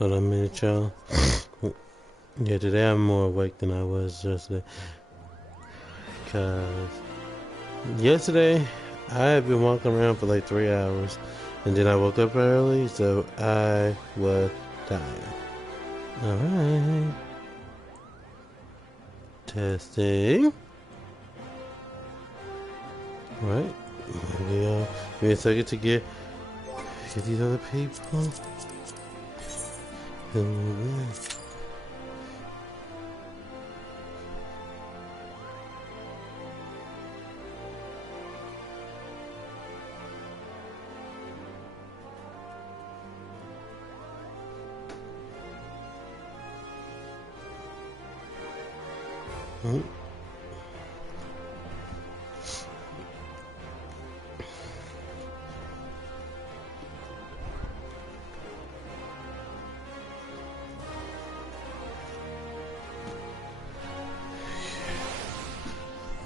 What I mean, y'all. Yeah, today I'm more awake than I was yesterday. Cause yesterday I had been walking around for like 3 hours, and then I woke up early, so I was tired. All right, testing. All right, maybe give me a second to get these other people. Hmm.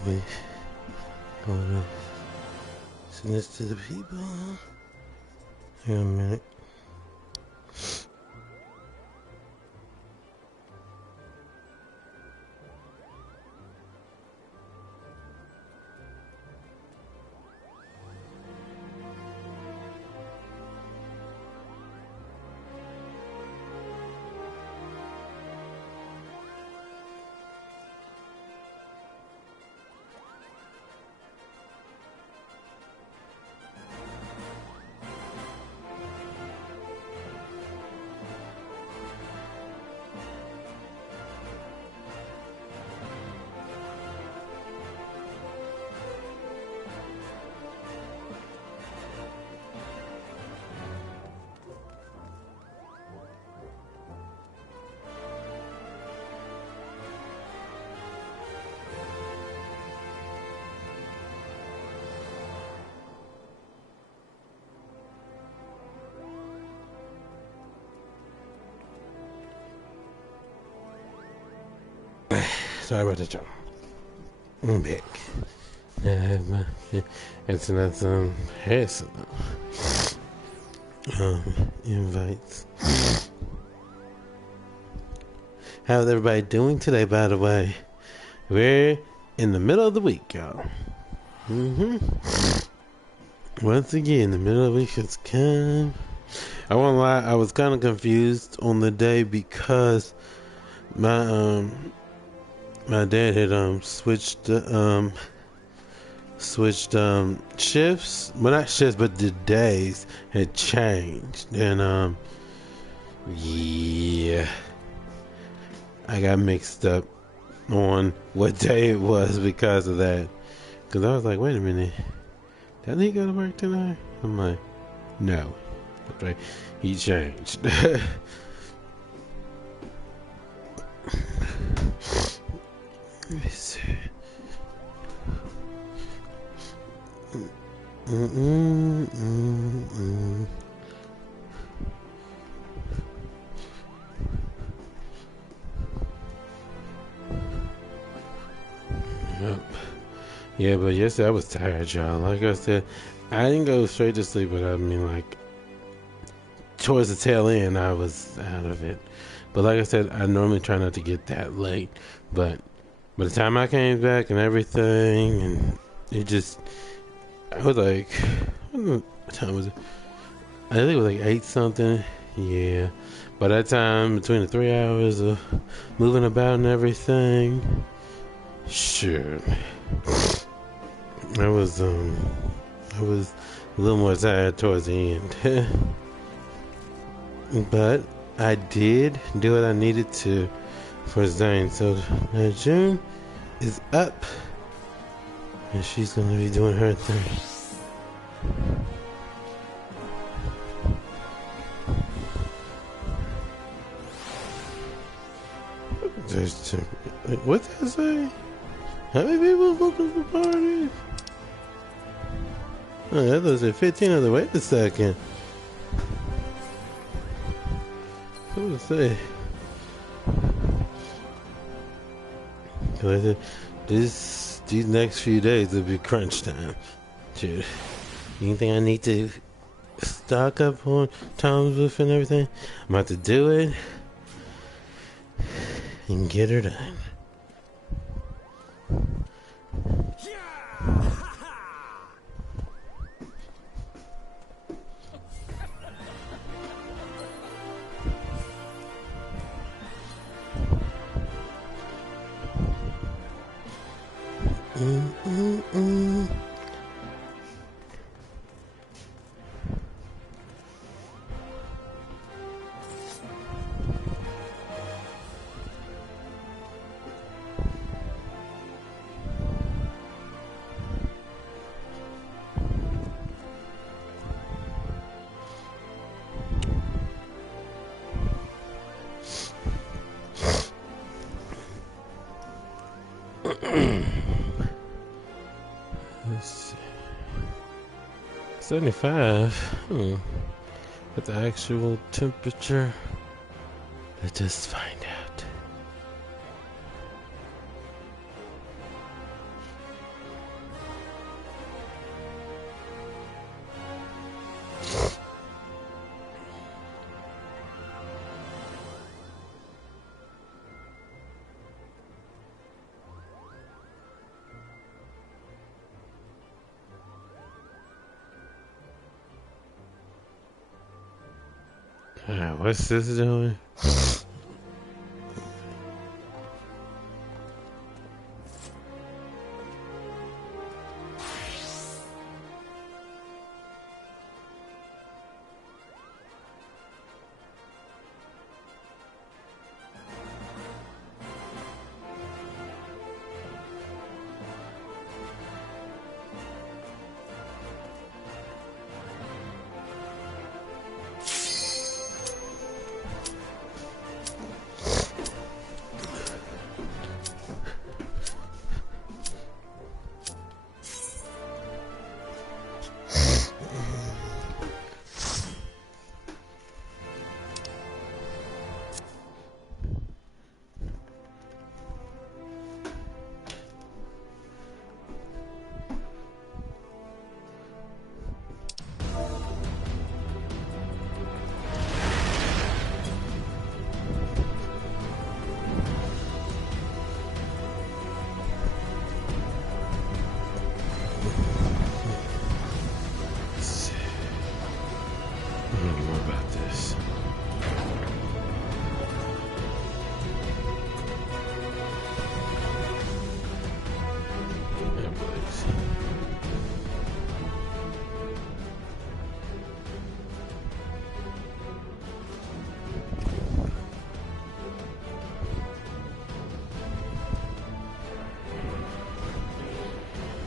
Wait, hold on. Send this to the people. Here a minute. Sorry about that, y'all. I'm back. I have my internet has invites. How's everybody doing today, by the way? We're in the middle of the week, y'all. Once again, the middle of the week has come. I won't lie, I was kind of confused on the day because my my dad had switched shifts. Well, not shifts, but the days had changed, and yeah, I got mixed up on what day it was because of that. Because I was like, wait a minute, doesn't he go to work tonight? I'm like, no, that's right, he changed. Let me see. Yep. Yeah, but yesterday I was tired, y'all. Like I said, I didn't go straight to sleep, but I mean, like, towards the tail end, I was out of it. But like I said, I normally try not to get that late. But by the time I came back and everything, and it just, I was like, what time was it? I think it was like 8 something. Yeah. By that time, between the 3 hours of moving about and everything, sure. I was a little more tired towards the end. But I did do what I needed to for Zane. So Najun is up, and she's gonna be doing her thing. There's two. What did I say? How many people looking for parties? Oh, that was at 15 other. Wait a second. What was say? These next few days will be crunch time. Dude, anything I need to stock up on Tom's Roof and everything. I'm about to do it and get her done. Let's see. 75. But the actual temperature, let's just find out. Alright, what's this doing?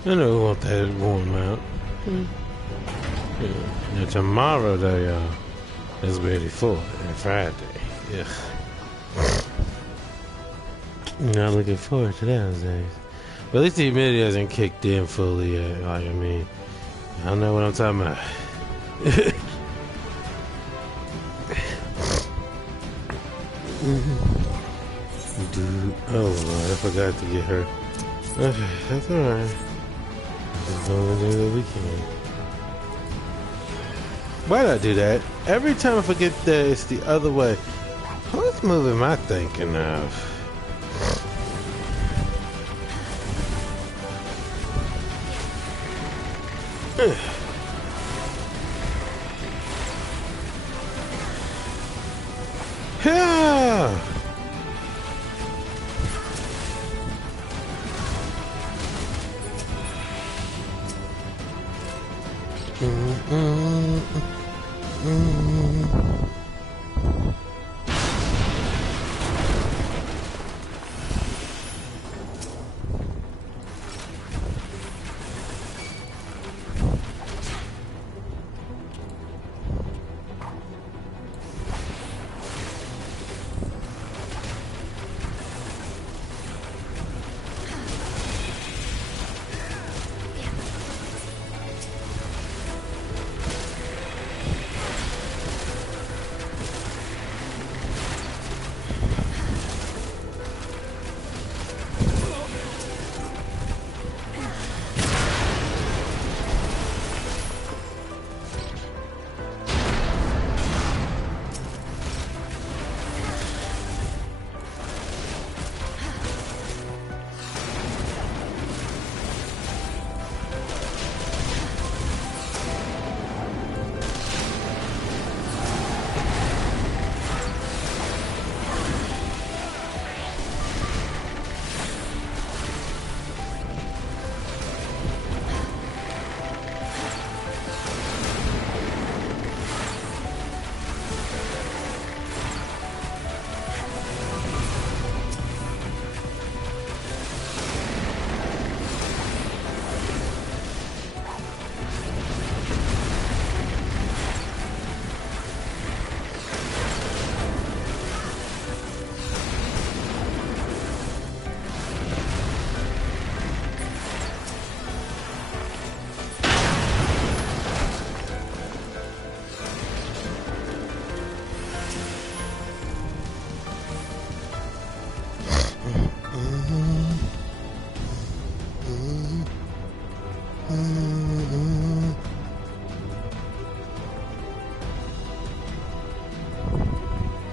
I know we want that warm out. Yeah. Now tomorrow though, y'all, is ready for and Friday. Yeah. Not looking forward to those days. But at least the humidity hasn't kicked in fully yet. Like, I mean, I don't know what I'm talking about. Dude, oh Lord, I forgot to get her. Okay, that's alright. Just gonna do what we can. Why did I do that? Every time I forget that it's the other way. What's moving my thinking of? Yeah.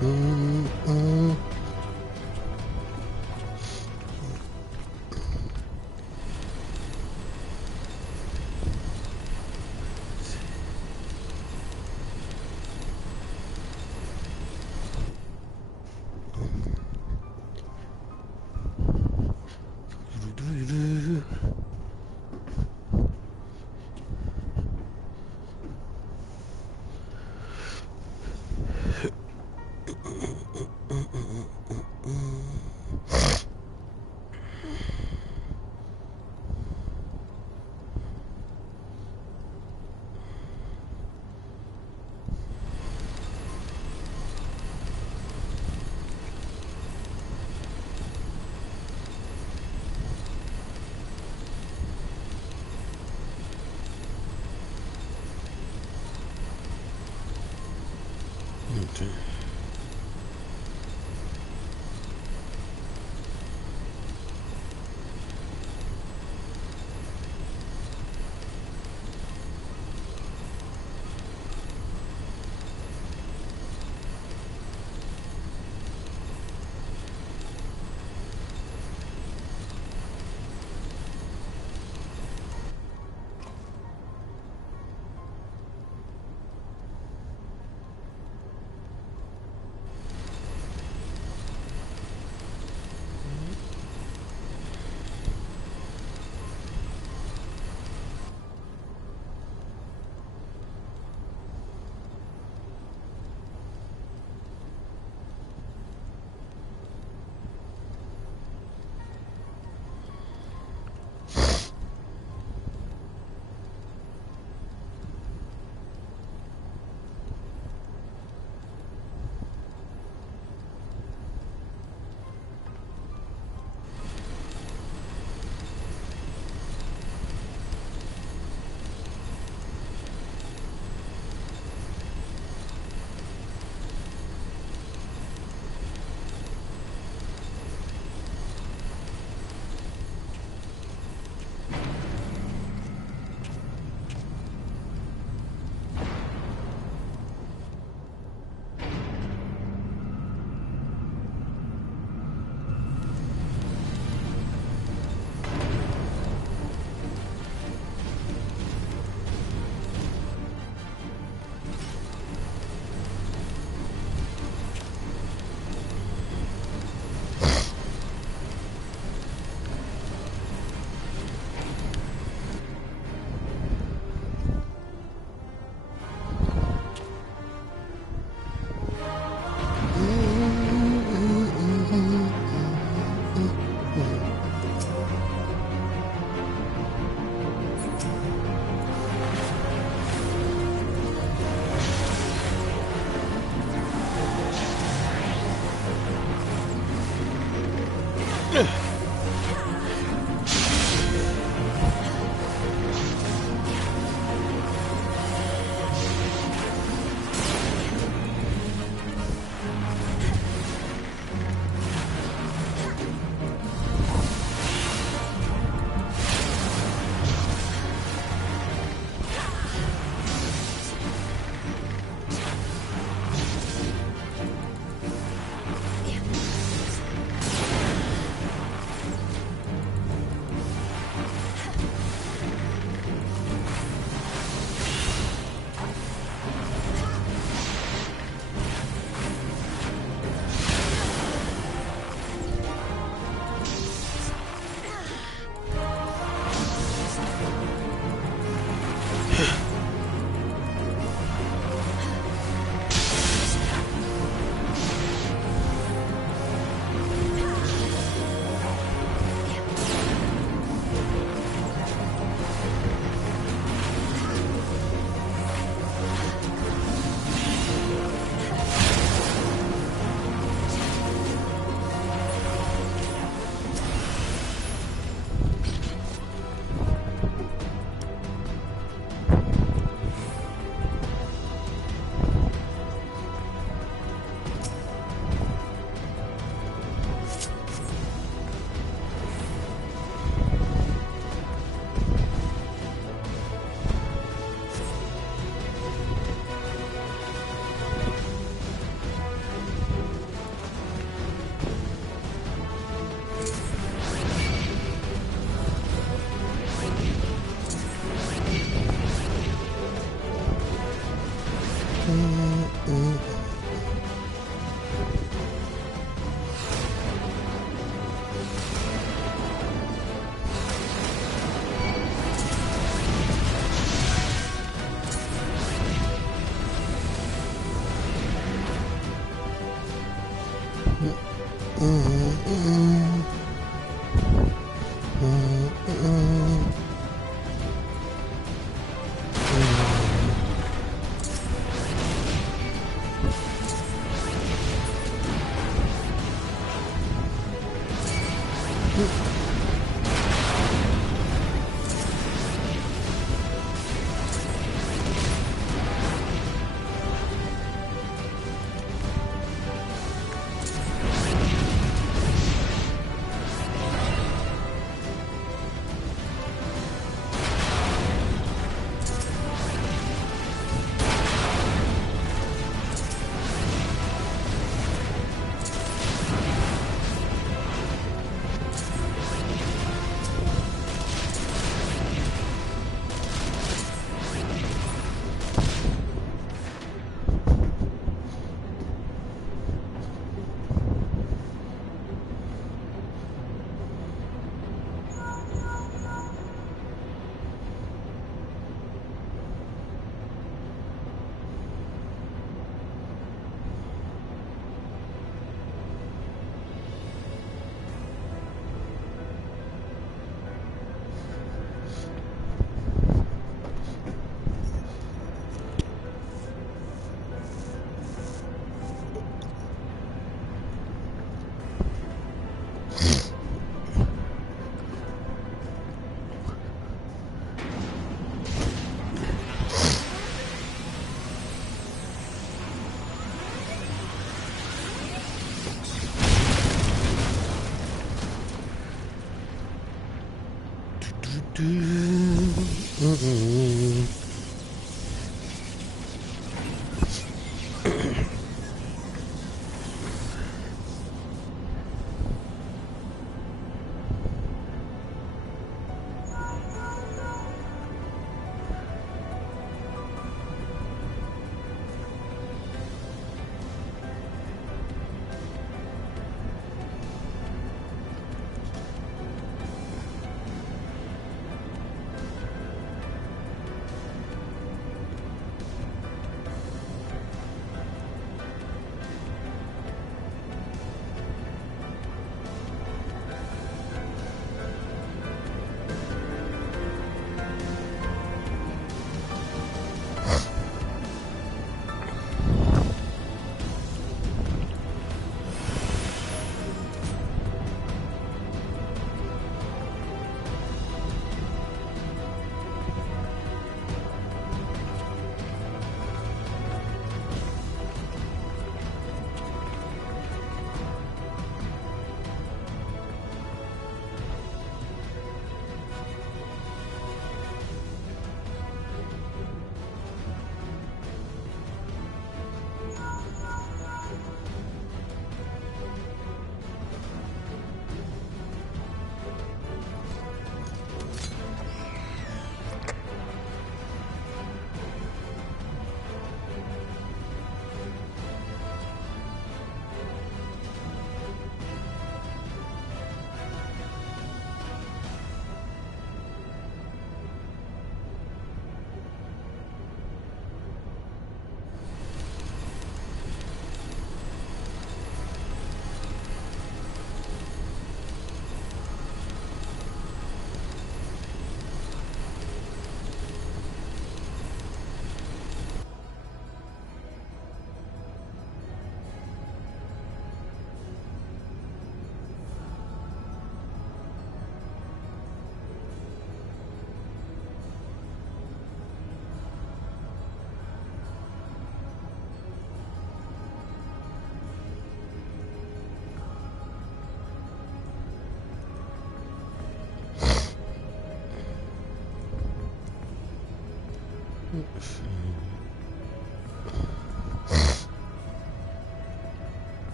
Mm-mm. Okay.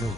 Go.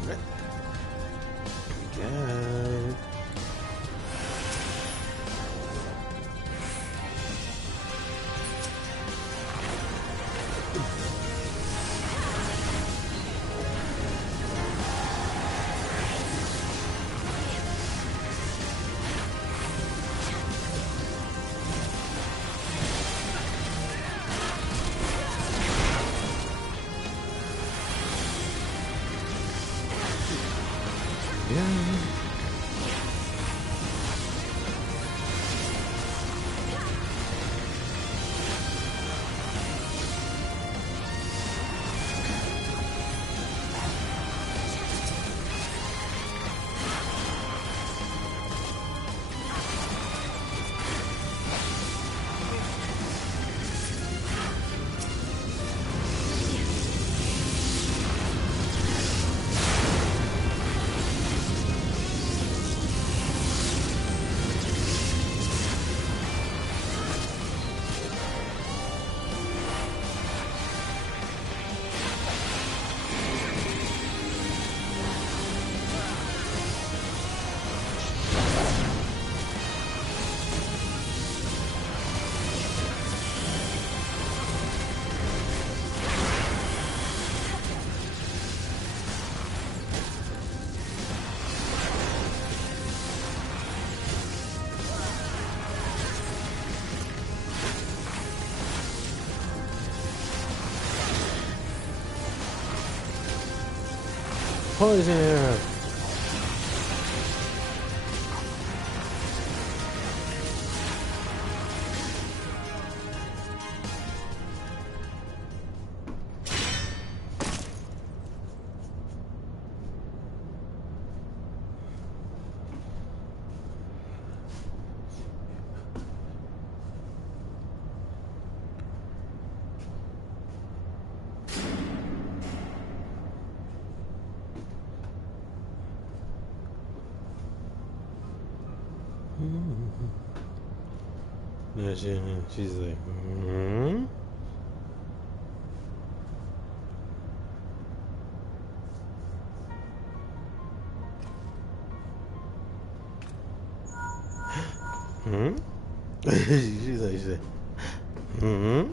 Poison arrow. No, she's like, hmm? Hmm? she's like, hmm?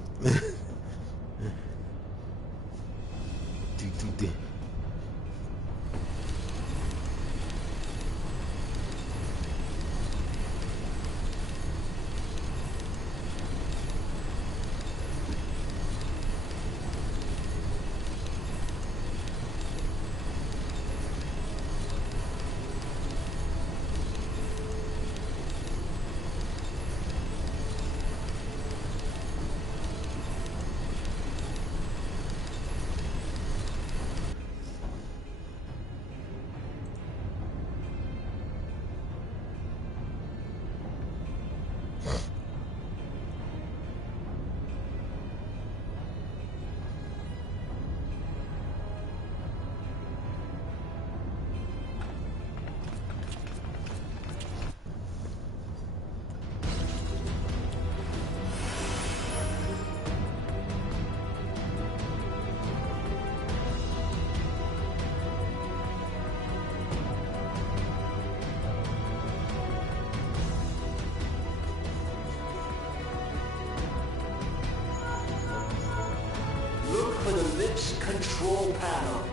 Control panel.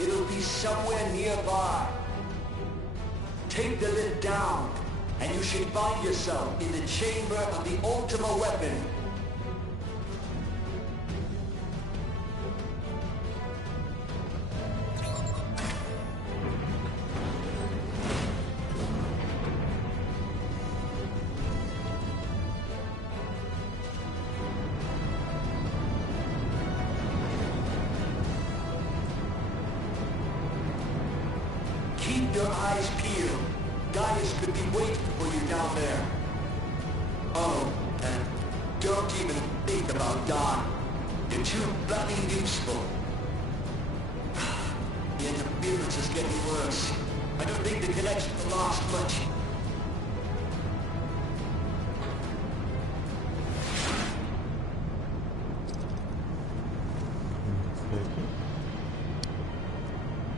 It'll be somewhere nearby. Take the lid down, and you should find yourself in the chamber of the Ultima weapon. Keep your eyes peeled. Gaius could be waiting for you down there. Oh, and don't even think about Don. You're too bloody useful. The interference is getting worse. I don't think the connection will last much.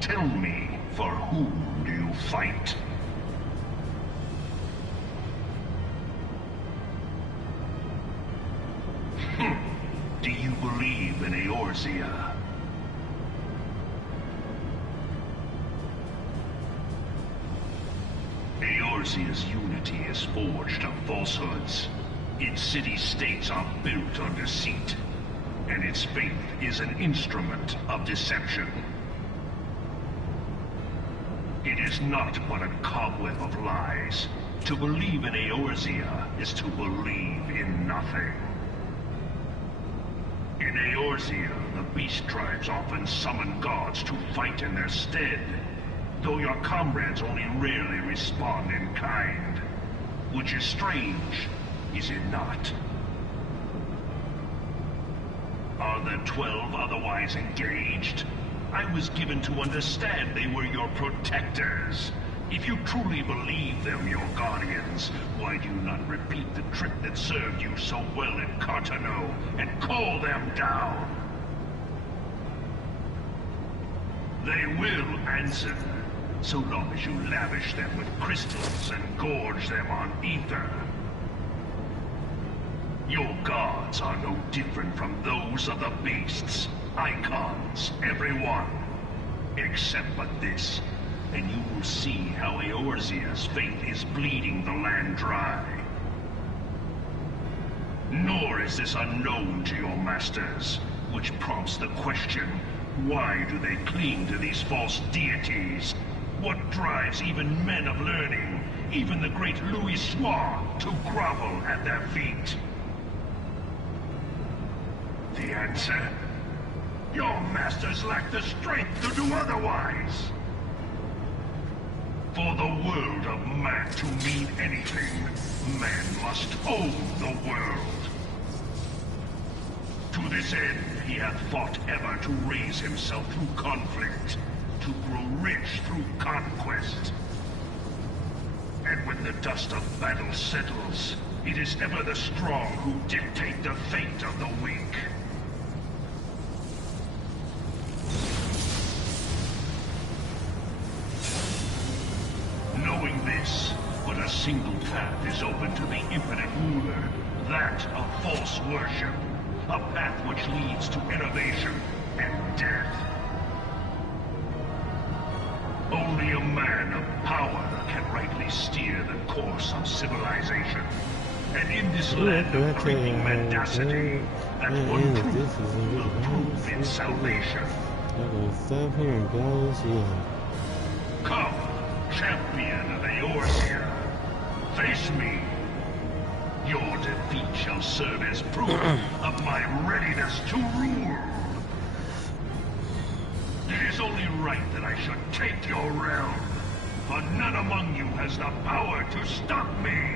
Tell me, for whom do you fight? Do you believe in Eorzea? Eorzea's unity is forged of falsehoods. Its city-states are built on deceit, and its faith is an instrument of deception. It is not but a cobweb of lies. To believe in Eorzea is to believe in nothing. In Eorzea, the beast tribes often summon gods to fight in their stead, though your comrades only rarely respond in kind. Which is strange, is it not? Are the 12 otherwise engaged? I was given to understand they were your protectors. If you truly believe them your guardians, why do you not repeat the trick that served you so well in Cartano and call them down? They will answer, so long as you lavish them with crystals and gorge them on ether. Your gods are no different from those of the beasts. Icons, every one. Except but this, and you will see how Eorzea's faith is bleeding the land dry. Nor is this unknown to your masters, which prompts the question, why do they cling to these false deities? What drives even men of learning, even the great Louis Smois, to grovel at their feet? The answer? Your masters lack the strength to do otherwise. For the world of man to mean anything, man must own the world. To this end, he hath fought ever to raise himself through conflict, to grow rich through conquest. And when the dust of battle settles, it is ever the strong who dictate the fate of the weak. Knowing this, but a single path is open to the impotent ruler, that of false worship, a path which leads to innovation and death. Only a man of power can rightly steer the course of civilization. And in this land of creeping mendacity, that one truth will prove its salvation. Stop here and balance, yeah. Come, champion of Eorzea, face me. Your defeat shall serve as proof of my readiness to rule. It is only right that I should take your realm, but none among you has the power to stop me.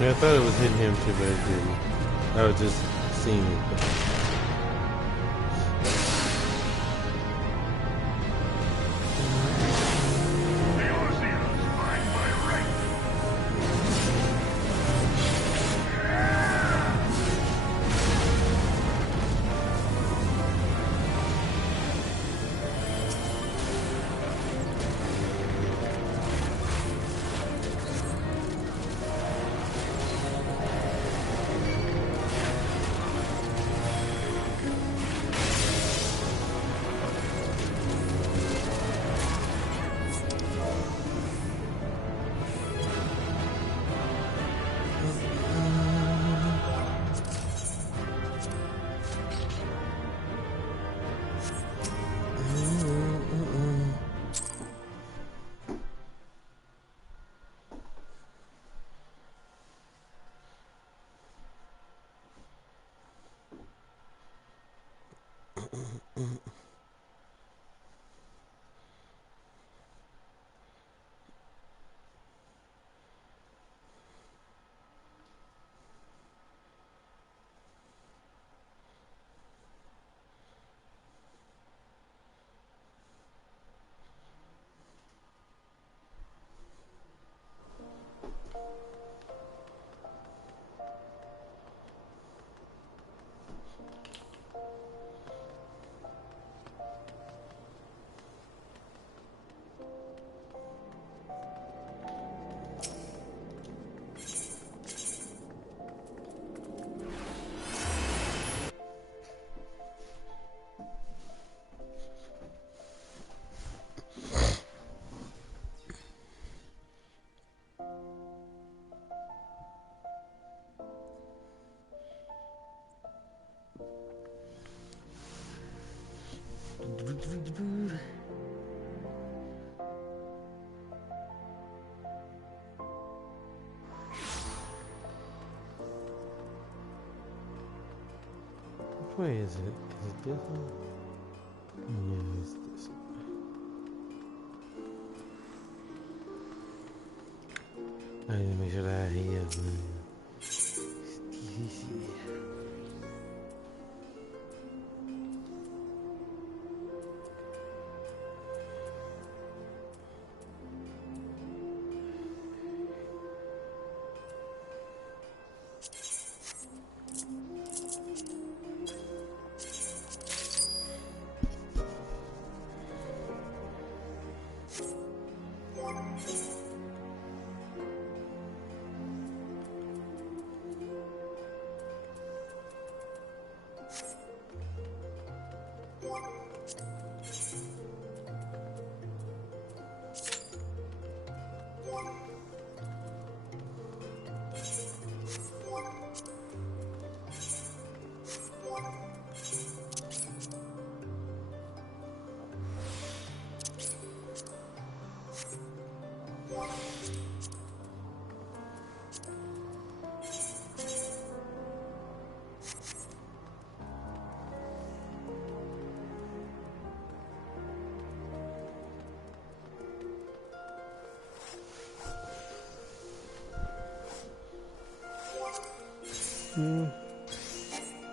Yeah, I thought it was hitting him too, but it didn't. I was just seeing it. Which way is it? Is it this one? Yeah, it's this one. I need to make sure that I have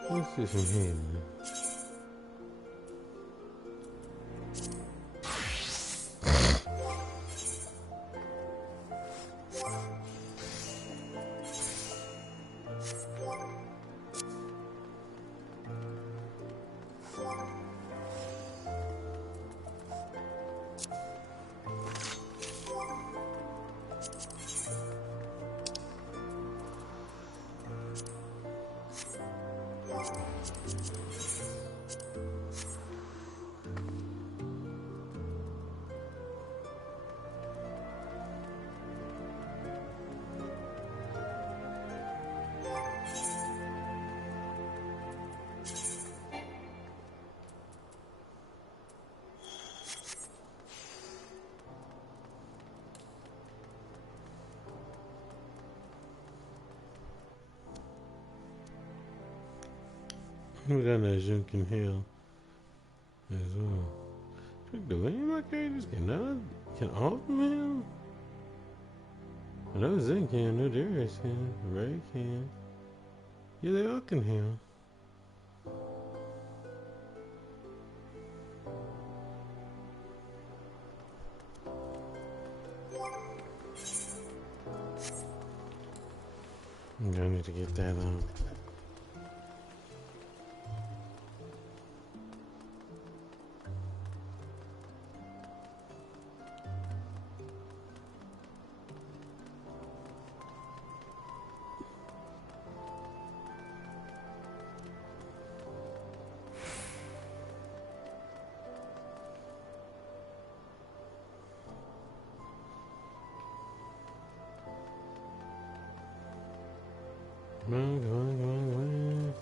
Let's do some here, man. We got Najun can heal as well. Do any of my characters can all of them heal? No Zen can, no Darius can, Ray can. Yeah, they all can heal. I need to get that on. Come on, come on, come on, come on.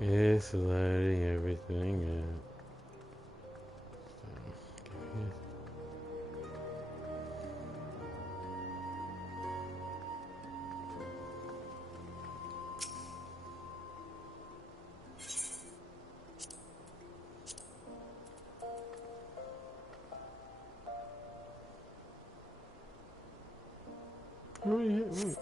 It's loading everything up. Wait.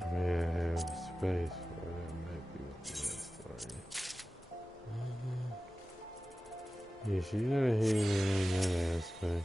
I may have space for that. Might be with the story. Yeah, she's gonna hear me in that aspect.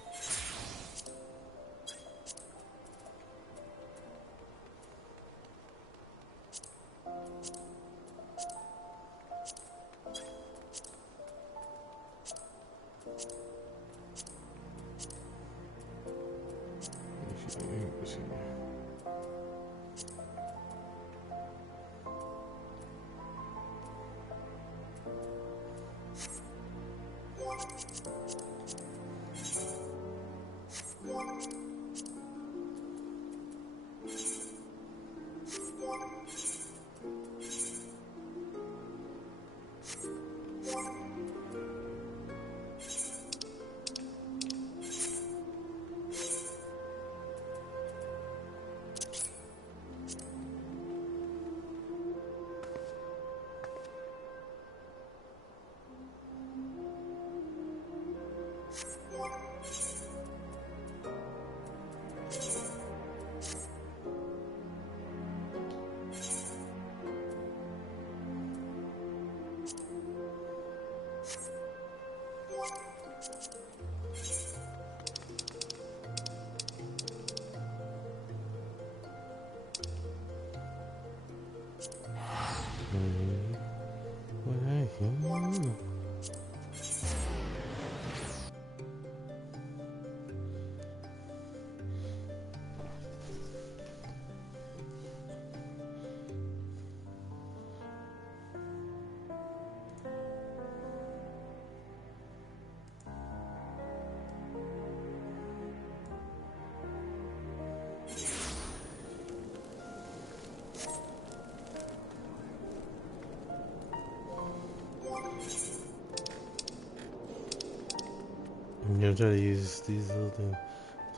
I'm gonna try to use these little things.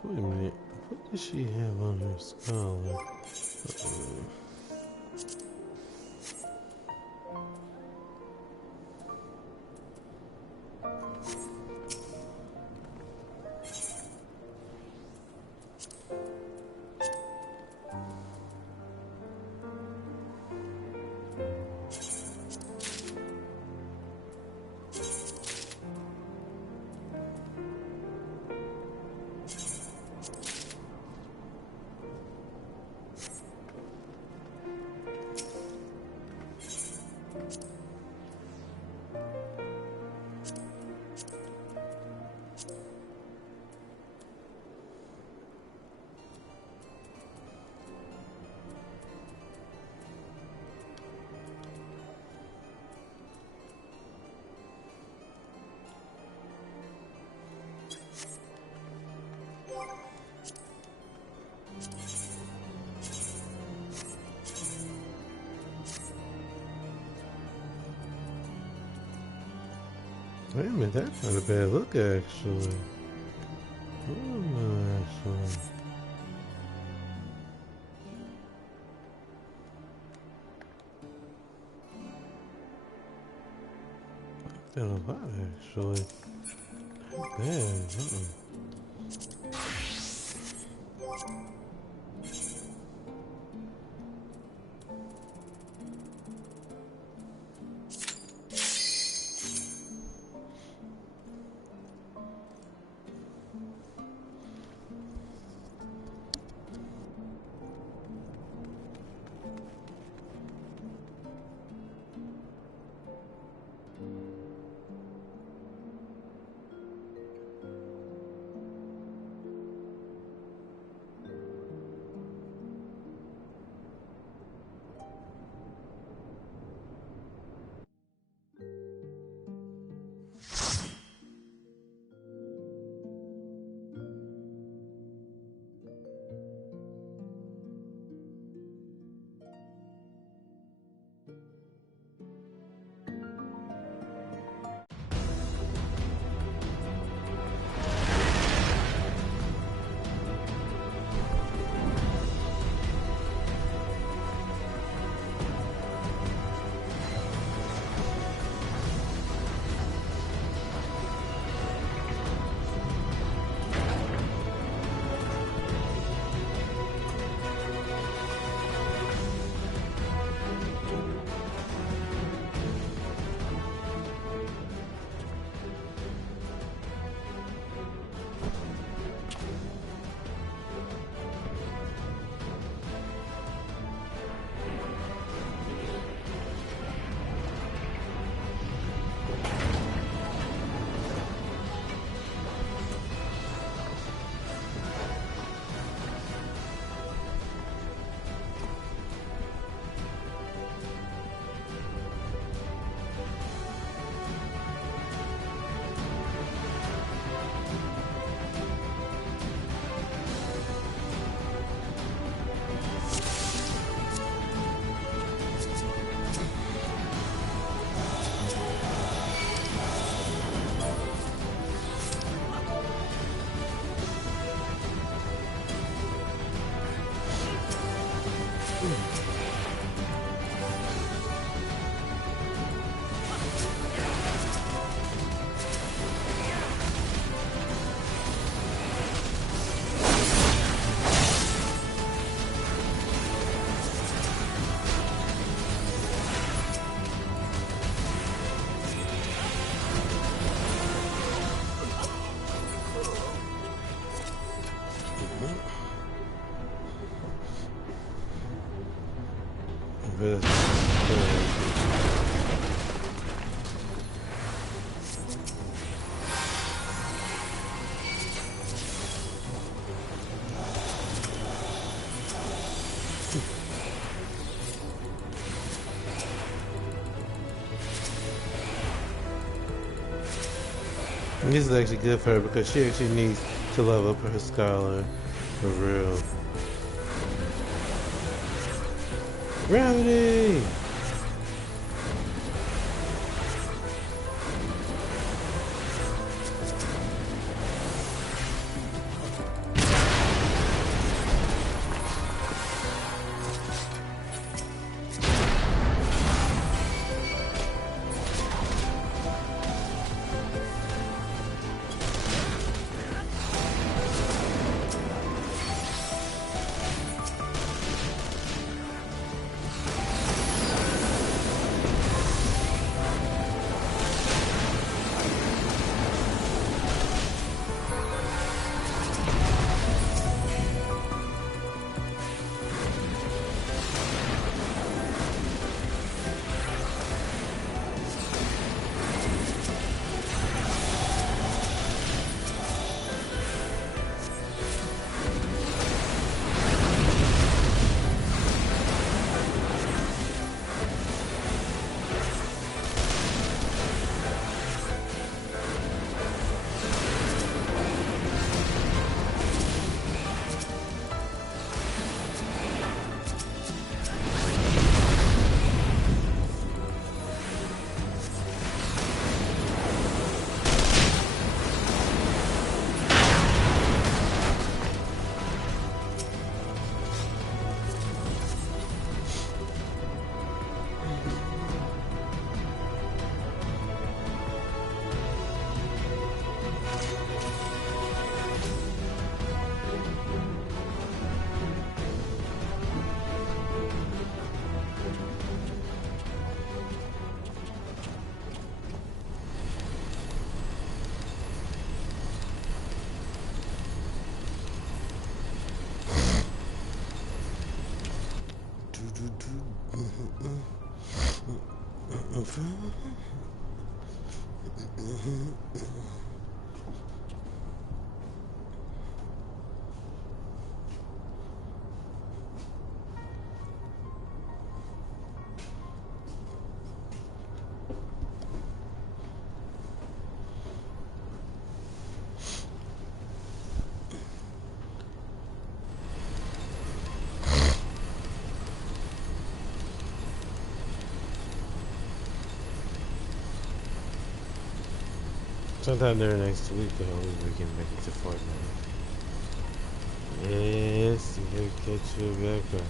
So wait a minute, what does she have on her skull? Wait a minute, that's not a bad look actually. Oh, actually. Did a lot actually. Bad. This is actually good for her because she actually needs to level up her scholar for real. Gravity! Sometime during next week, though, we can make it to Fortnite. Yes, you gotta catch you back up.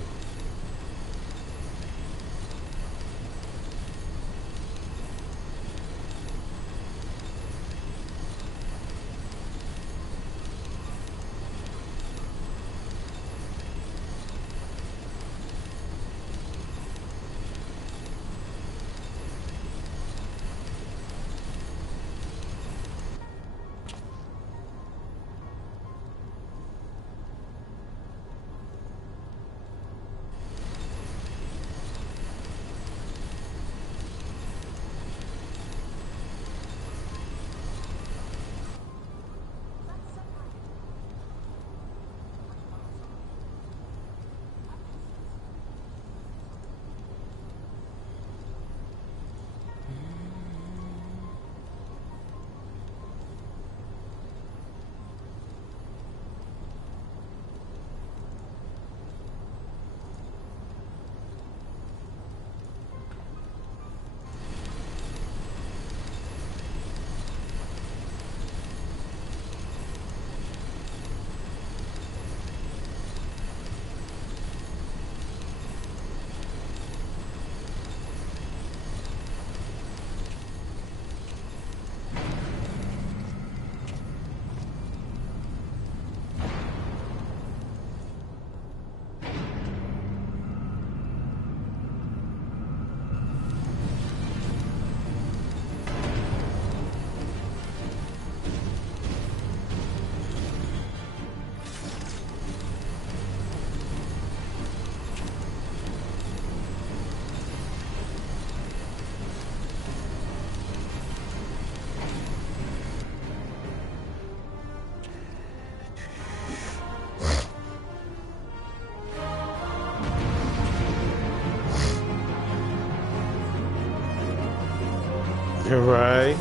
Right?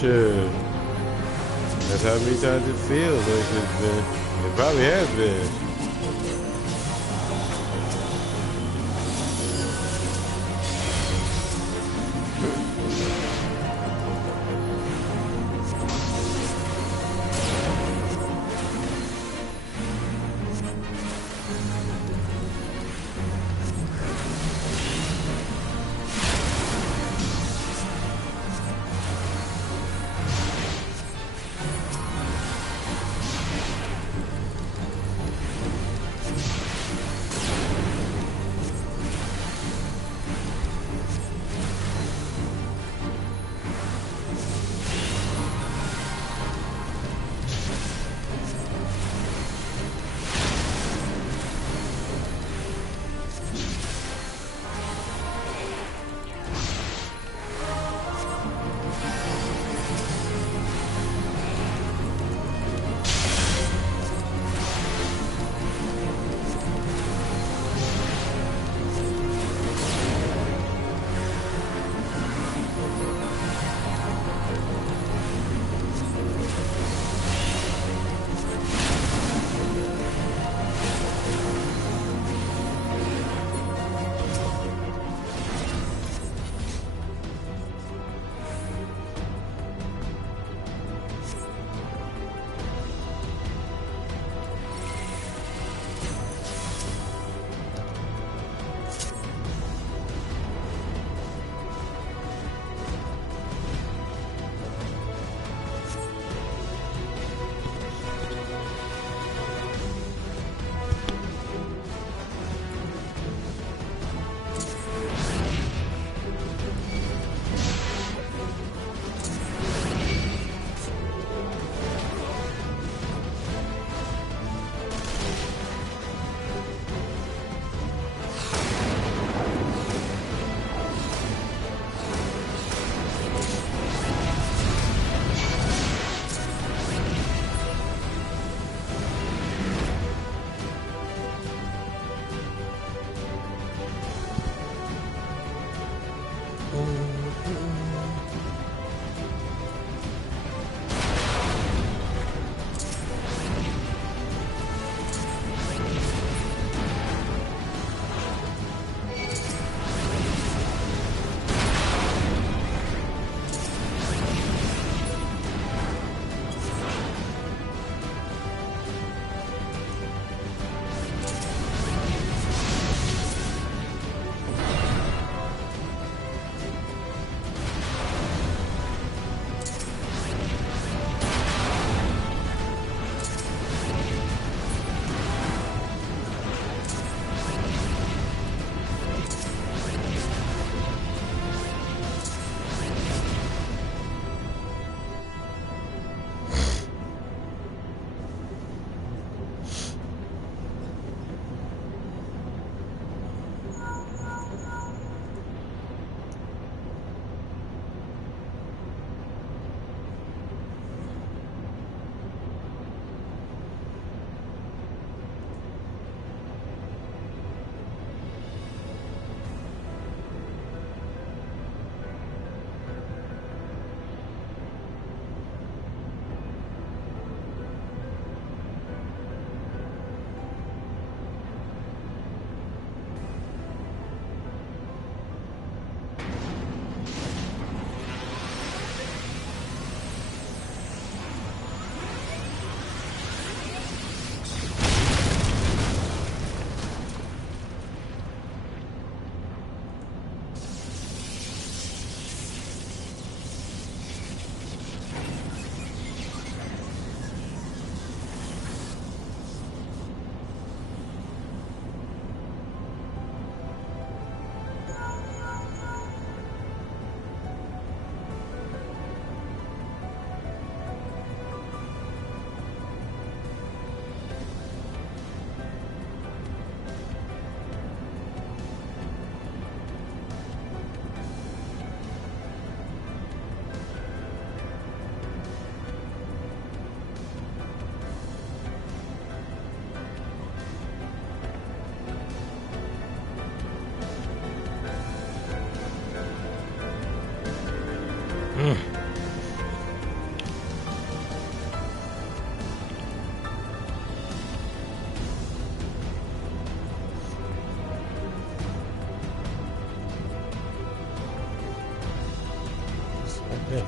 Sure. That's how many times it feels like it's been. It probably has been. Just like that.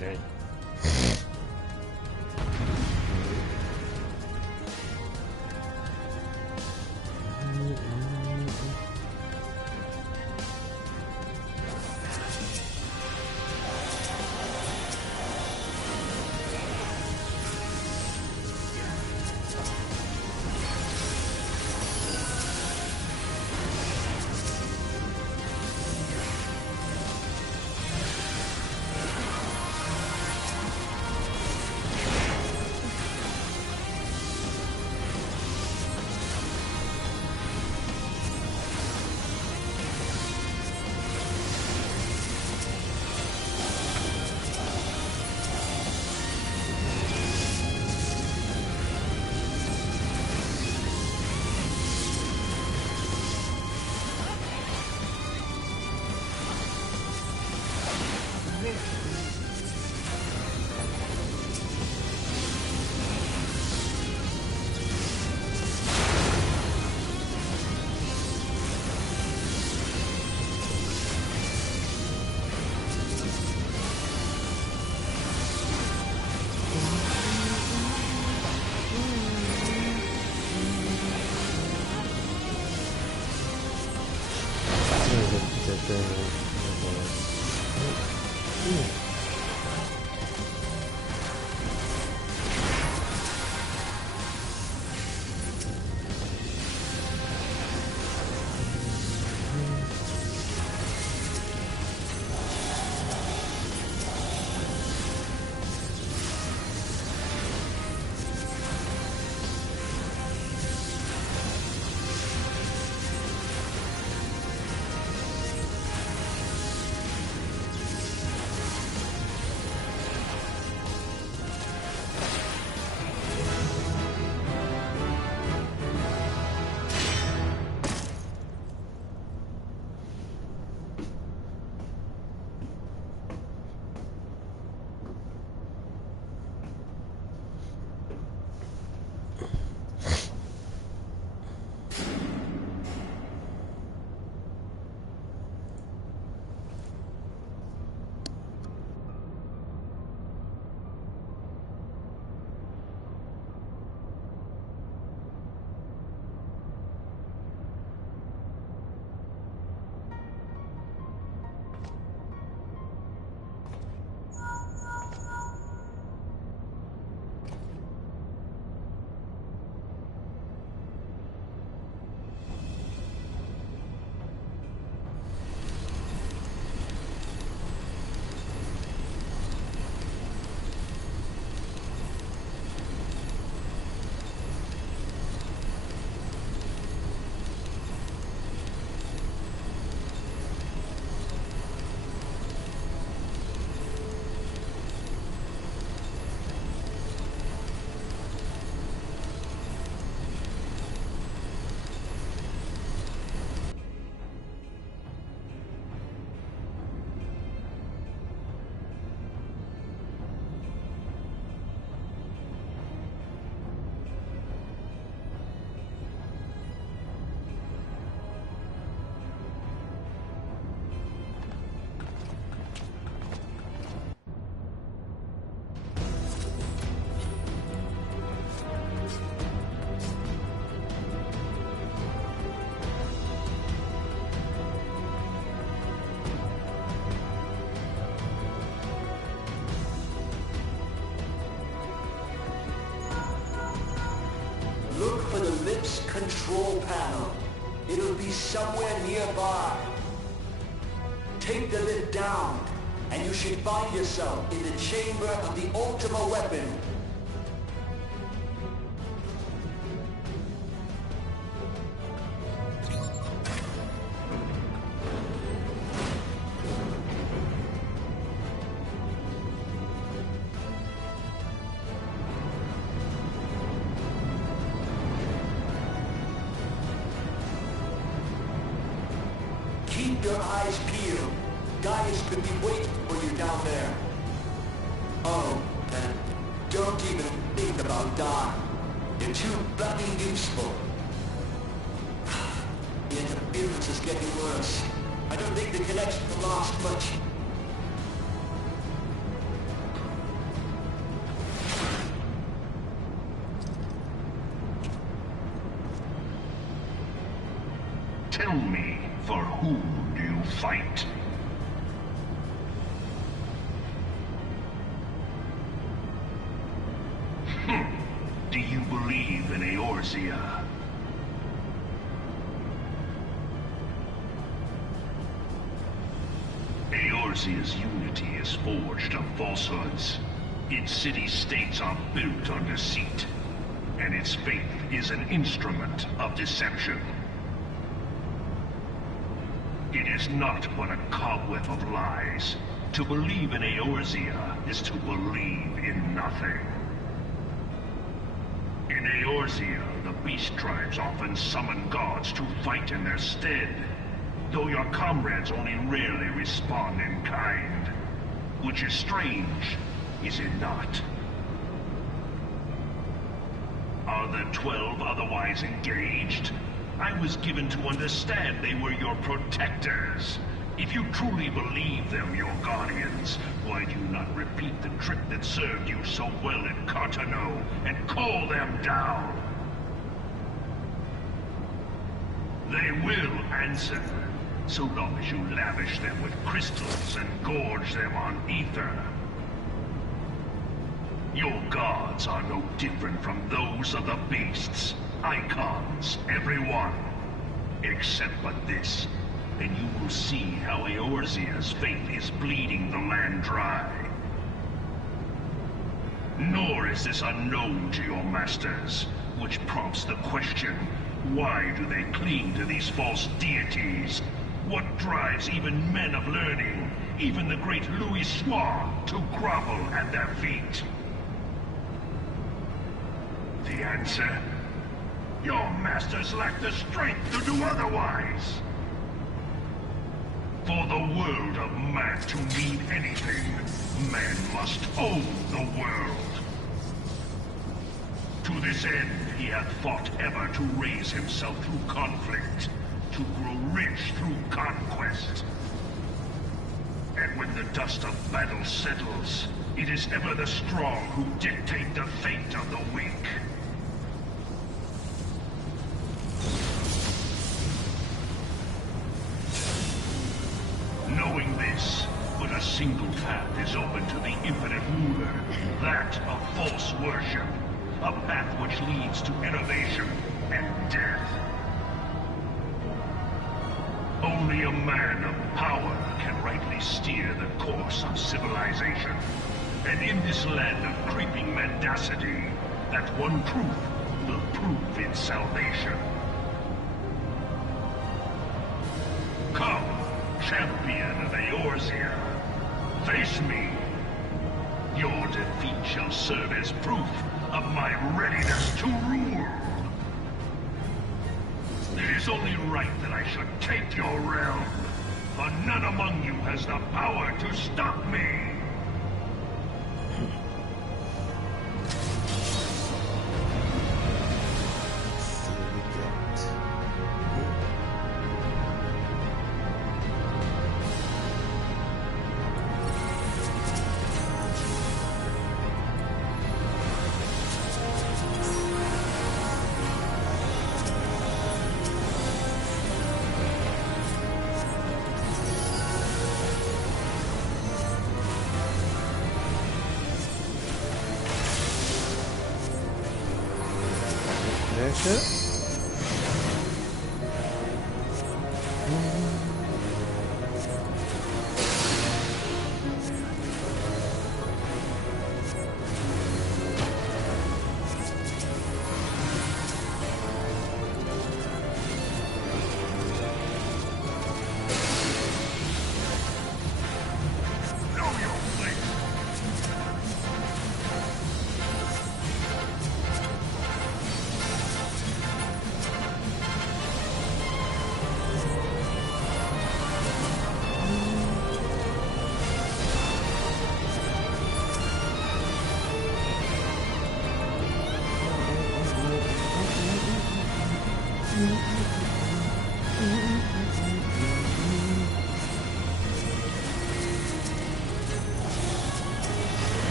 Okay. that thing. Look for the lift's control panel. It'll be somewhere nearby. Take the lift down, and you should find yourself in the chamber of the Ultima weapon. Keep your eyes peeled. Gaius could be waiting for you down there. Oh, and don't even think about dying. You're too bloody useful. The interference is getting worse. I don't think the connection will last much. Tell me, for whom do you fight? Do you believe in Eorzea? Eorzea's unity is forged of falsehoods. Its city-states are built on deceit, and its faith is an instrument of deception. It is not but a cobweb of lies. To believe in Eorzea is to believe in nothing. In Eorzea, the beast tribes often summon gods to fight in their stead, though your comrades only rarely respond in kind. Which is strange, is it not? Are the 12 otherwise engaged? I was given to understand they were your protectors. If you truly believe them your guardians, why do you not repeat the trick that served you so well in Cartano and call them down? They will answer. so long as you lavish them with crystals and gorge them on ether. Your gods are no different from those of the beasts. Icons, every one. Except but this, and you will see how Eorzea's fate is bleeding the land dry. Nor is this unknown to your masters, which prompts the question, why do they cling to these false deities? What drives even men of learning, even the great Louis Swan, to grovel at their feet? The answer? Your masters lack the strength to do otherwise. For the world of man to mean anything, man must own the world. To this end, he hath fought ever to raise himself through conflict, to grow rich through conquest. And when the dust of battle settles, it is ever the strong who dictate the fate of the weak. Knowing this, but a single path is open to the infinite ruler, that of false worship, a path which leads to innovation and death. Only a man of power can rightly steer the course of civilization. And in this land of creeping mendacity, that one truth will prove its salvation. Come, champion of Eorzea, face me. Your defeat shall serve as proof of my readiness to rule. It is only right that I should take your realm, for none among you has the power to stop me. That's it.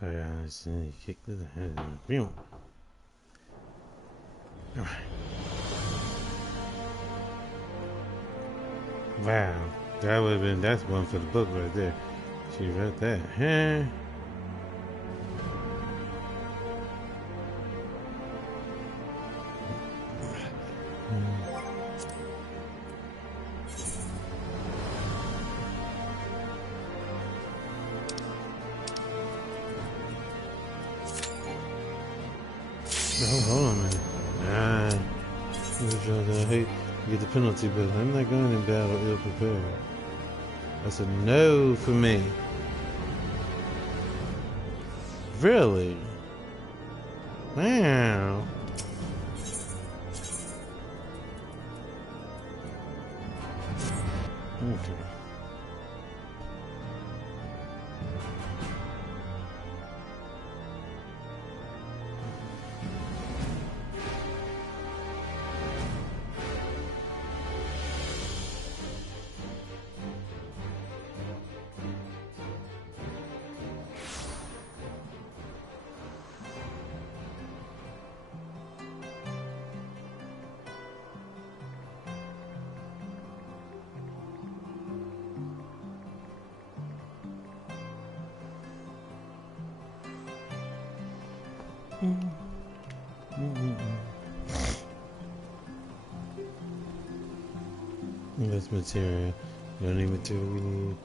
Sorry, I just need to kick this head. Boom. Wow, that would have been, that's one for the book right there. She wrote that. Huh? Oh, hold on a minute. I hate to get the penalty, but I'm not going in battle ill prepared. That's a no for me. Really? Wow. Okay. That's material. You don't need material we need.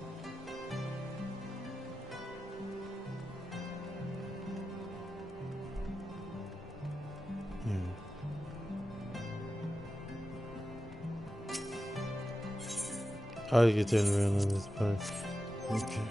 Oh, you can turn around on this part. Okay.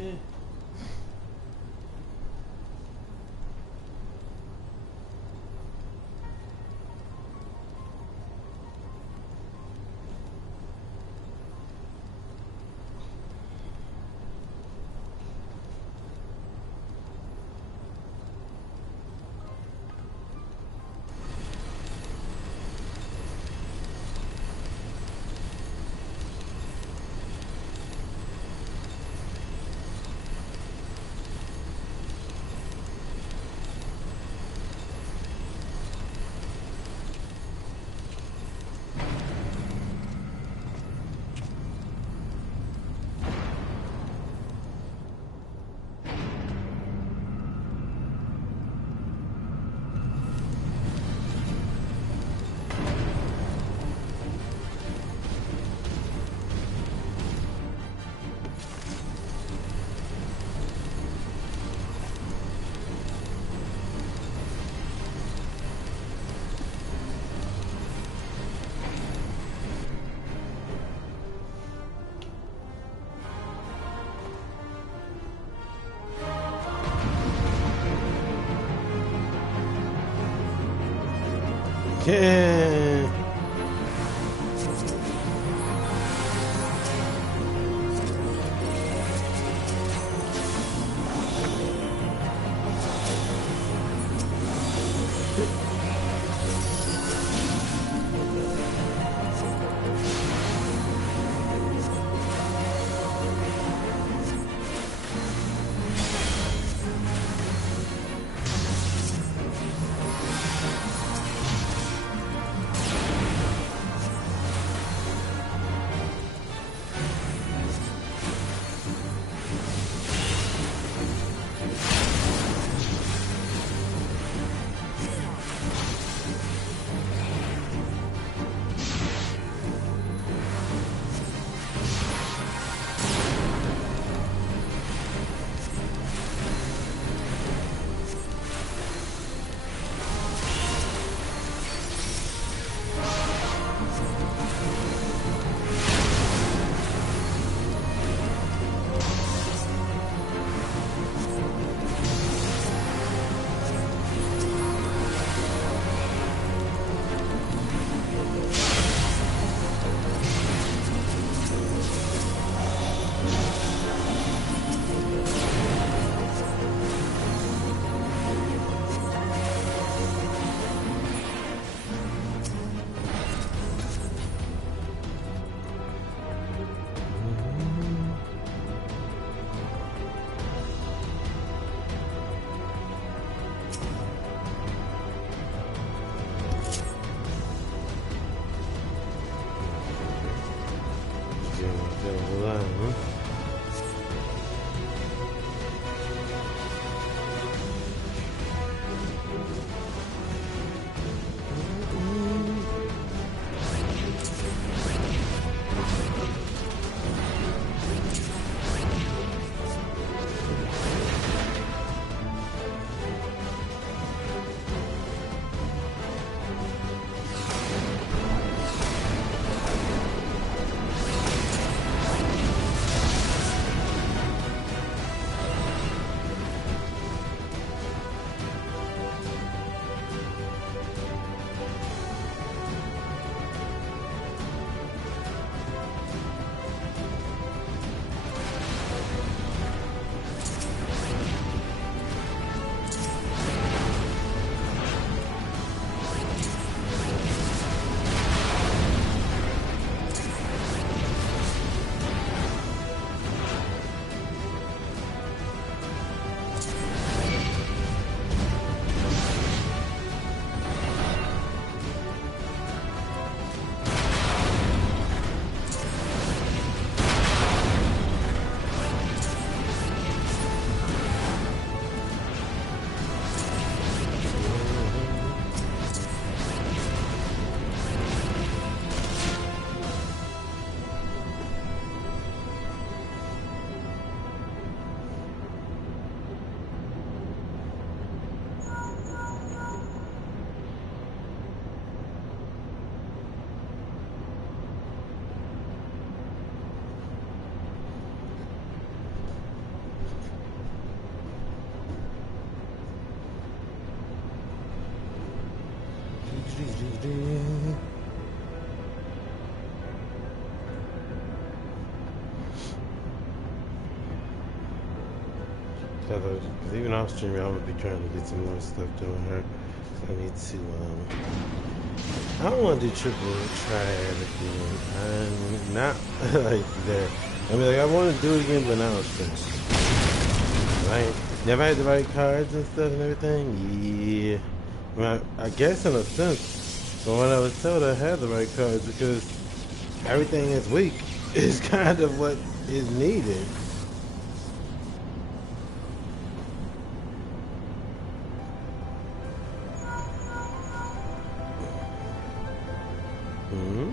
Yeah. Because even off stream, I'm gonna be trying to get some more stuff doing her. I need to. I don't want to do triple triad again. I'm not like that. I mean, like I want to do it again, but not on stream. Right? Never had the right cards and stuff and everything. Yeah. Well, I guess in a sense, from what I was told, I had the right cards because everything is weak. Is kind of what is needed. Hmm.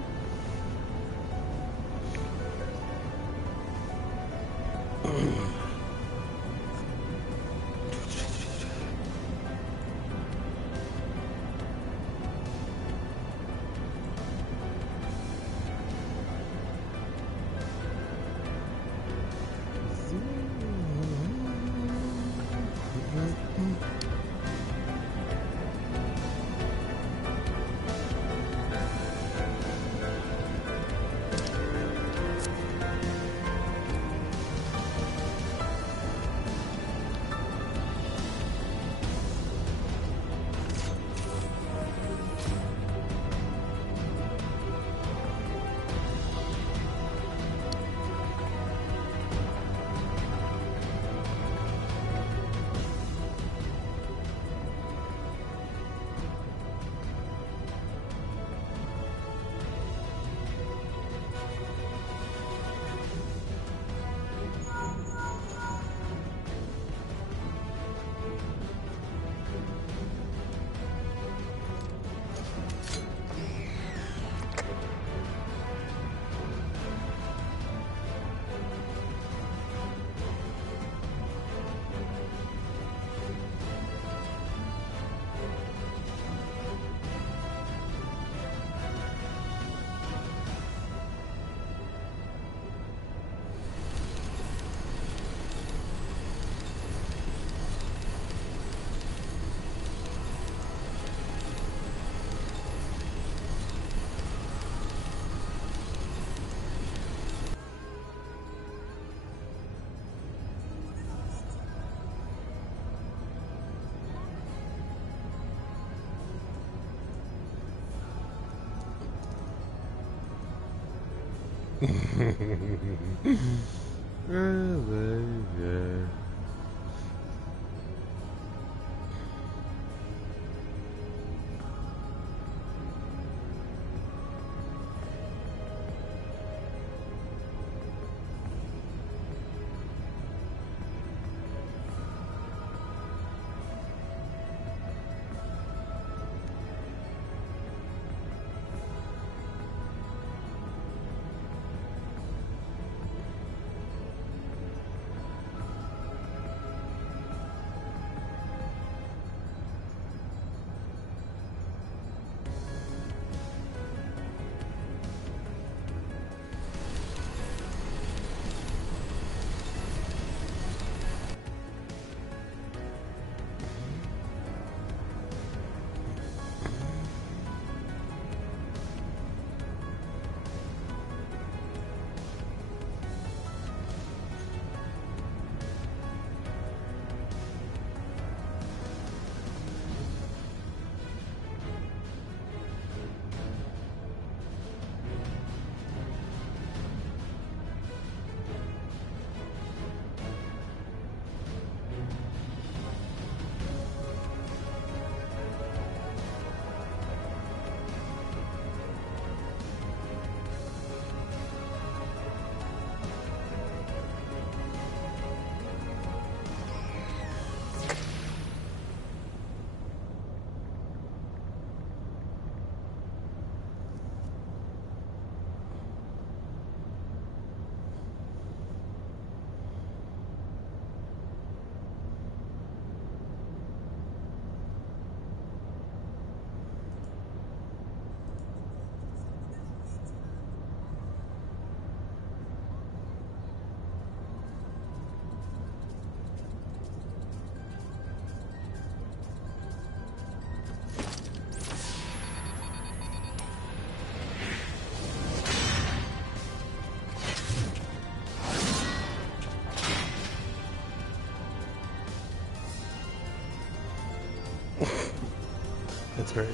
That's crazy.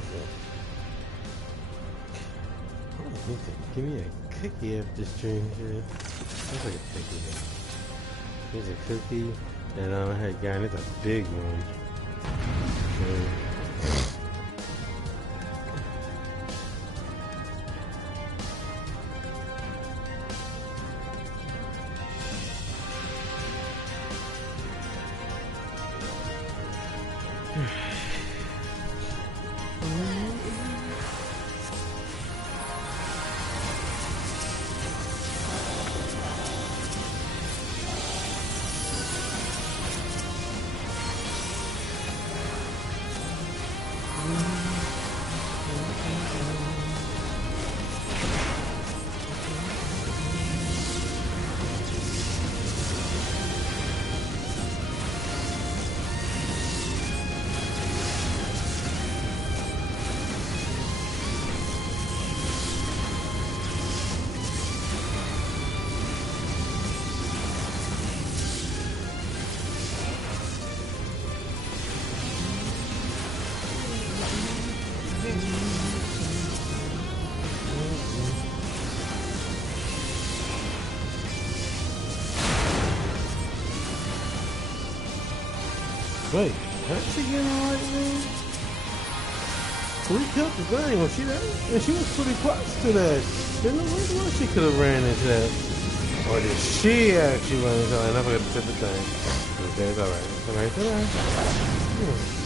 Oh, give me a cookie after stream here. That's like a cookie. Here's a cookie, and I had gotten it's a big one. Wait, how'd she get on like that? We killed the thing, was she that? And she was pretty close to that. There's no way she could have ran into that. Or did she actually run into that? I forgot to set the thing. Okay, it's alright. It's alright, it's alright.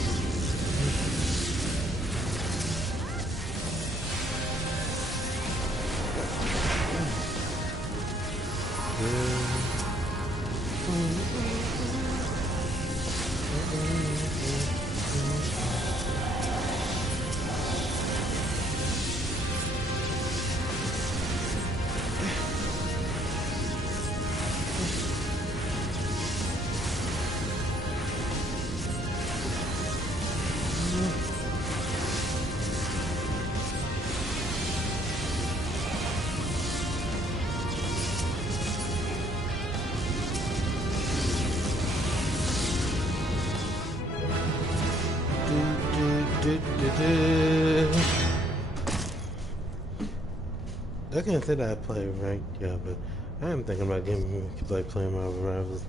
I can't say that I play ranked, yeah, but I am thinking about getting like playing Marvel Rivals,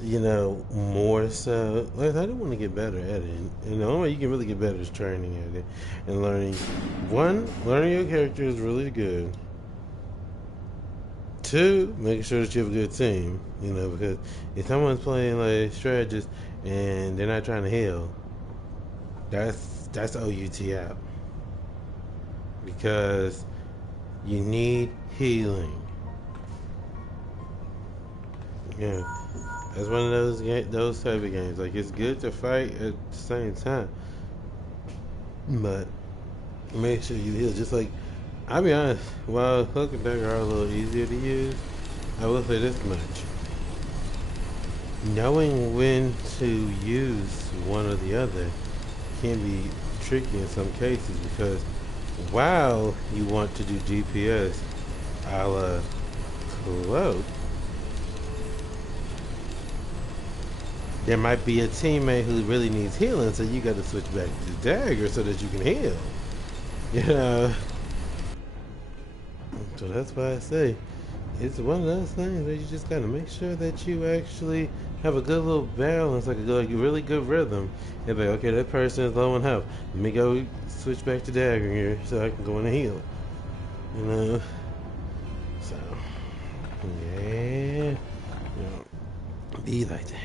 you know, more so. Like, I do want to get better at it. And the only way you can really get better is training at it and learning. One, learning your character is really good. Two, making sure that you have a good team, you know, because if someone's playing like strategist and they're not trying to heal, that's OUT out. Because you need healing. Yeah, that's one of those type of games. Like, it's good to fight at the same time, but make sure you heal. Just like, I'll be honest, while Hook and Dagger are a little easier to use, I will say this much: knowing when to use one or the other can be tricky in some cases, because while you want to do DPS a la Cloak, there might be a teammate who really needs healing, so you got to switch back to Dagger so that you can heal. You know? So that's why I say it's one of those things where you just got to make sure that you actually have a good little balance, like a really good rhythm. And be like, okay, that person is low on health. Let me go switch back to Dagger here so I can go in and heal. You know? So, yeah. You know, be like that.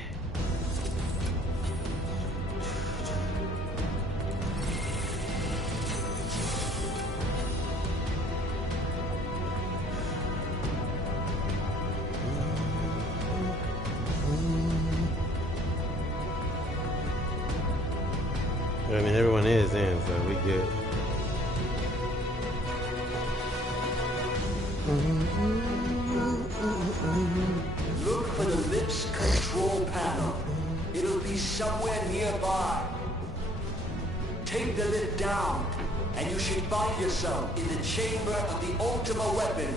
I mean, everyone is in, so we good. Look for the lips control panel. It'll be somewhere nearby. Take the lid down, and you should find yourself in the chamber of the Ultima weapon.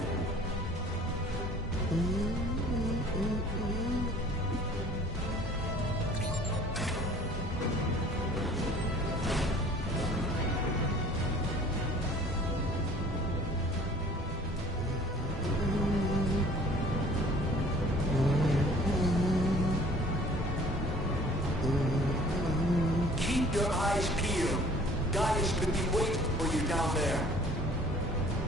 Gaius could be waiting for you down there.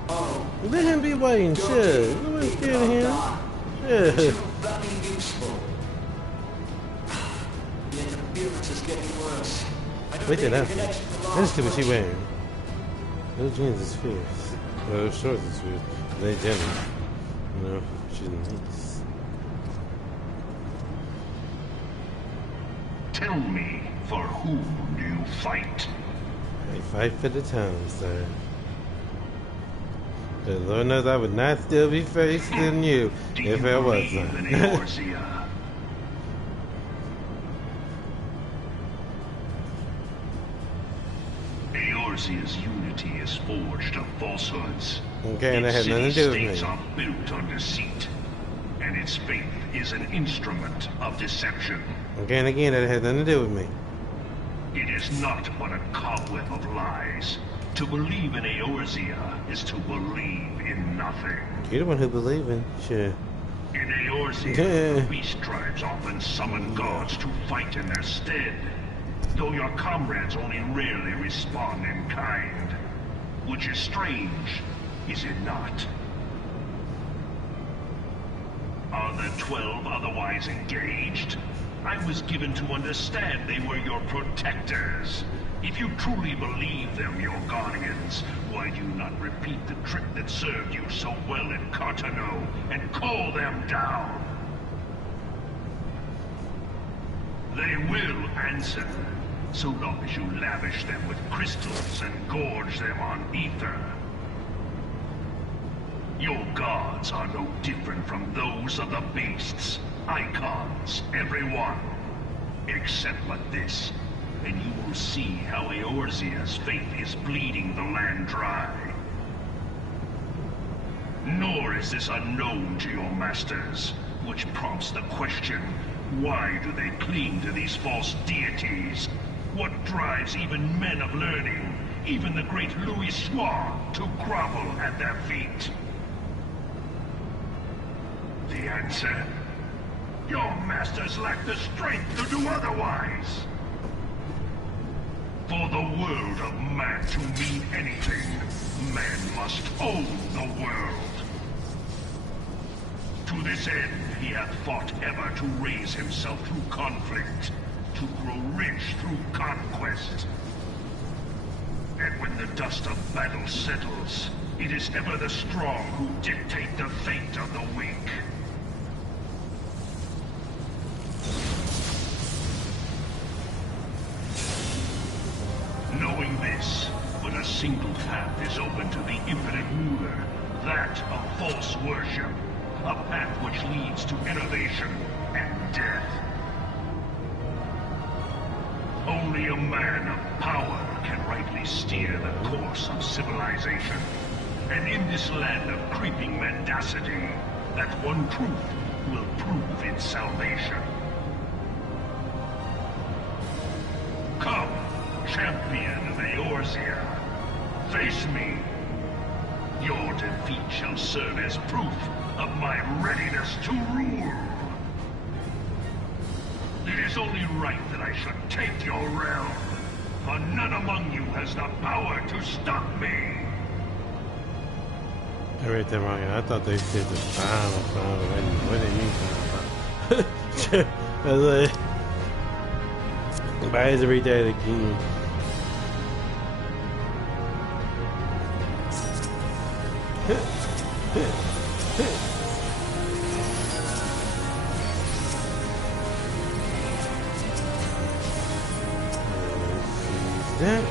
Oh. Let him be waiting, shit. You wasn't scared of him. You're Yeah. too bloody useful. The interference is getting worse. I don't Wait think that a up. connection to law Let's see what she enforcement. wearing. Those jeans is fierce. Well, those shorts is fierce. They denim. You know, she's nice. Tell me, for whom do you fight? I fight for the town, sir. The Lord knows I would not still be facing you Do if you I believe in wasn't. Eorzea? Eorzea's unity is forged of falsehoods. Okay, and that Its had nothing to do with city-states me. are built on deceit, and its faith is an instrument of deception. Okay, and again, that had nothing to do with me. It is not but a cobweb of lies. To believe in Eorzea is to believe in nothing. You're the one who believe in shit. In Eorzea, Yeah. the beast tribes often summon gods to fight in their stead, though your comrades only rarely respond in kind. Which is strange, is it not? Are the 12 otherwise engaged? I was given to understand they were your protectors. If you truly believe them your guardians, why do you not repeat the trick that served you so well in Cartano and call them down? They will answer, so long as you lavish them with crystals and gorge them on ether. Your gods are no different from those of the beasts. Icons, everyone. Except but this, and you will see how Eorzea's faith is bleeding the land dry. Nor is this unknown to your masters, which prompts the question, why do they cling to these false deities? What drives even men of learning, even the great Louis Soir, to grovel at their feet? The answer? Your masters lack the strength to do otherwise. For the world of man to mean anything, man must own the world. To this end, he hath fought ever to raise himself through conflict, to grow rich through conquest. And when the dust of battle settles, it is ever the strong who dictate the fate of the weak. Knowing this, but a single path is open to the infinite ruler, that of false worship, a path which leads to innovation and death. Only a man of power can rightly steer the course of civilization. And in this land of creeping mendacity, that one truth will prove its salvation. Come, champion of Eorzea, face me. Your defeat shall serve as proof of my readiness to rule. It is only right that I should take your realm, for none among you has the power to stop me. I read that wrong. I thought they said the final. What do they mean final? I was like, why is it read that again? That.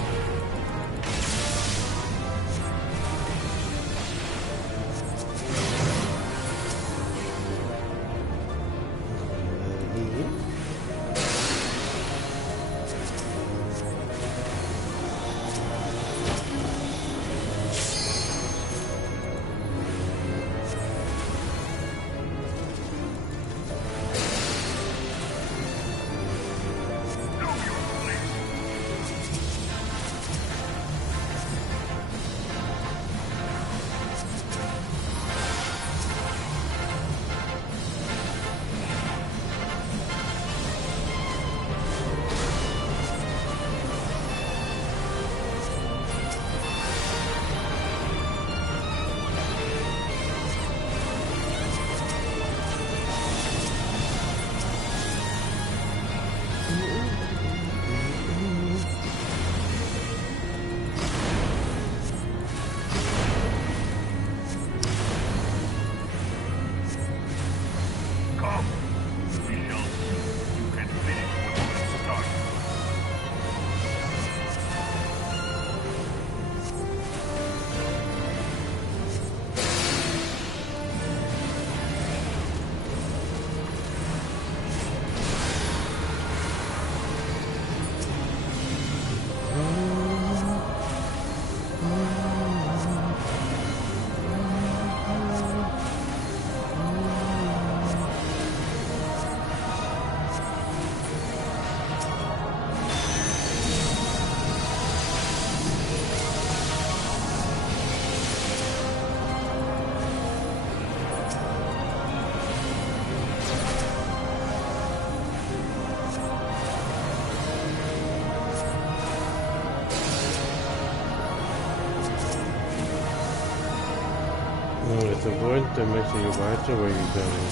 It's important to make sure you're watching where you're going.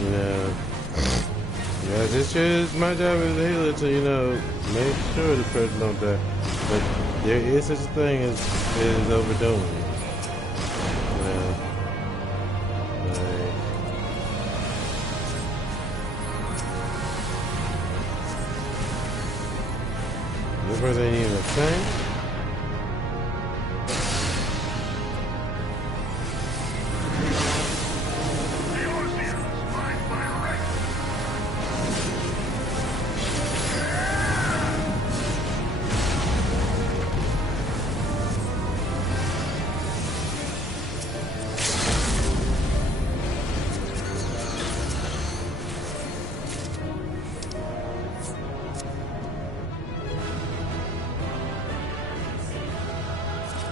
You know, yeah, this is my job as a healer to, make sure the person don't die. But there is such a thing as overdoing. You know, like, this person ain't even a thing.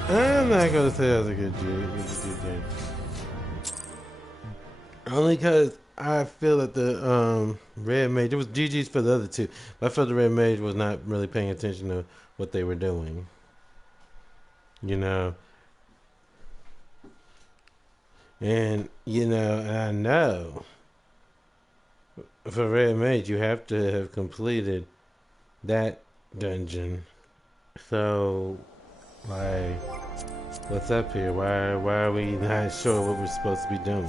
I'm not gonna say that was a good game. Only because I feel that the Red Mage, it was GG's for the other two, but I felt the Red Mage was not really paying attention to what they were doing. You know, and I know for Red Mage you have to have completed that dungeon. So, like, what's up here? Why are we not sure what we're supposed to be doing?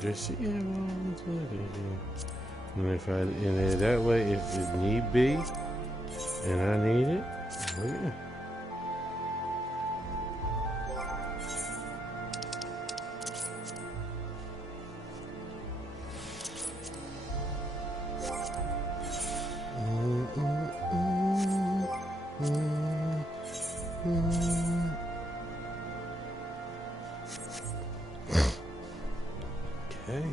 Does she have all? And if that way, if need be, and I need it, oh yeah. Okay.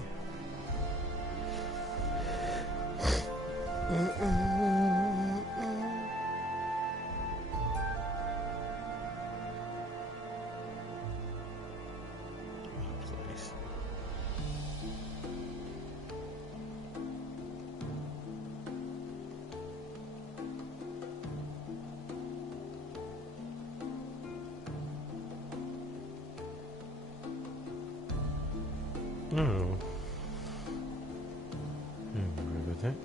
Oh. Remember that?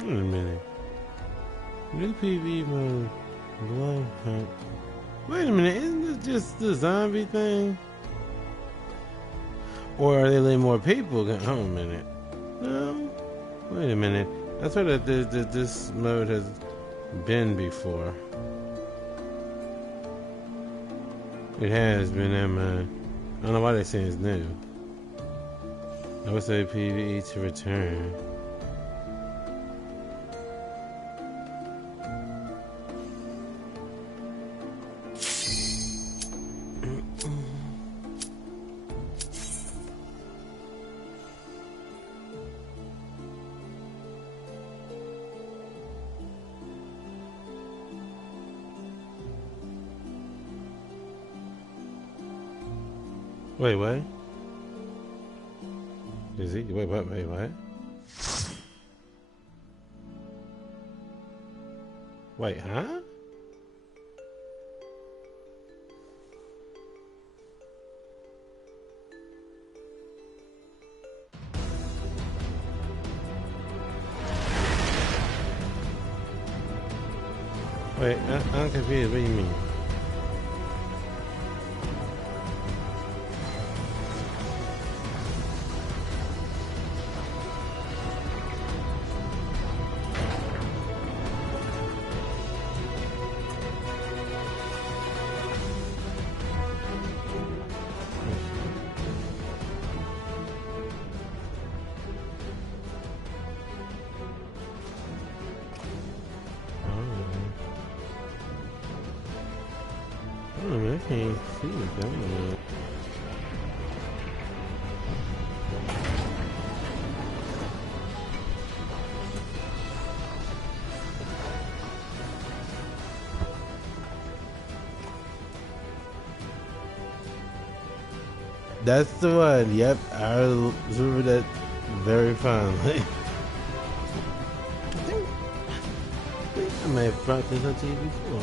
Wait a minute. New PV mode. Blood hunt. Wait a minute, isn't this just the zombie thing? Or are they letting more people go? Oh, a minute. No. Wait a minute. I thought that this mode has been before. It has been that mode. I don't know why they're saying it's new. I would say PvE to return. Wait, what? Is he? Wait, what? Wait, what? Wait, huh? Wait, I'm confused. What do you mean? Oh man, I can't see that one. That's the one. Yep, I remember that very fondly. I may have brought this up to you before.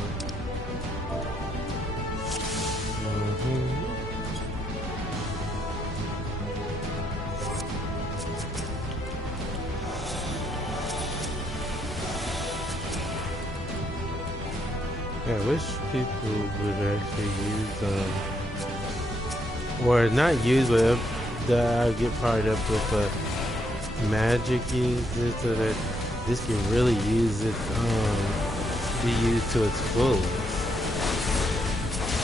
Yeah, I wish people would actually use, or not use, but that I get fired up with magic uses so that this can really use it, be used to its fullest.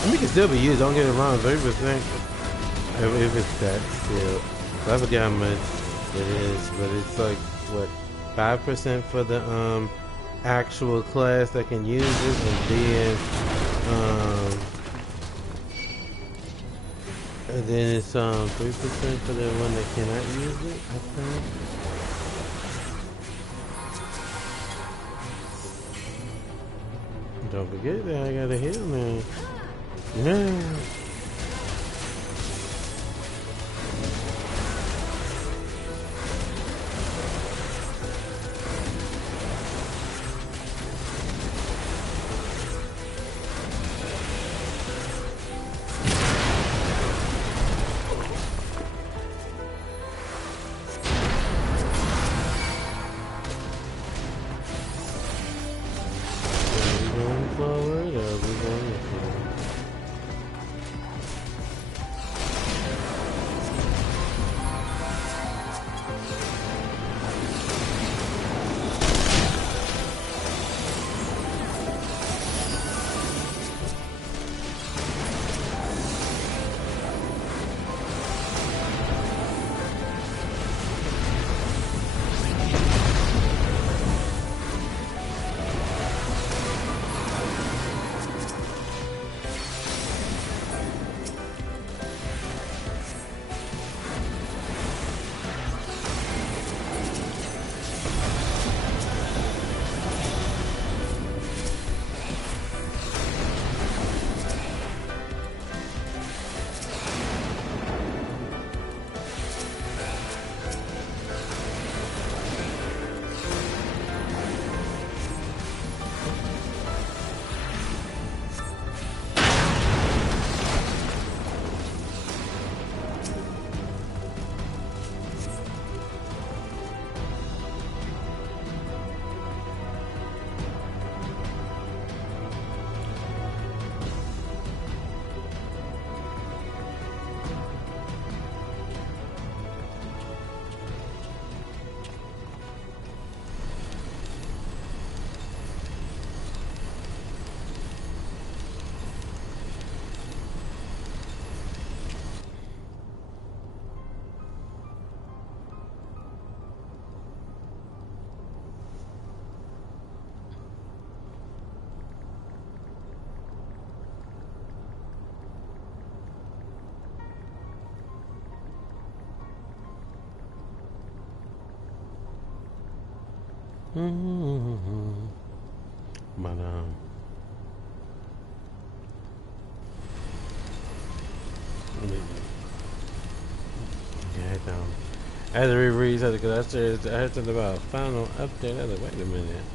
I mean, it can still be used, don't get it wrong, 30%, if it's that still. I forget how much it is, but it's like, what, 5% for the, actual class that can use it, and then it's 3% for the one that cannot use it, I think. Don't forget that I got a heal man. Yeah. But yeah, I had to reread something because I heard something about a final update. I was like, wait a minute.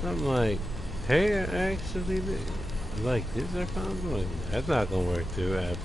And I'm like, hey, actually, like, this is our final? Like, that's not gonna work too well.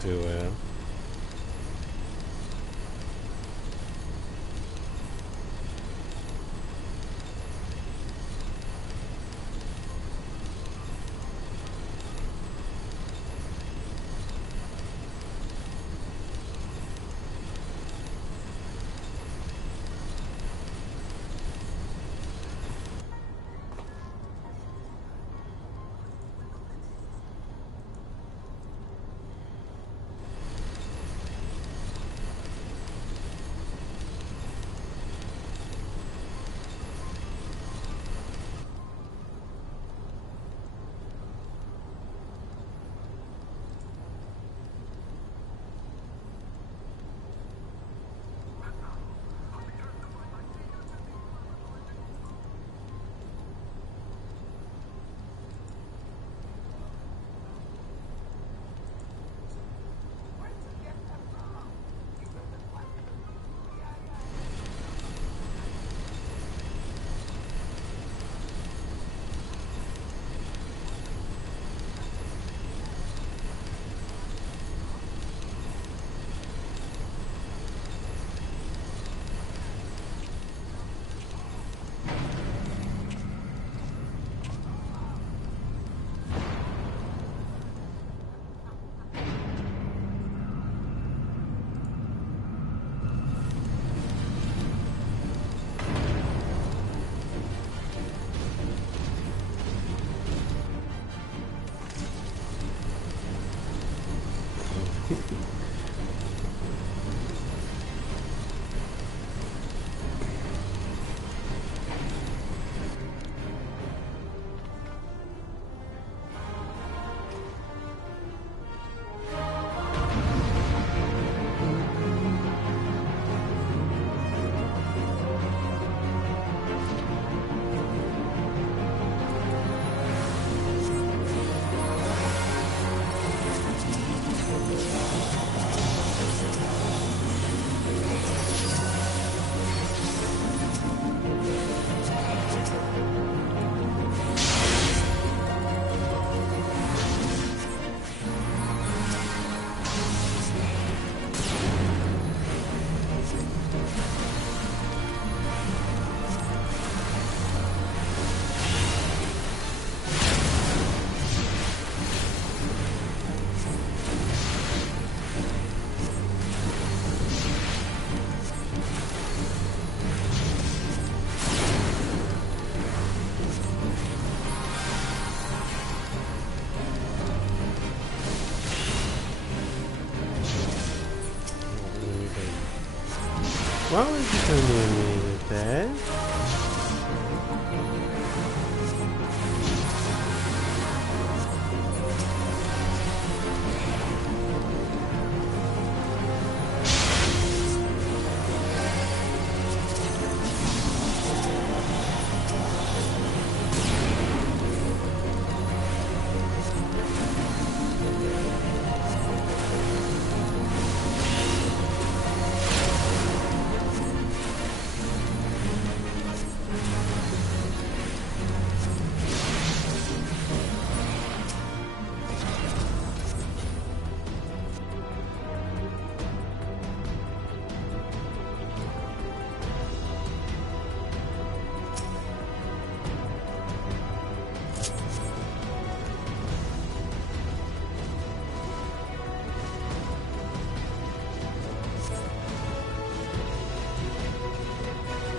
Why would you come near me with that?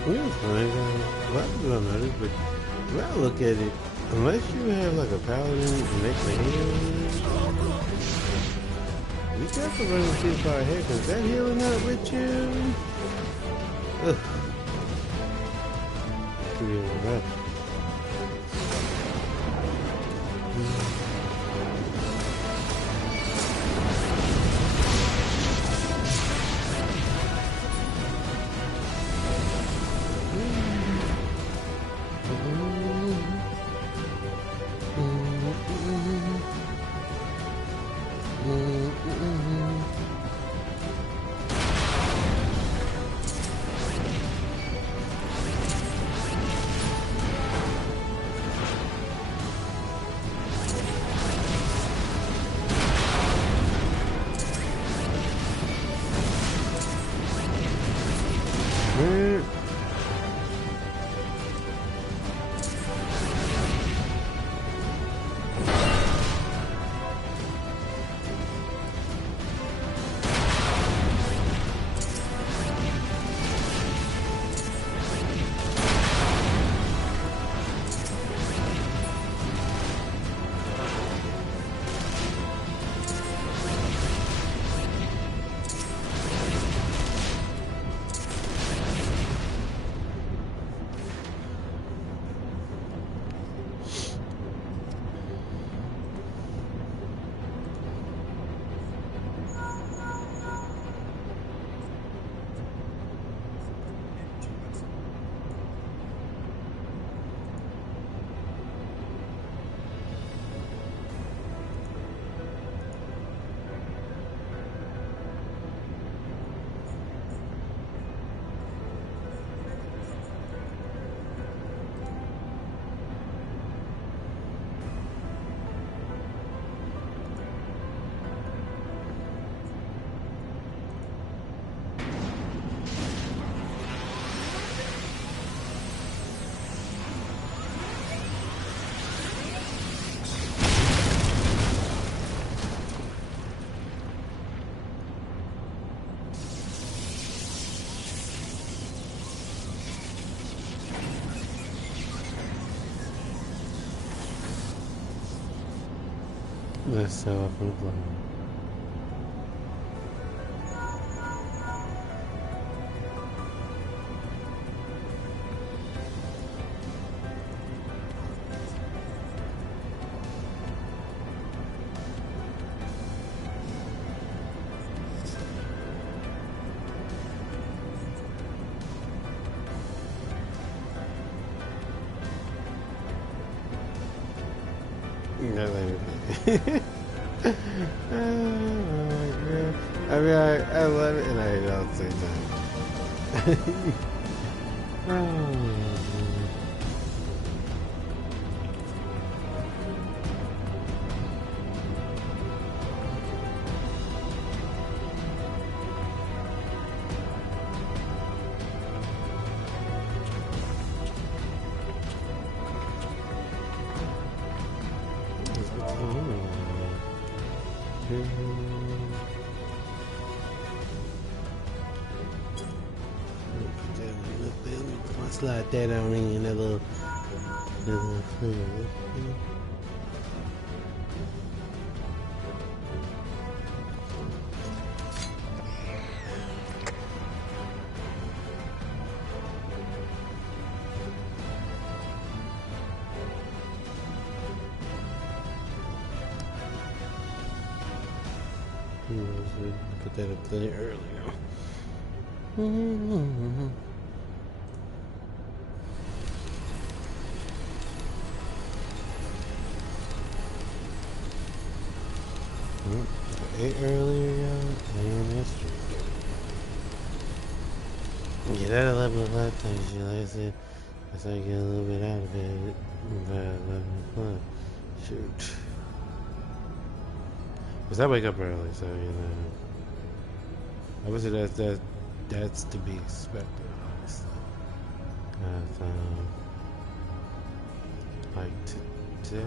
You know, a lot of people don't know this, but when I look at it, unless you have like a paladin next to him, you got to run too far ahead because that healing up with you. Ugh. Pretty rough. Let's sell off on the block. Oh my god. I mean, I love it and I hate it all at the same time. Oh. Slide that on in that little Put that up there earlier. Ate earlier, y'all. And that's true. Yeah, that 11 o'clock time shit, like I said, that's how I get a little bit out of it by 11 o'clock. Shoot. Because I wake up early, so, you know. Obviously, that's to be expected, honestly. Like today,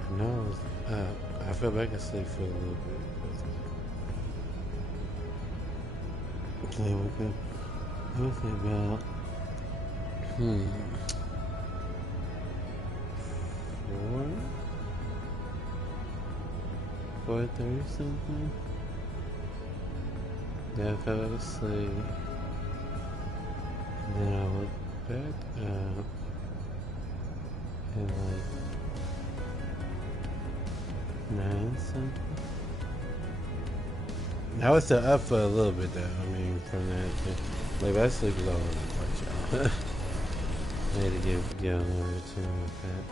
I know I was up. I fell back asleep for a little bit. I woke up. I was about 4:30 something. Then I fell asleep. And then I woke back up at like 9 something. I was still up for a little bit though. I mean, from that, like that sleep was all over the place, y'all. I had to get on over to with that.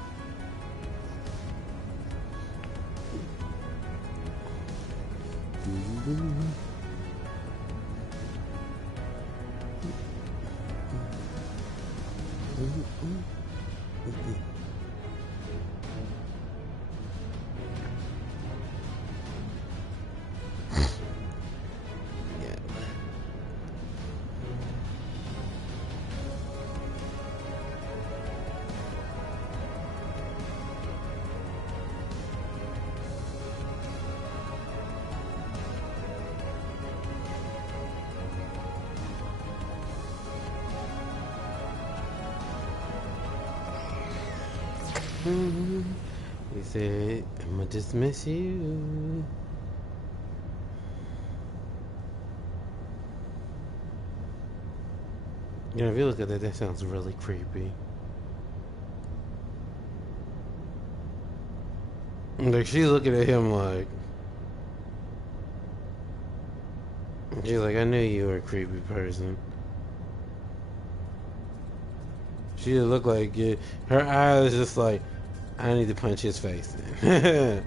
He said, I'm gonna dismiss you. You know, if you look at that, that sounds really creepy. Like, she's looking at him like... She's like, I knew you were a creepy person. She looked like it. Her eyes just like, I need to punch his face in.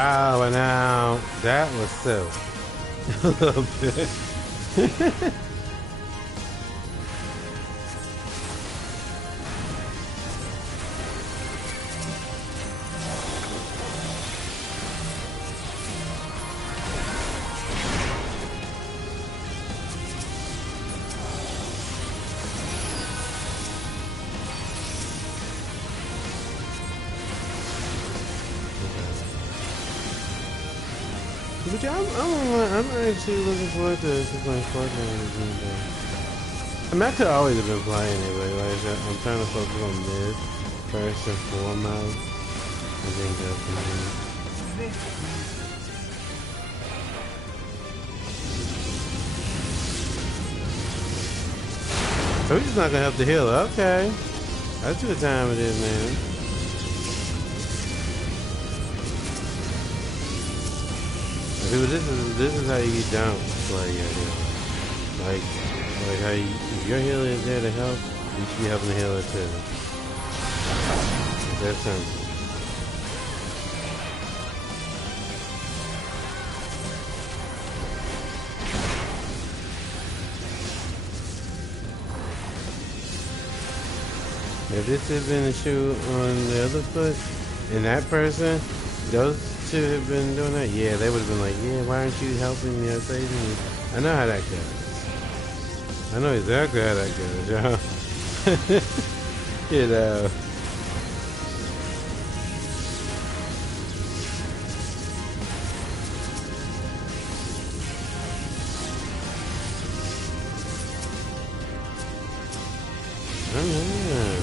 Oh, and now that was so a little bit. But yeah, I'm actually looking forward to playing Fortnite again. I mean, I could always have been playing it, but like I'm trying to focus on this first and foremost, and then go from there. So he's just not gonna help the healer. Okay, that's what time it is, man. Dude, this is how you don't play your healer. Like how you, if your healer is there to help, you should be helping the healer too. That's simple. If this had been a shoe on the other foot, and that person, those two have been doing that, yeah, they would have been like, yeah, why aren't you helping me or saving me? I know how that goes. I know exactly how that goes, y'all. You know. Oh, yeah.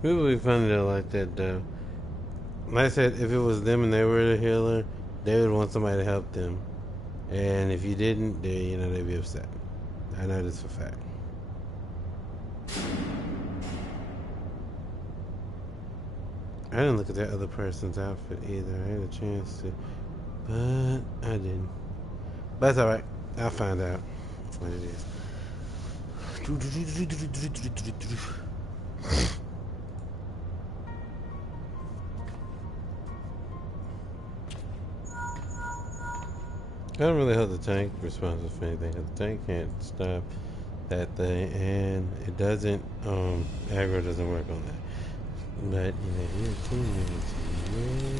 It would be funny though, like that though. Like I said, if it was them and they were the healer, they would want somebody to help them. And if you didn't, they'd be upset. I know this for a fact. I didn't look at that other person's outfit either. I had a chance to, but I didn't. But that's alright. I'll find out what it is. I don't really hold the tank responsible for anything. The tank can't stop that thing, and it doesn't. Aggro doesn't work on that. But you're 2 minutes. Yeah.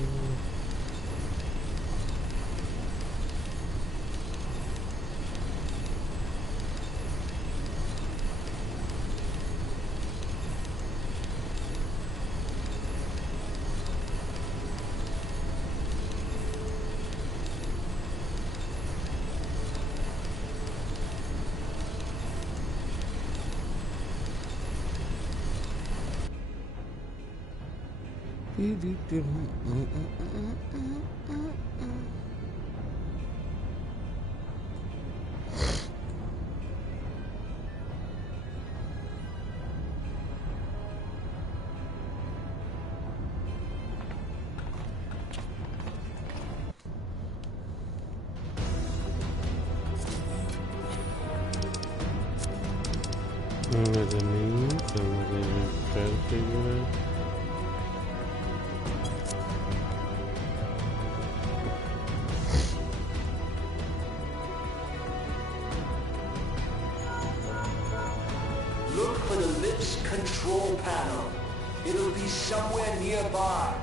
What does it mean? So we're gonna try to figure out. Look for the lift's control panel. It'll be somewhere nearby.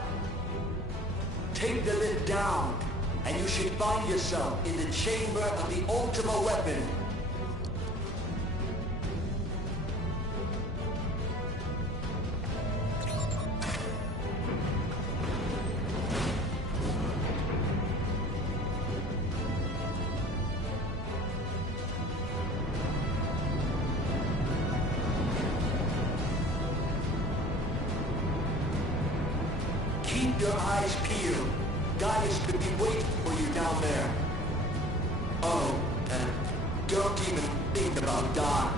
Take the lift down, and you should find yourself in the chamber of the Ultima weapon. Keep your eyes peeled. Gaius could be waiting for you down there. Oh, and don't even think about dying.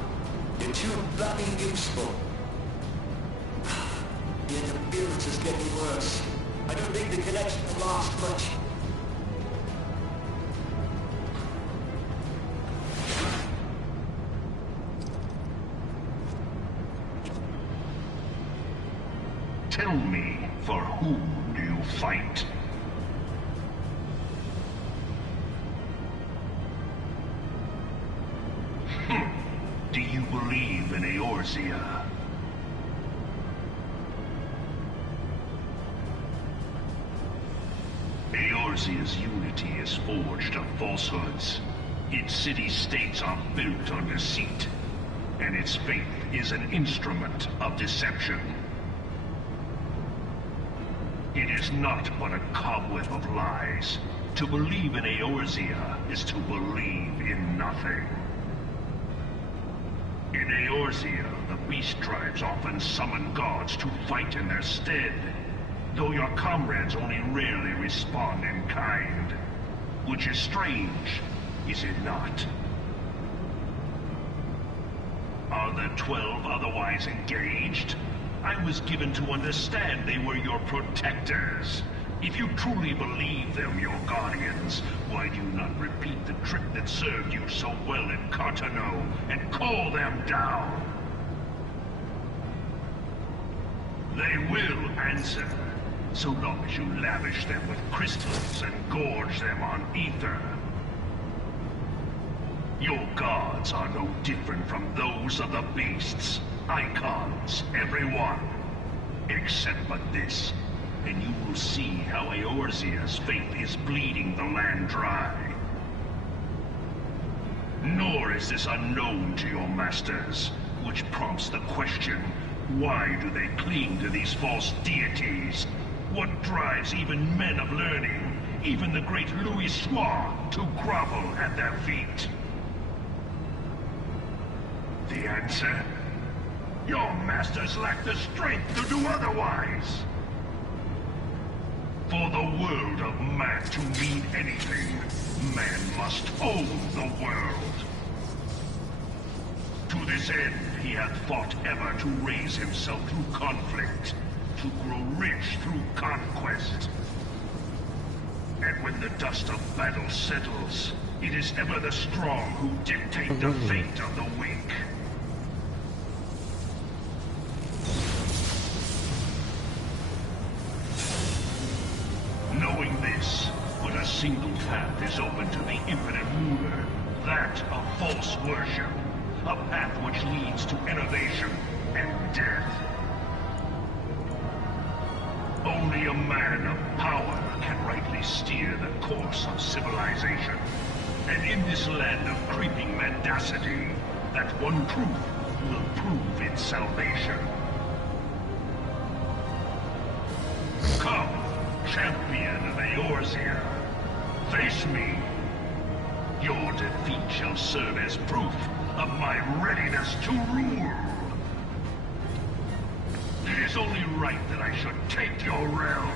You're too bloody useful. The interference is getting worse. I don't think the connection will last much. Tell me, for whom do you fight? Do you believe in Eorzea? Eorzea's unity is forged of falsehoods. Its city-states are built on deceit, and its faith is an instrument of deception. It is not but a cobweb of lies. To believe in Eorzea is to believe in nothing. In Eorzea, the beast tribes often summon gods to fight in their stead, though your comrades only rarely respond in kind. Which is strange, is it not? Are the 12 otherwise engaged? I was given to understand they were your protectors. If you truly believe them your guardians, why do you not repeat the trick that served you so well in Cartano and call them down? They will answer, so long as you lavish them with crystals and gorge them on ether. Your gods are no different from those of the beasts. Icons, every one. Except but this, and you will see how Eorzea's faith is bleeding the land dry. Nor is this unknown to your masters, which prompts the question, why do they cling to these false deities? What drives even men of learning, even the great Louis Swan, to grovel at their feet? The answer? Your masters lack the strength to do otherwise. For the world of man to mean anything, man must own the world. To this end, he hath fought ever to raise himself through conflict, to grow rich through conquest. And when the dust of battle settles, it is ever the strong who dictate the fate of the weak. Knowing this, but a single path is open to the infinite ruler, that of false worship, a path which leads to innovation and death. Only a man of power can rightly steer the course of civilization. And in this land of creeping mendacity, that one truth will prove its salvation. Come, champion of Eorzea, face me. Your defeat shall serve as proof of my readiness to rule. It is only right that I should take your realm,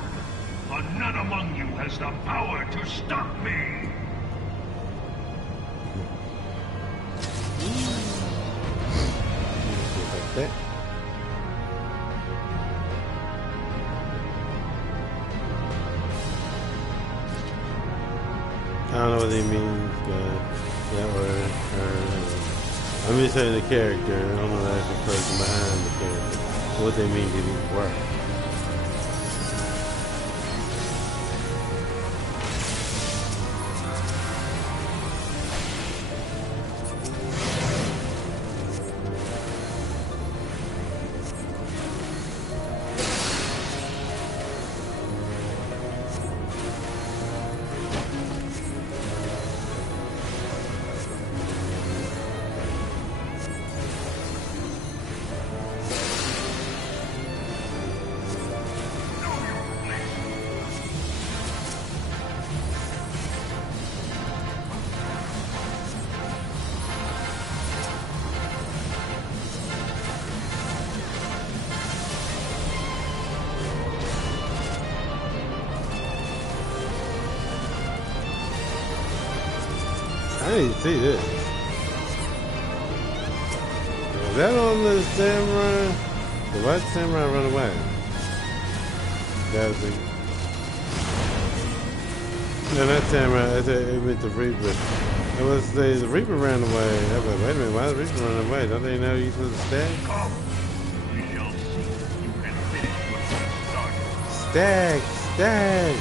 but none among you has the power to stop me. Like that. I don't know what he means, but yeah, I'm just saying the character. I don't know the actual person behind the character. What they mean did it work? I didn't see this. Was that on the samurai? The white samurai run away? That was the... No, not samurai. It meant the Reaper. It was the Reaper ran away. I was like, wait a minute, why is the Reaper running away? Don't they know you to the stag? We shall see if you can finish what you started. Stag! Stag!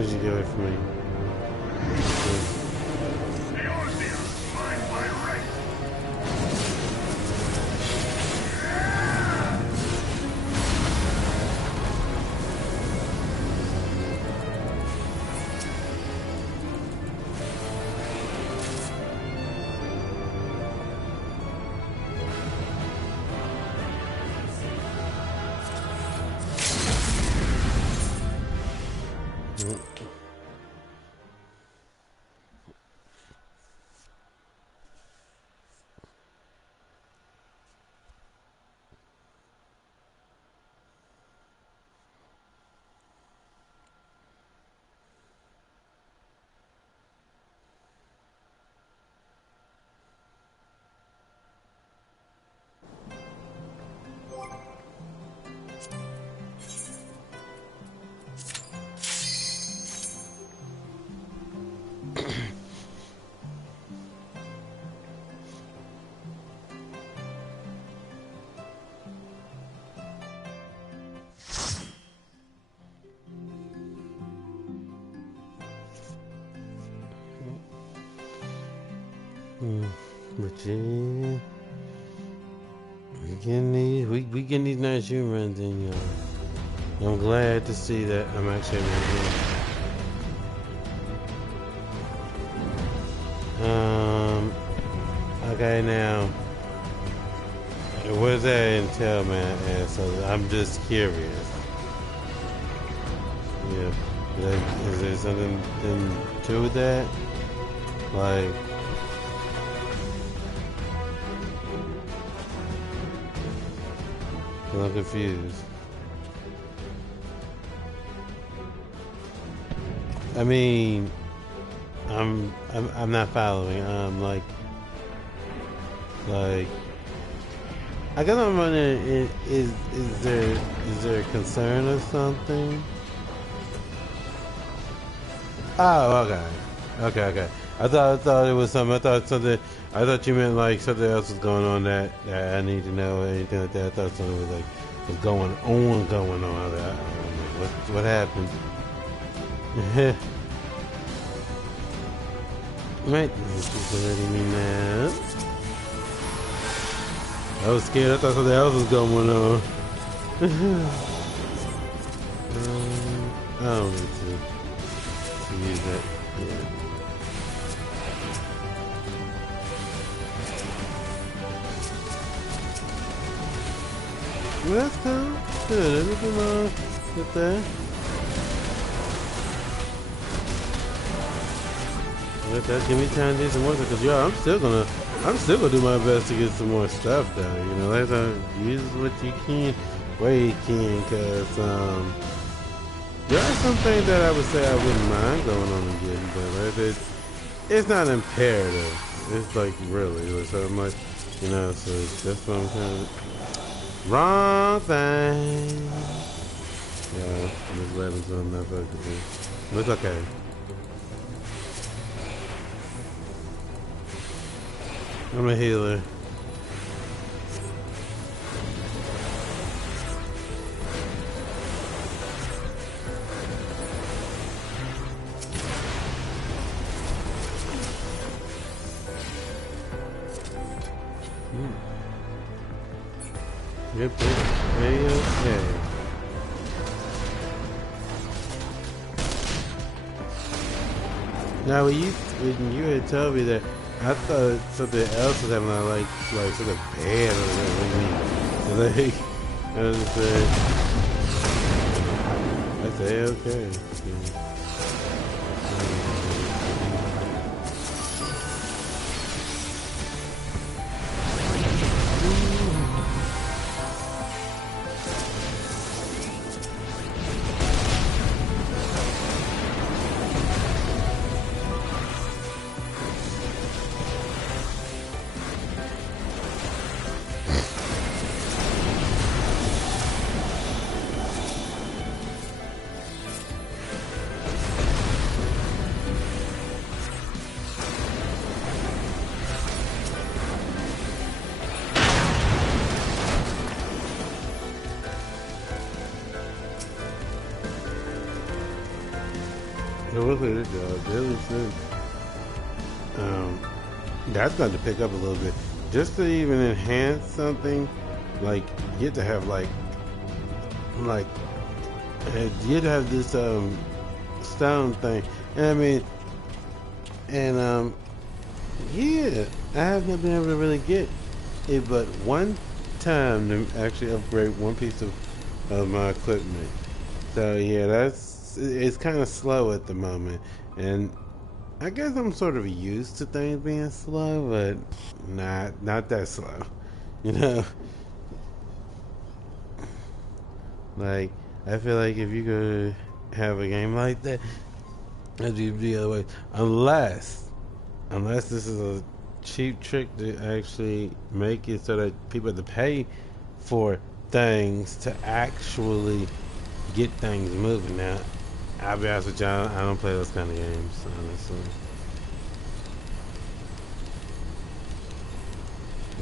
soon as you get away from me. But yeah, we getting these Najun runs in, y'all. I'm glad to see that I'm actually able to do it. Okay, now, what does that entail, man? So I'm just curious. Yeah, is there something to that? Like, I'm confused. I mean, I'm not following. I guess I'm wondering, is there a concern or something? Oh, okay. I thought it was something. I thought you meant like something else was going on that I need to know or anything like that. I thought something was going on. I don't know what happened. Right, this is letting me now. I was scared. I thought something else was going on. I don't need to use that. Yeah. Well, that's cool. Good. Everything with that. Let that give me time to do some more stuff, because I'm still gonna do my best to get some more stuff done. You know, like use what you can, where you can, because there are some things that I would say I wouldn't mind going on and getting, but it's not imperative. It's like really, so much, you know. So that's what I'm kind of wrong thing. Yeah, just letting something not supposed to do. But it's okay. I'm a healer. Yep, okay. Now, when you had told me that, I thought something else was happening, like something bad or whatever. Like, I just said, okay. Yeah. will say this, y'all. Really soon. That's going to pick up a little bit. Just to even enhance something, like you have to have like you have to have this stone thing. And I mean, and yeah, I haven't been able to really get it, but one time to actually upgrade one piece of my equipment. So yeah, it's kind of slow at the moment, and I guess I'm sort of used to things being slow, but not that slow, you know. Like I feel like if you could have a game like that, it'd be the other way, unless this is a cheap trick to actually make it so that people have to pay for things to actually get things moving. Now, I'll be honest with y'all, I don't play those kind of games, honestly.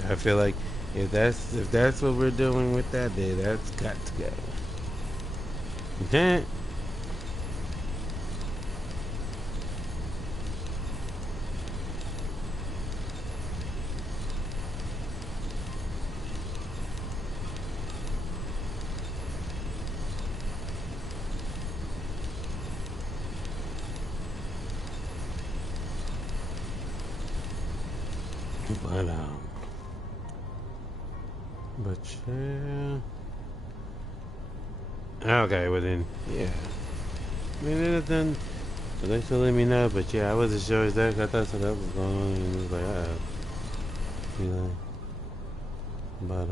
I feel like if that's what we're doing with that, then that's got to go. Okay. But yeah. Okay, well then, yeah. I mean, it done. Thanks for letting me know, but yeah, I wasn't sure exactly. I thought something else was going on, and it was like, you know. But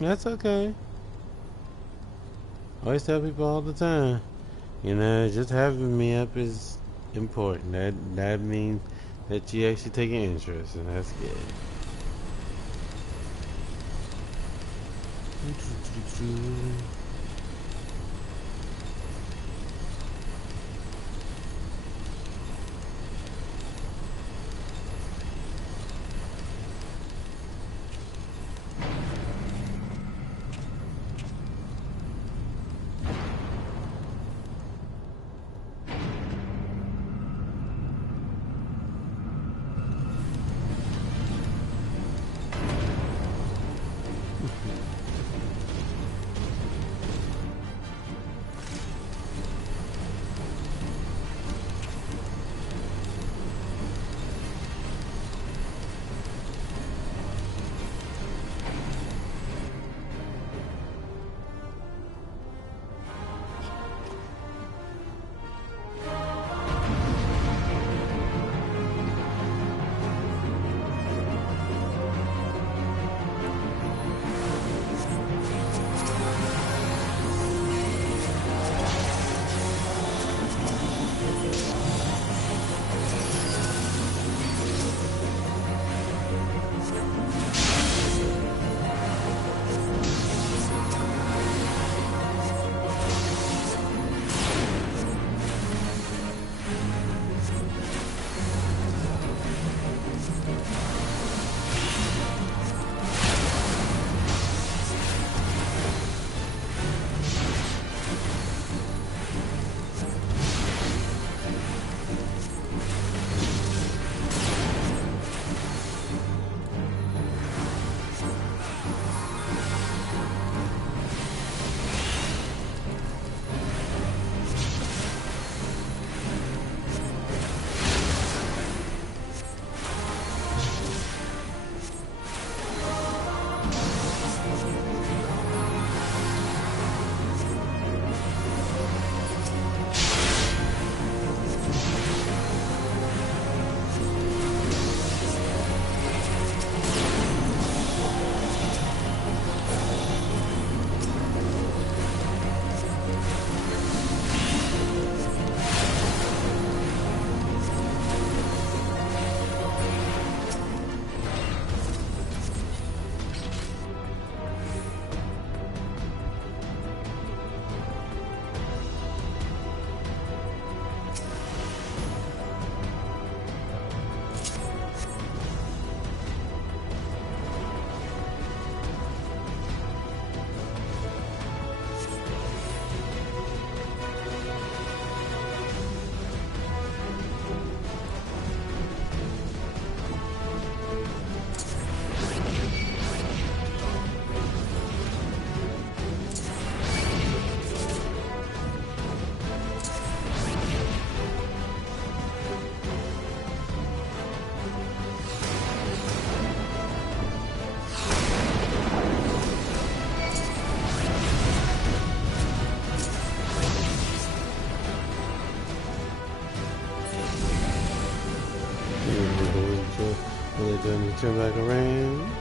that's okay. I always tell people all the time, you know, just having me up is important. That means that you actually take an interest, and that's good. turn back around.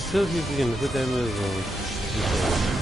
still keep forgetting to put that move on.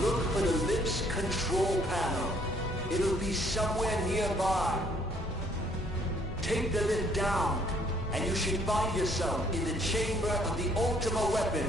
Look for the lift's control panel. It'll be somewhere nearby. Take the lift down, and you should find yourself in the chamber of the Ultima weapon.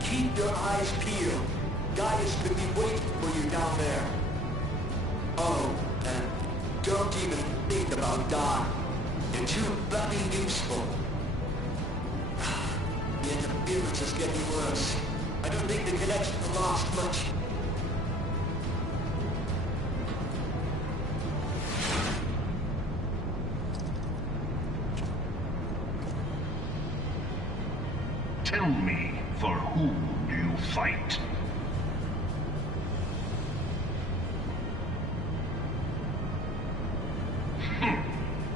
Keep your eyes peeled. Gaius could be waiting for you down there. Oh, and don't even think about dying. You're too bloody useful. The interference is getting worse. I don't think the connection will last much. Tell me, for whom do you fight?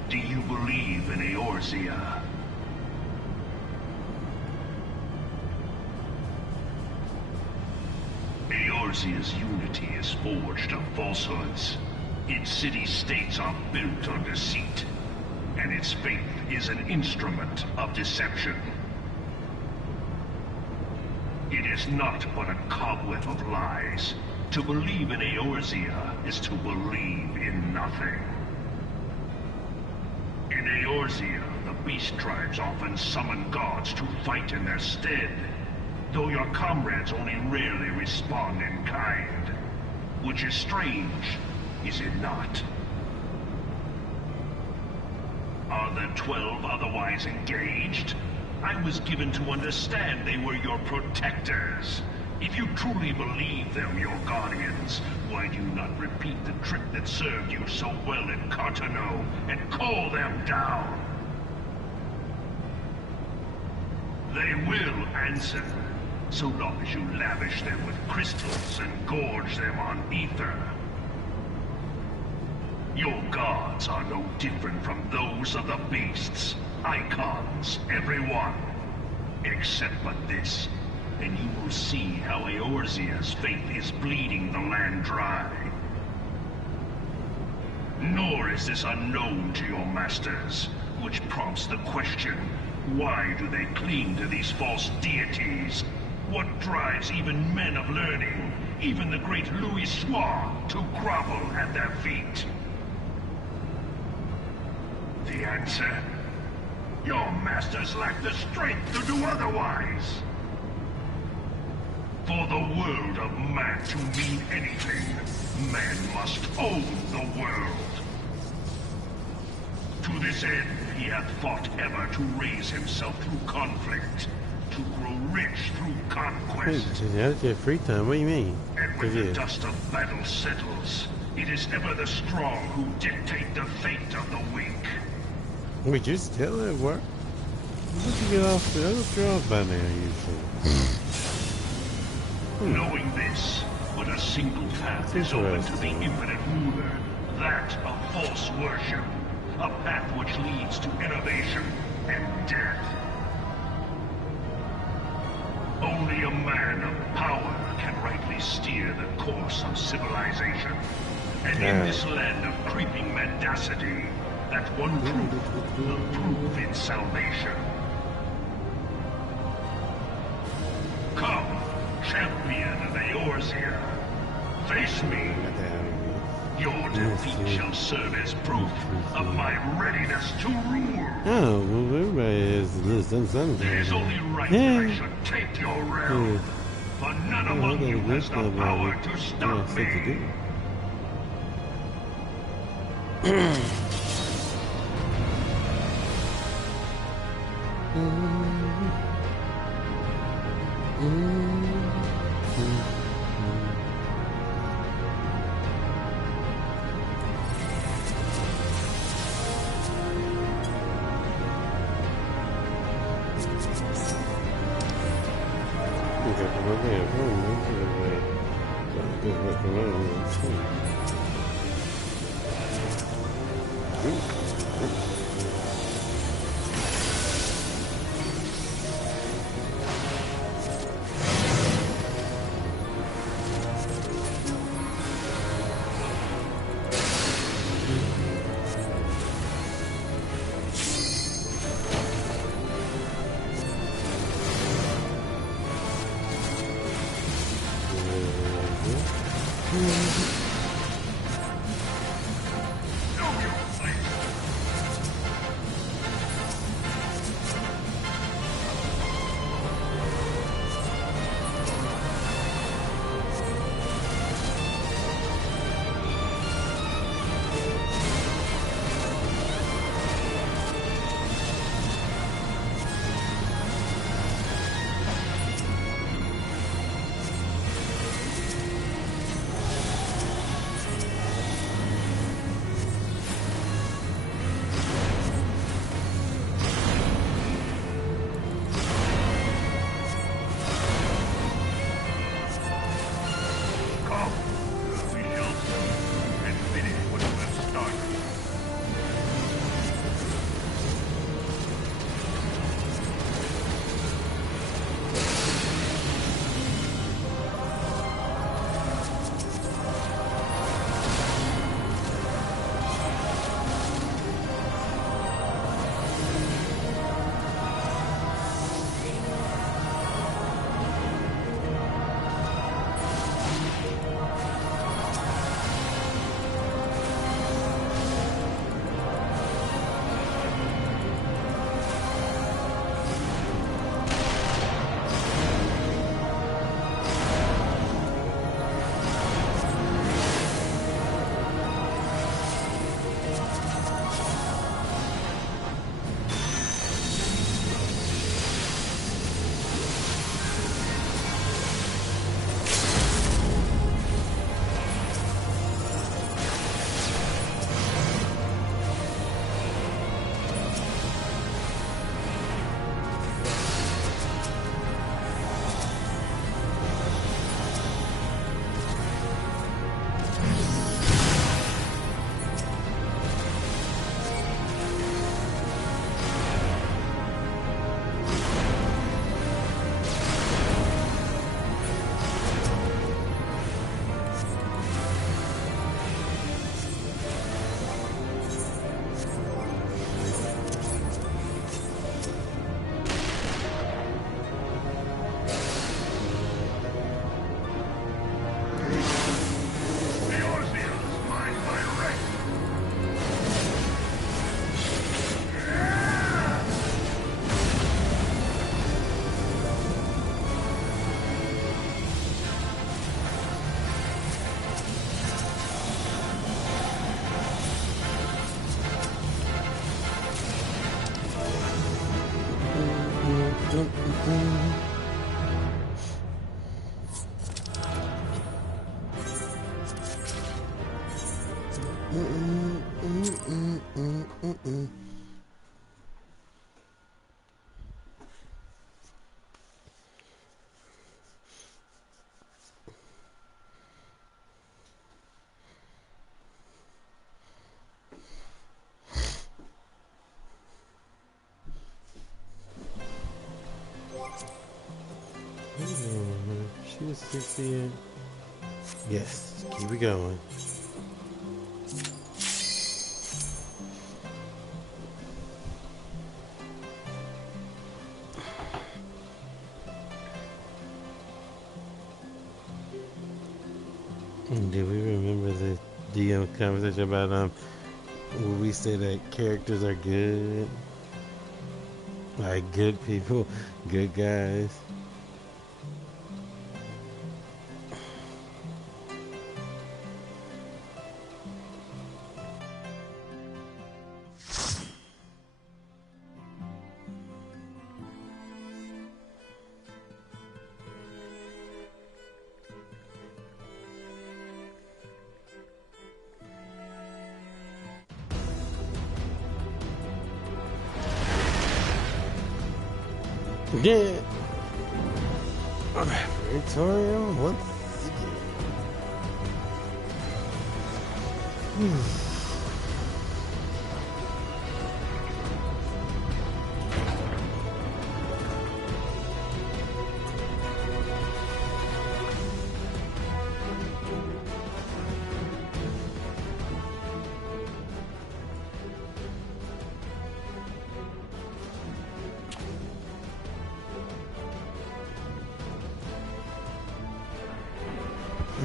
Do you believe in Eorzea? Eorzea's unity is forged of falsehoods. Its city-states are built on deceit, and its faith is an instrument of deception. It is not but a cobweb of lies. To believe in Eorzea is to believe in nothing. In Eorzea, the beast tribes often summon gods to fight in their stead, though your comrades only rarely respond in kind. Which is strange, is it not? Are the 12 otherwise engaged? I was given to understand they were your protectors. If you truly believe them your guardians, why do you not repeat the trick that served you so well in Cartano and call them down? They will answer, so long as you lavish them with crystals and gorge them on ether. Your gods are no different from those of the beasts. Icons, every one. Except but this, and you will see how Eorzea's faith is bleeding the land dry. Nor is this unknown to your masters, which prompts the question, why do they cling to these false deities? What drives even men of learning, even the great Louis Soir, to grovel at their feet? The answer? Your masters lack the strength to do otherwise. For the world of man to mean anything, man must own the world. To this end, he hath fought ever to raise himself through conflict, to grow rich through conquest. That's your free time, what do you mean? And when the dust of battle settles, it is ever the strong who dictate the fate of the weak. We just tell it work. What you get off the other draws by now, usually. Knowing this, but a single path is open to the infinite ruler, that of false worship, a path which leads to innovation and death. Only a man of power can rightly steer the course of civilization. And in this land of creeping mendacity, that one truth will prove its salvation. Come, champion of Eorzea, face me. Your defeat shall serve as proof of my readiness to rule. Oh, well, everybody has a little something. It is only right that I should take your realm, for none among you has the power to stop me. She was 60. Yes, keep it going. Did we remember the DM conversation about where we say that characters are good? Like good people, good guys. Yeah. Victoria once again.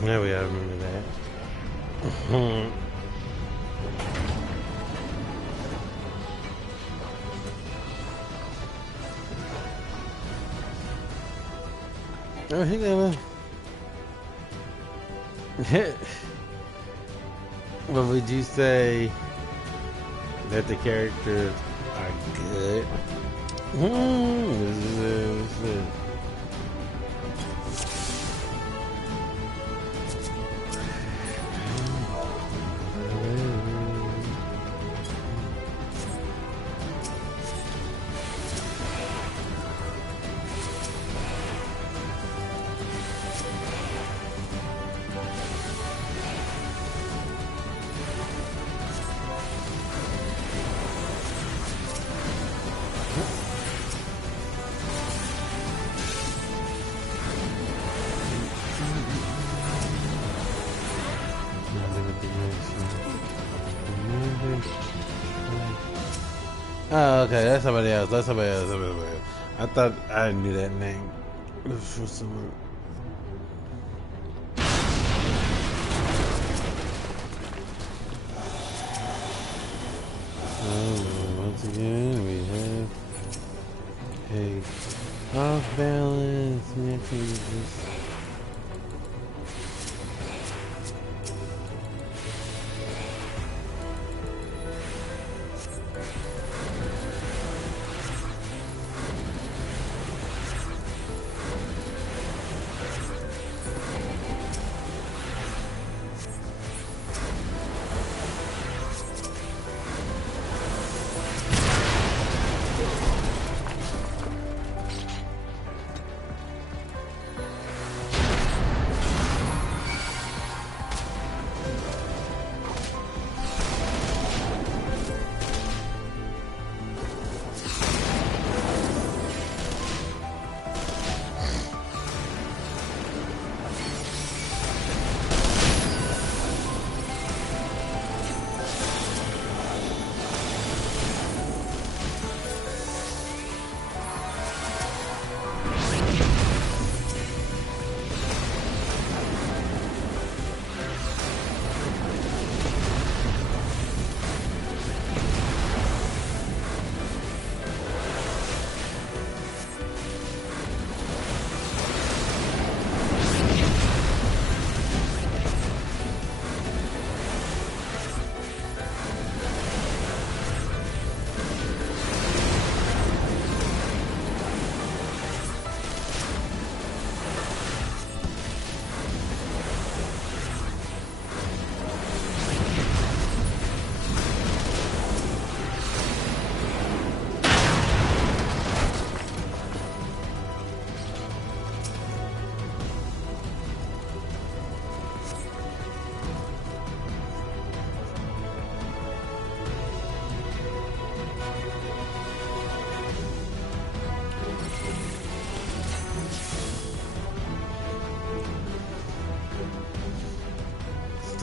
Now we gotta remember that. Oh, he gonna. What would you say that the characters are good? This is it. Oh, okay, that's somebody else. That's somebody else. I thought I knew that name. For someone. Once again, we have a off balance.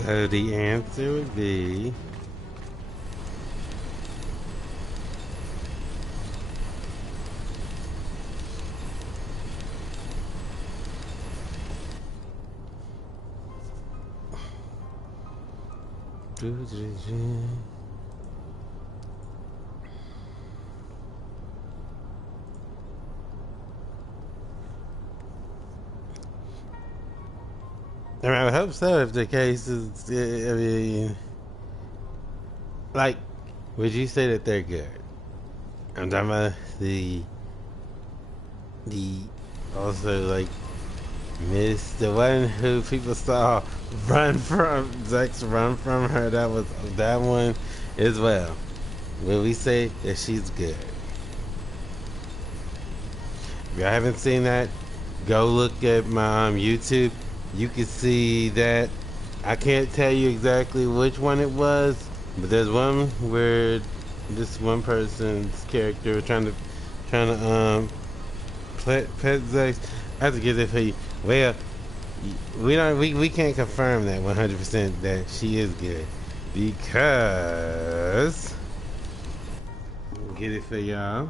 So the answer would be I mean, I would hope so if the case is, I mean, like, would you say that they're good? I'm talking about the also, like, Miss, the one who people saw run from, Zex run from her, that was, that one as well. Will we say that she's good? If y'all haven't seen that, go look at my YouTube. You can see that. I can't tell you exactly which one it was, but there's one where this one person's character was trying to pet Zex. I have to get it for you. Well, we can't confirm that 100% that she is good because get it for y'all.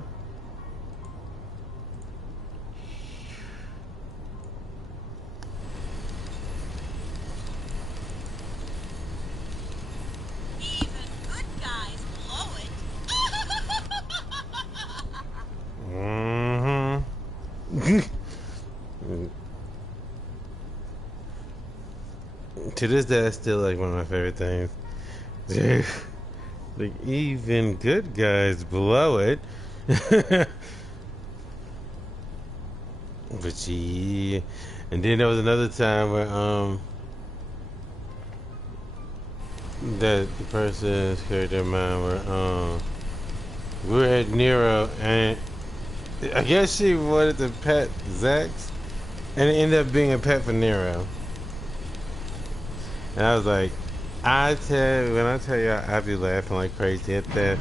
To this day, that's still like one of my favorite things. Dude, like even good guys blow it. But yeah, and then there was another time where that the person's character of mine where we were at Nero and I guess she wanted to pet Zex and it ended up being a pet for Nero. And I was like, when I tell you I be laughing like crazy at that.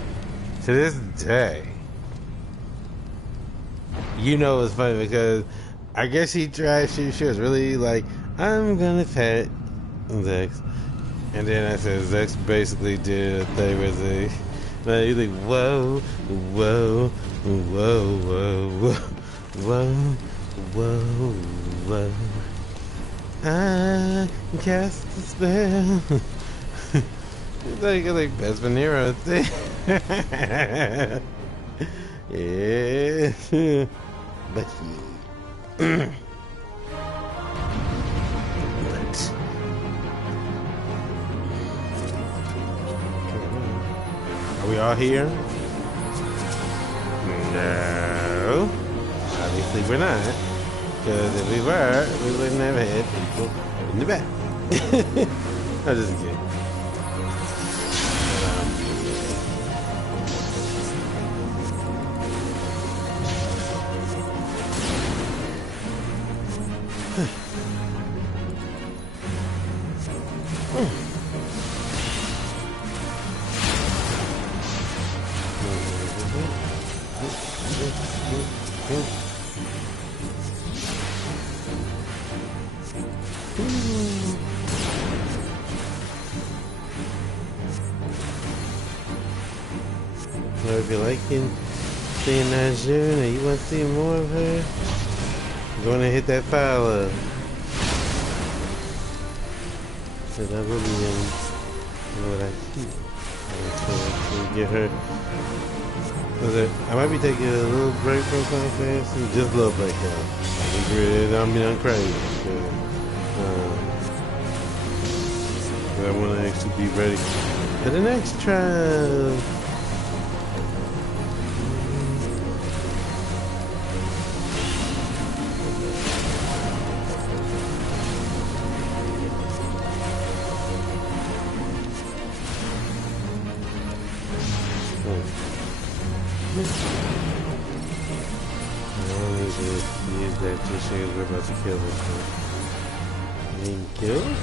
To this day, you know it's funny because I guess she was really like, I'm gonna pet Zex. And then I said Zex basically did a thing where he's like, whoa, whoa, whoa, whoa, whoa, whoa, whoa. I cast the spell. It's like best Vanero thing. Yeah. But are we all here? No. Obviously we're not. Because if we were, we wouldn't have had people in the back. I'm just kidding. So if you're liking seeing Najun and you want to see more of her, go on and hit that follow. Because I really know what I keep. So get her. I might be taking a little break from Final Fantasy, just a little break out. I'm crazy. I want to actually be ready for the next trial. Use that just because we're about to kill this one. Being killed?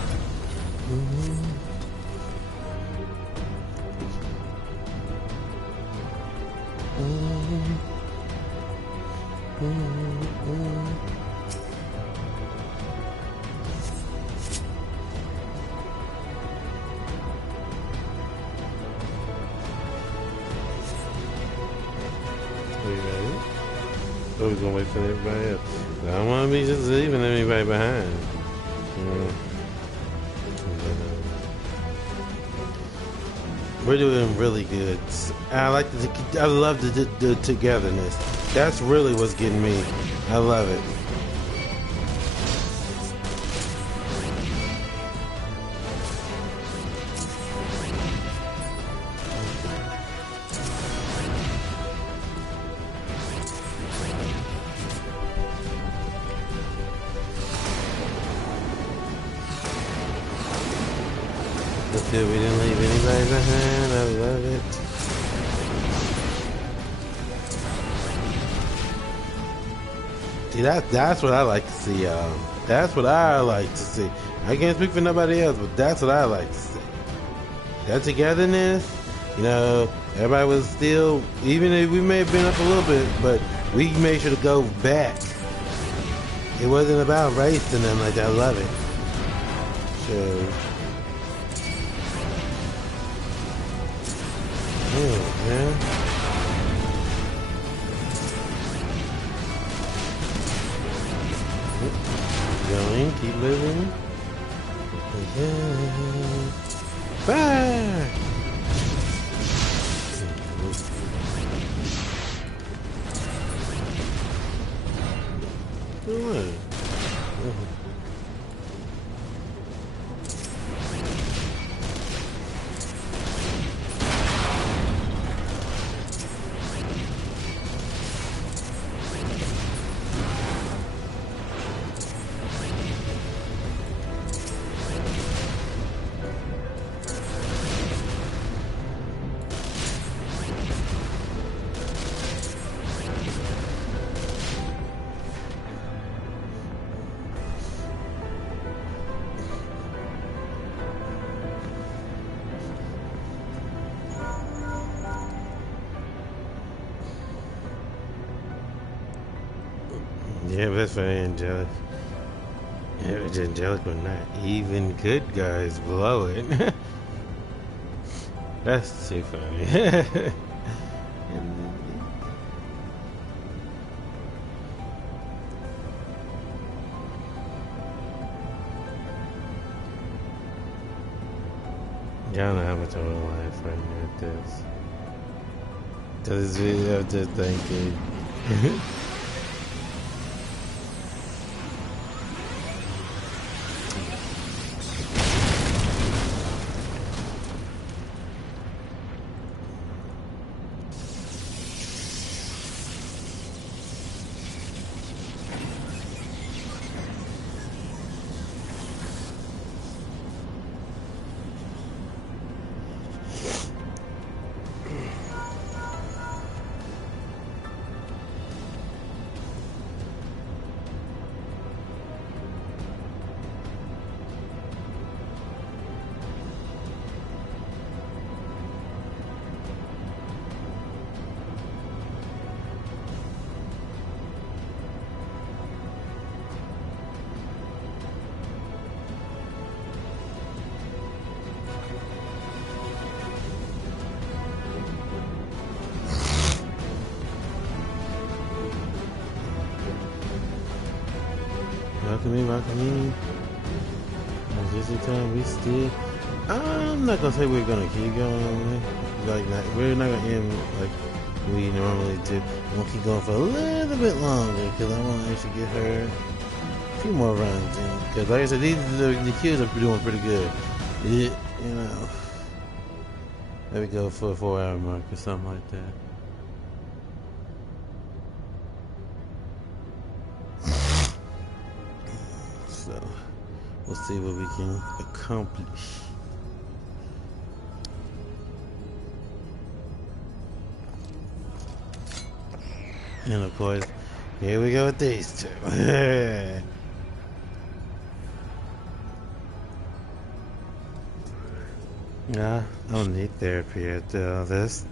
So we're gonna wait for everybody else. I don't want to be just leaving anybody behind. You know? We're doing really good. I love the togetherness. That's really what's getting me. I love it. That's good. We didn't leave anybody behind. I love it. See, that's what I like to see, y'all. That's what I like to see. I can't speak for nobody else, but that's what I like to see. That togetherness, you know, everybody was still, even if we may have been up a little bit, but we made sure to go back. It wasn't about race and them like that. I love it. So, oh, man. Going, keep living. Yeah. Fire! What? Yeah, that's very angelic. Yeah, it's angelic or not. Even good guys blow it. That's too funny. Y'all know how much I want to laugh right now at this. Cause this video, just thinking. Welcome in. Is this the time we still? I'm not gonna say we're gonna keep going. Like, we're not gonna end like we normally do. We'll keep going for a little bit longer because I want to actually get her a few more runs in. Because, like I said, the kills are doing pretty good. You know, maybe go for a 4-hour mark or something like that. So, we'll see what we can accomplish. And of course, here we go with these two. Nah, I don't need therapy after all this.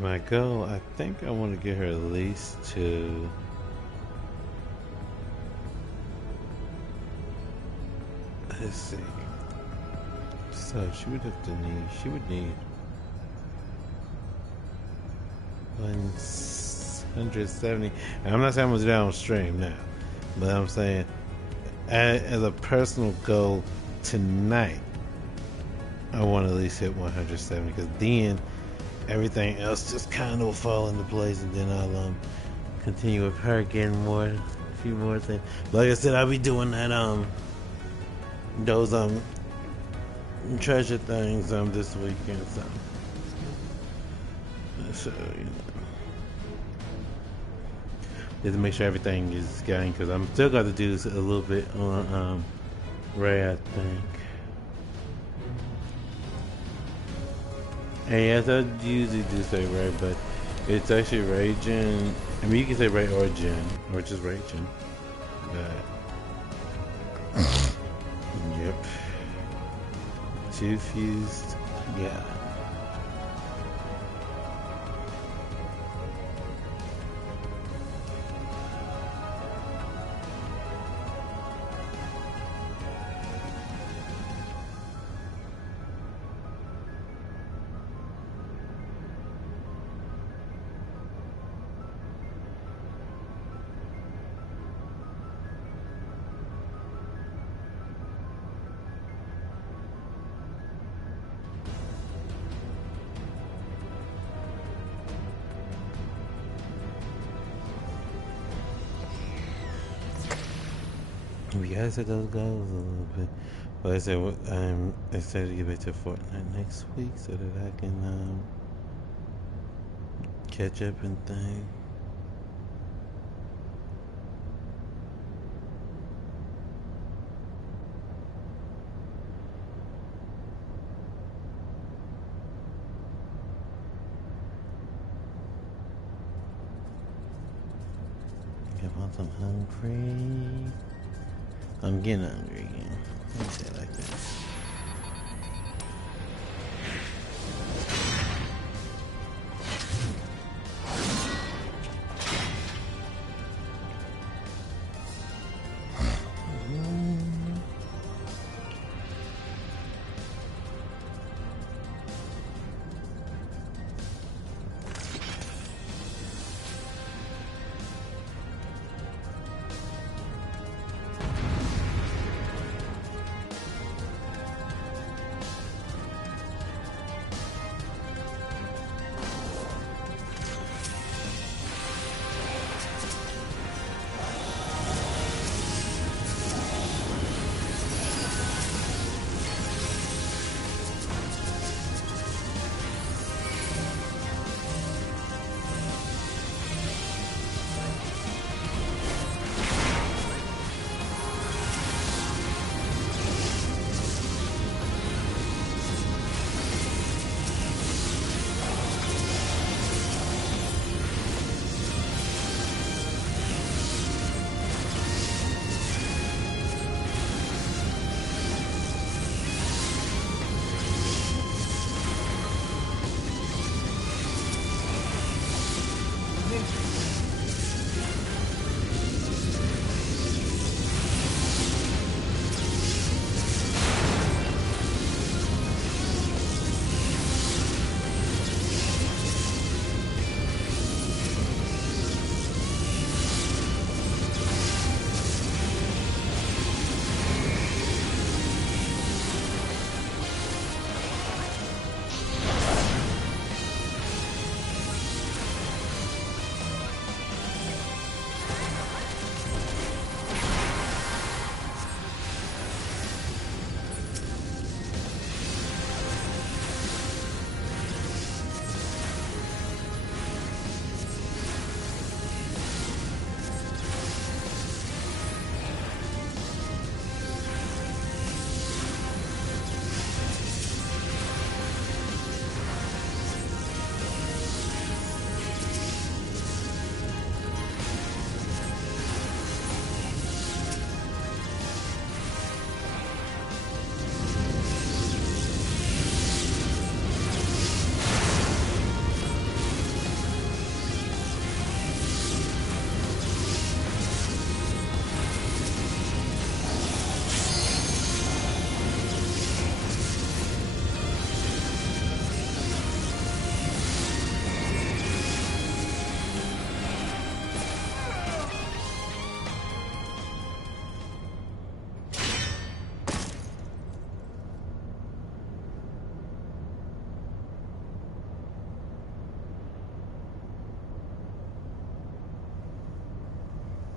My goal, I think I want to get her at least to... Let's see. So she would have to need... She would need 170. And I'm not saying I'm going to do that on stream now. But I'm saying as a personal goal tonight, I want to at least hit 170. Because then everything else just kind of will fall into place. And then I'll continue with her getting more... A few more things. Like I said, I'll be doing that... those treasure things this weekend, so you know, just to make sure everything is going, because I'm still got to do a little bit on Ray, I think. And yes, I usually do say Ray, but it's actually Ray Jin. I mean, you can say Ray or Jin, or just Ray Jin. Yep. Two fused. Yeah. We gotta set those goals a little bit. But I said, I'm excited to get back to Fortnite next week so that I can catch up and things. I'm hungry. I'm getting hungry again. Let me say it like that.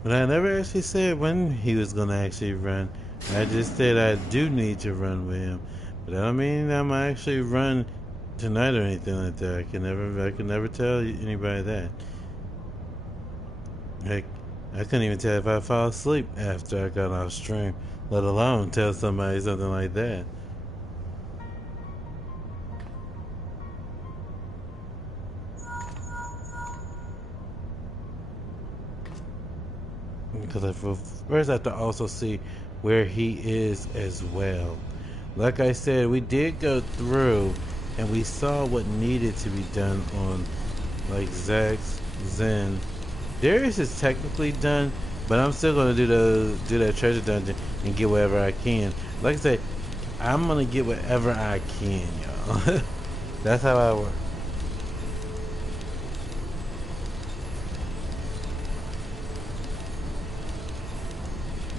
But I never actually said when he was gonna actually run. I just said I do need to run with him. But I don't mean I'm gonna actually run tonight or anything like that. I can never tell anybody that. Heck, I couldn't even tell if I fall asleep after I got off stream, let alone tell somebody something like that. Because I first have to also see where he is as well. Like I said, we did go through and we saw what needed to be done on like Zax, Zen. Darius is technically done, but I'm still gonna do that treasure dungeon and get whatever I can. Like I said, I'm gonna get whatever I can, y'all. That's how I work.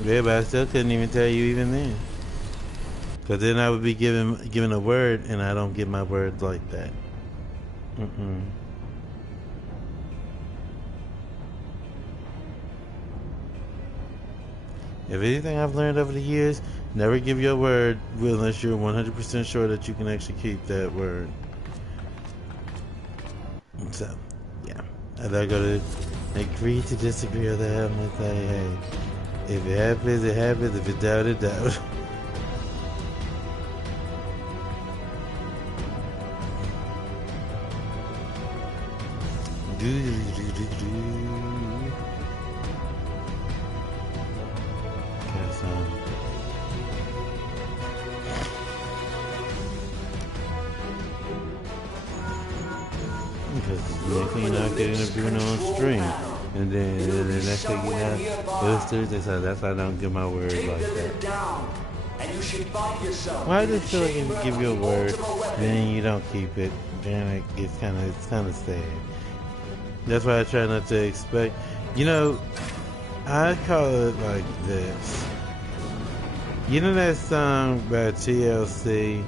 Yeah, but I still couldn't even tell you even then. Cause then I would be given a word, and I don't give my words like that. If anything I've learned over the years, never give your word unless you're 100% sure that you can actually keep that word. So, yeah. As I go to agree to disagree with that, I'm gonna say, hey, if it happens, it happens. If it doubt, it doubt. Because you're not getting interviewed on stream, and then the next thing you know, it was Thursday, so that's why I don't give my word like that. Why do you feel like if you give your word and then you don't keep it, then it's kind of sad. That's why I try not to expect. You know, I call it like this. You know that song by TLC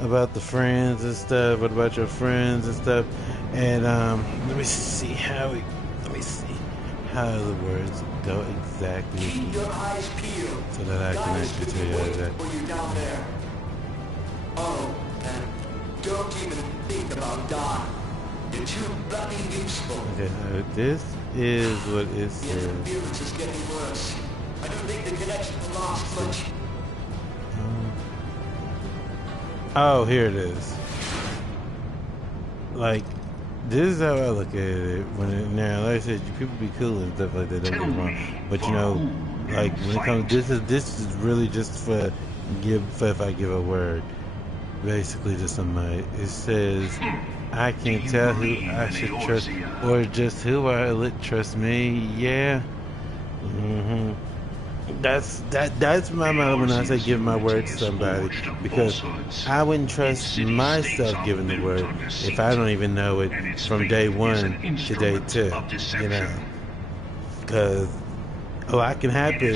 about the friends and stuff? What about your friends and stuff? And let me see how the words go exactly. Keep your eyes peeled. So that I can actually tell you that. You down there. Oh, and don't even think about dying. You're too bloody useful. Okay, this is what it says. The interference is getting worse. I don't think the connection will last much. Oh, here it is. Like, this is how I look at it. Now, like I said, people be cool and stuff like that. Don't get me wrong, but you know, like when it comes, this is really just for if I give a word, basically to somebody. It says, I can't tell who I should trust, or just who I let trust me. Yeah. That's my mind when I say give my word to somebody, because I wouldn't trust myself giving the word if I don't even know it from day one to day two, you know, because a lot can happen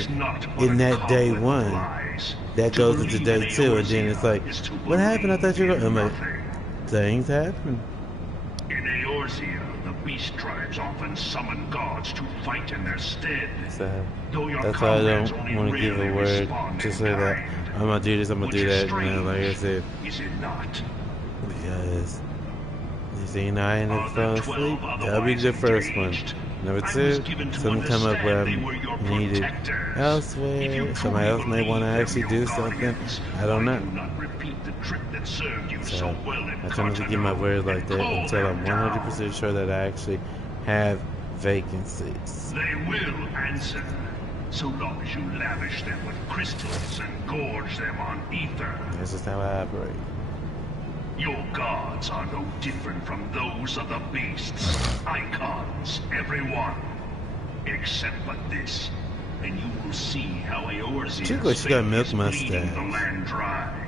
in that day one that goes into day two, and then it's like, what happened? I thought you were. I'm like, things happen. In Eorzea, the beast tribes often summon gods to fight in their stead. So that's why I don't want to give a word to say that I'm gonna do this, I'm gonna do that, you know, like I said. Is it not? Because you see, I ain't never fell asleep. That'll be the first one. Number two, something come up where I'm needed elsewhere. Somebody else may want to actually do something. I don't know. So I try not to give my word like that until I'm 100% sure that I actually have vacancies. They will answer, so long as you lavish them with crystals and gorge them on ether. That's just how I operate. Your gods are no different from those of the beasts. Icons, every one. Except for this, and you will see how Eorzea She got milk the mustache. land dry.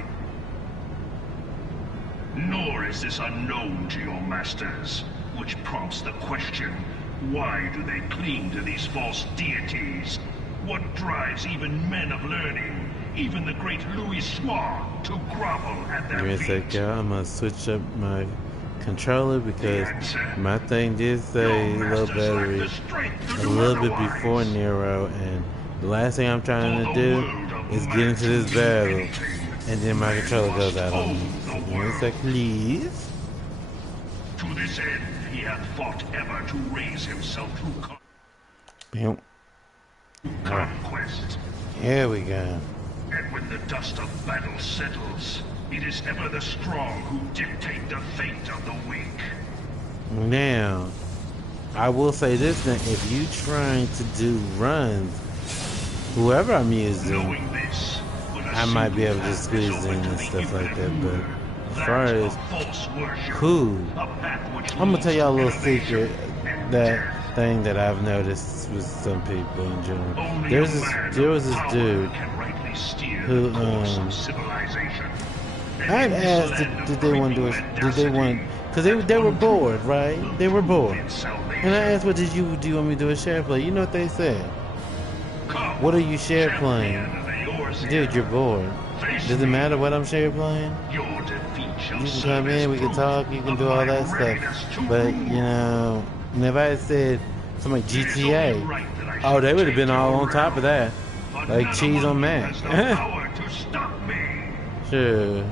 Nor is this unknown to your masters, which prompts the question, why do they cling to these false deities? What drives even men of learning, even the great Louis Soir, to grovel at their Give me a feet? sec, y'all. I'm gonna switch up my controller because my thing did say low battery a little bit before Nero, and the last thing I'm trying to do is get into this battle, and then my controller goes out on me. Give me a sec, please. To this end, he hath fought ever to raise himself through Bam. conquest. Here we go. And when the dust of battle settles, it is ever the strong who dictate the fate of the weak. Now, I will say this then, if you trying to do runs, whoever I'm using, Knowing this, I might be able to squeeze in and stuff like that, but as far as who, I'm gonna tell y'all a little secret, that thing that I've noticed with some people in general. There was this dude who I'd asked did they want to do it, because they were bored, right? They were bored. And I asked, do you want me to do a share play? You know what they said? What are you share playing? Dude, you're bored. Does it matter what I'm share playing? You can come in, we can talk, you can do all that stuff. But, you know, and if I had said something like GTA, oh, they would have been all on top of that. Like cheese on mac. Sure.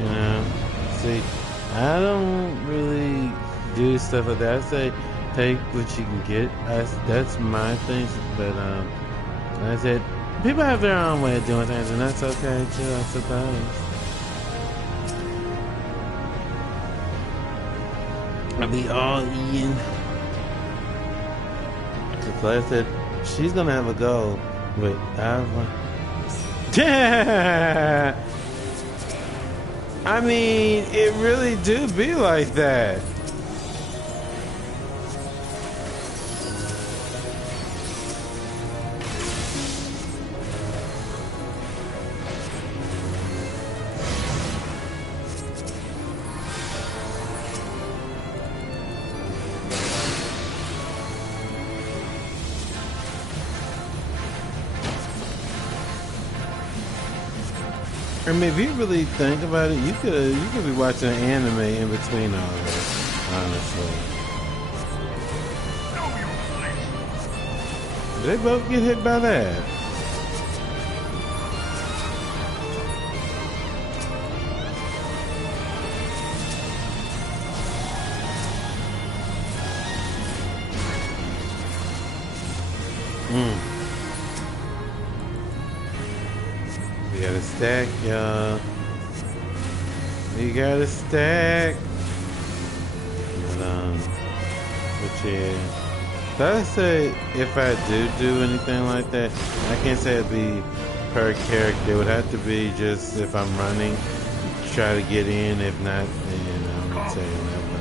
You know, see, I don't really do stuff like that. I say take what you can get. That's my thing. But like I said, people have their own way of doing things, and that's okay too, I suppose. I'll be all eating. Like I said, she's gonna have a goal. Wait, yeah. I mean, it really do be like that. I mean, if you really think about it, you could be watching an anime in between all of this, honestly. Did they both get hit by that? We got a stack, y'all. We got a stack. But yeah. So I say if I do anything like that, I can't say it'd be per character. It would have to be just if I'm running, try to get in. If not, then I'm gonna say whatever.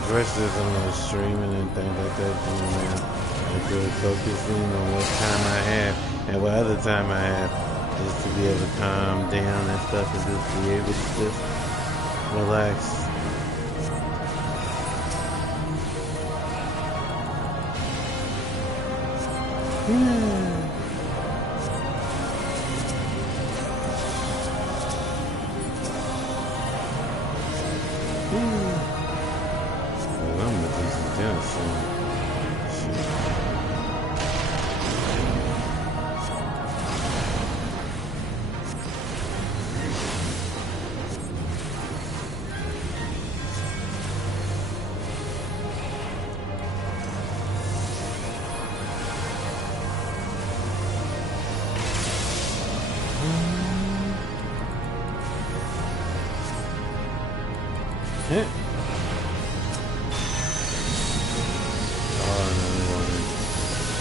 Especially if I'm streaming and things like that, you know, man. I could focus in on what time I have and what other time I have, just to be able to calm down and stuff, and just be able to just relax. Well, I'm gonna do some dinner soon. Hit. Oh, another one.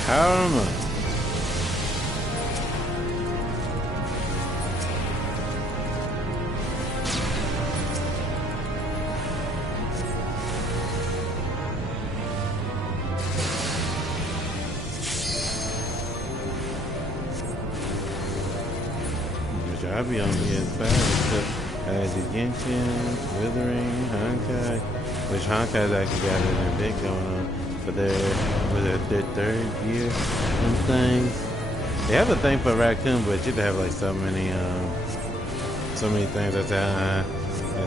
How much? I'll be on the PS5. As a Genshin, Withering, Honkai, which Honkai's actually got an event going on for their third year and things. They have a thing for raccoon, but you have like so many things that's as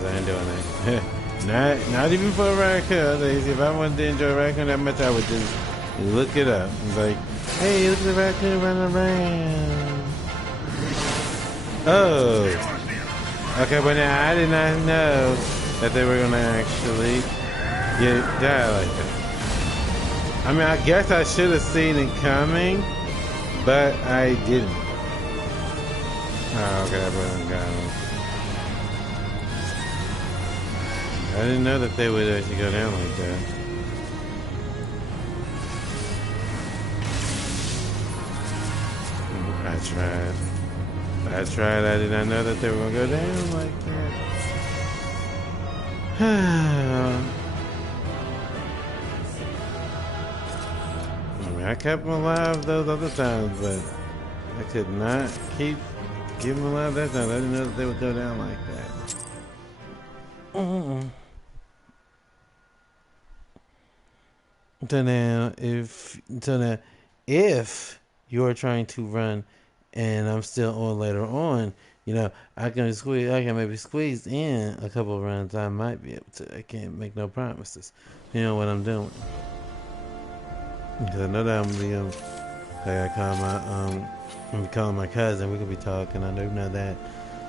I ain't doing it. not even for a raccoon. If I wanted to enjoy raccoon that much, I would just look it up. It's like, hey, look at the raccoon running around. Oh, okay, but now I did not know that they were gonna actually get die like that. I mean, I guess I should have seen it coming, but I didn't. Oh, okay, I got him. I didn't know that they would actually go down like that. I tried. I did not know that they were going to go down like that. I mean, I kept them alive those other times, but I could not keep them alive that time. I didn't know that they would go down like that. So now, if you're trying to run, and I'm still on later on, you know, I can maybe squeeze in a couple of runs. I might be able to. I can't make no promises. You know what I'm doing? Because I know that I'm gonna be I call I'm gonna be calling my cousin. We're gonna be talking. I do know that,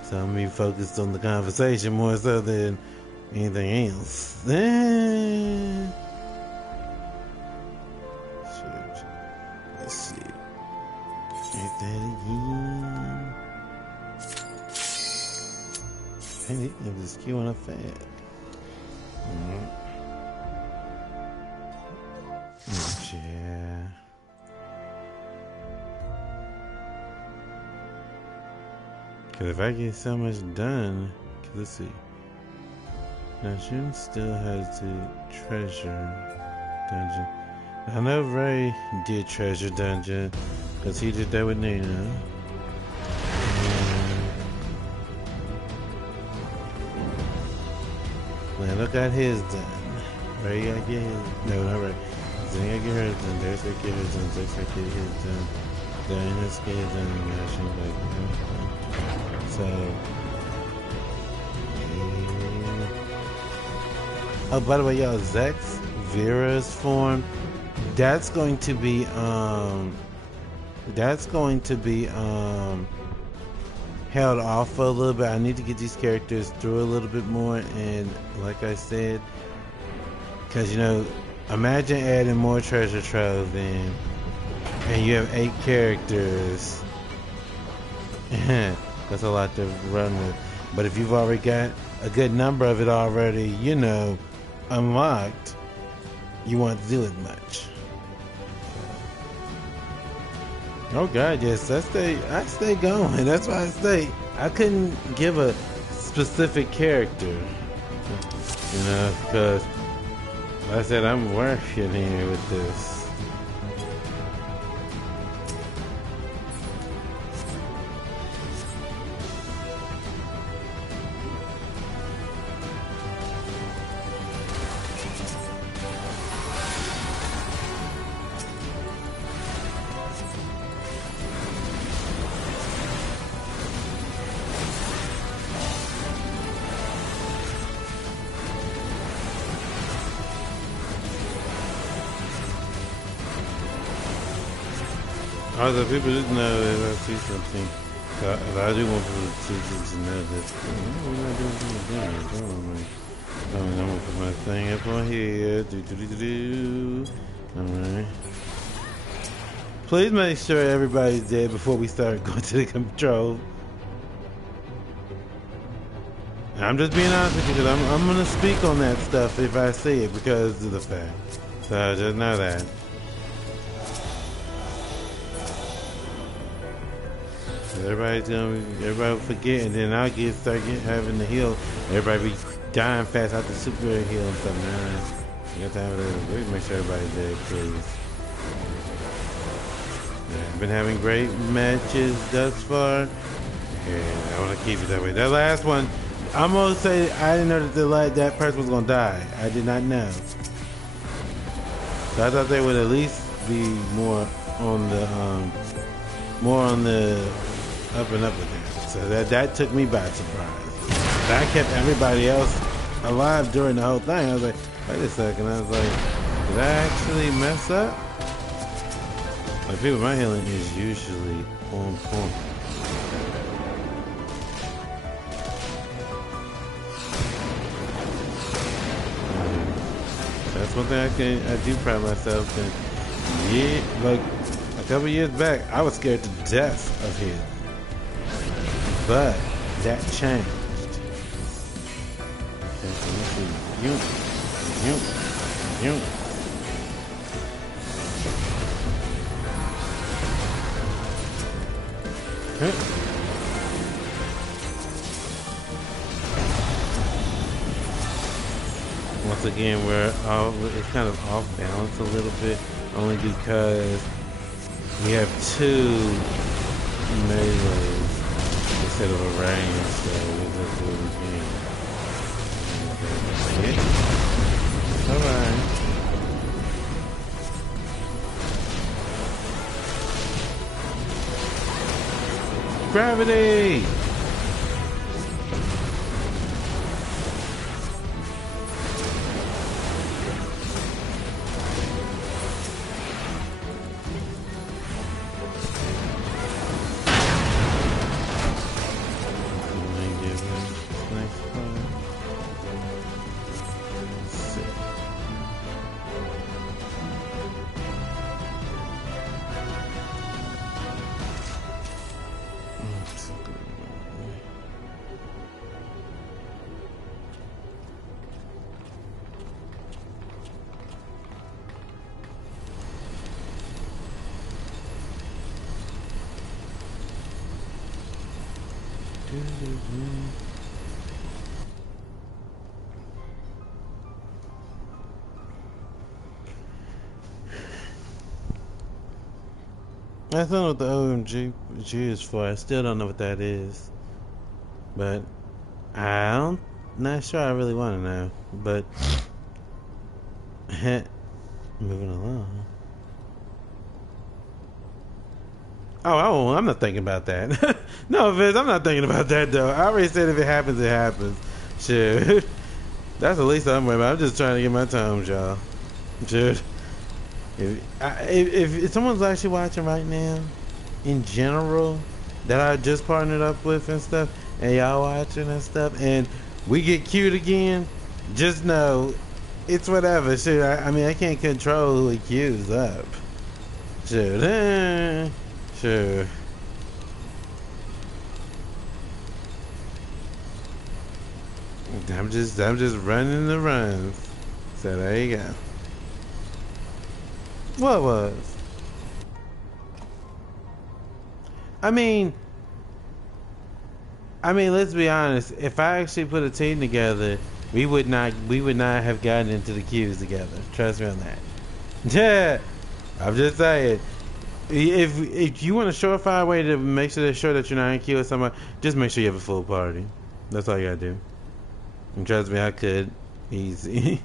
so I'm gonna be focused on the conversation more so than anything else. Let's see. Hit that again. Hey, I'm just queuing up fast. Yeah. Cause if I get so much done, let's see. Najun still has the treasure dungeon. I know Ray did treasure dungeon, cause he did that with Nina. Lando got his done. Ray got get his. No, not Ray. Then I get hers done. There's like get hers done. There's like get his done. Then let's get his done. So. Yeah. Oh, by the way, y'all, Zex Vera's form. That's going to be held off for a little bit. I need to get these characters through a little bit more, and like I said, because you know, imagine adding more treasure trove in, and you have 8 characters. That's a lot to run with. But if you've already got a good number of it already, you know, unlocked, you won't do it much. Oh God, yes, I stay going. That's why I stay. I couldn't give a specific character, you know, because like I said, I'm working here with this. Also, people didn't know if I see something. If I do want people to know that we're not doing anything. I'm gonna put my thing up on here. Alright. Please make sure everybody's dead before we start going to the control. I'm just being honest with you because I'm gonna speak on that stuff if I see it because of the fact. So just know that. Everybody will forget, and then I'll start having the heal. Everybody be dying fast out the super heal and stuff. Man, you got to have it. Please make sure everybody's dead, please. Yeah, I've been having great matches thus far, and I want to keep it that way. That last one, I'm gonna say I didn't know that that person was gonna die. I did not know. So I thought they would at least be more on the more on the up and up again. So that took me by surprise. But I kept everybody else alive during the whole thing. I was like, wait a second. I was like, did I actually mess up? Like, people, my healing is usually on point. That's one thing I do pride myself in. Yeah, like a couple years back, I was scared to death of him, but that changed. Okay, so let's see. You. Okay. Once again, it's kind of off balance a little bit, only because we have two melees instead of a range, so we'll just do it again. Alright. Gravity! I don't know what the OMG is for. I still don't know what that is. But not sure I really want to know. But moving along. Oh, I'm not thinking about that. No, Vince, I'm not thinking about that though. I already said if it happens, it happens. Sure. That's the least I'm worried about. I'm just trying to get my times, y'all. Sure. If someone's actually watching right now, in general, that I just partnered up with and stuff, and y'all watching and stuff, and we get queued again, just know it's whatever. Sure, I mean, I can't control who he queues up. Sure. Sure. I'm just running the runs. So there you go. What was? I mean, let's be honest. If I actually put a team together, we would not have gotten into the queues together. Trust me on that. Yeah, I'm just saying. If you want a surefire way to make sure that you're not in queue with somebody, just make sure you have a full party. That's all you gotta do. And trust me, I could easy.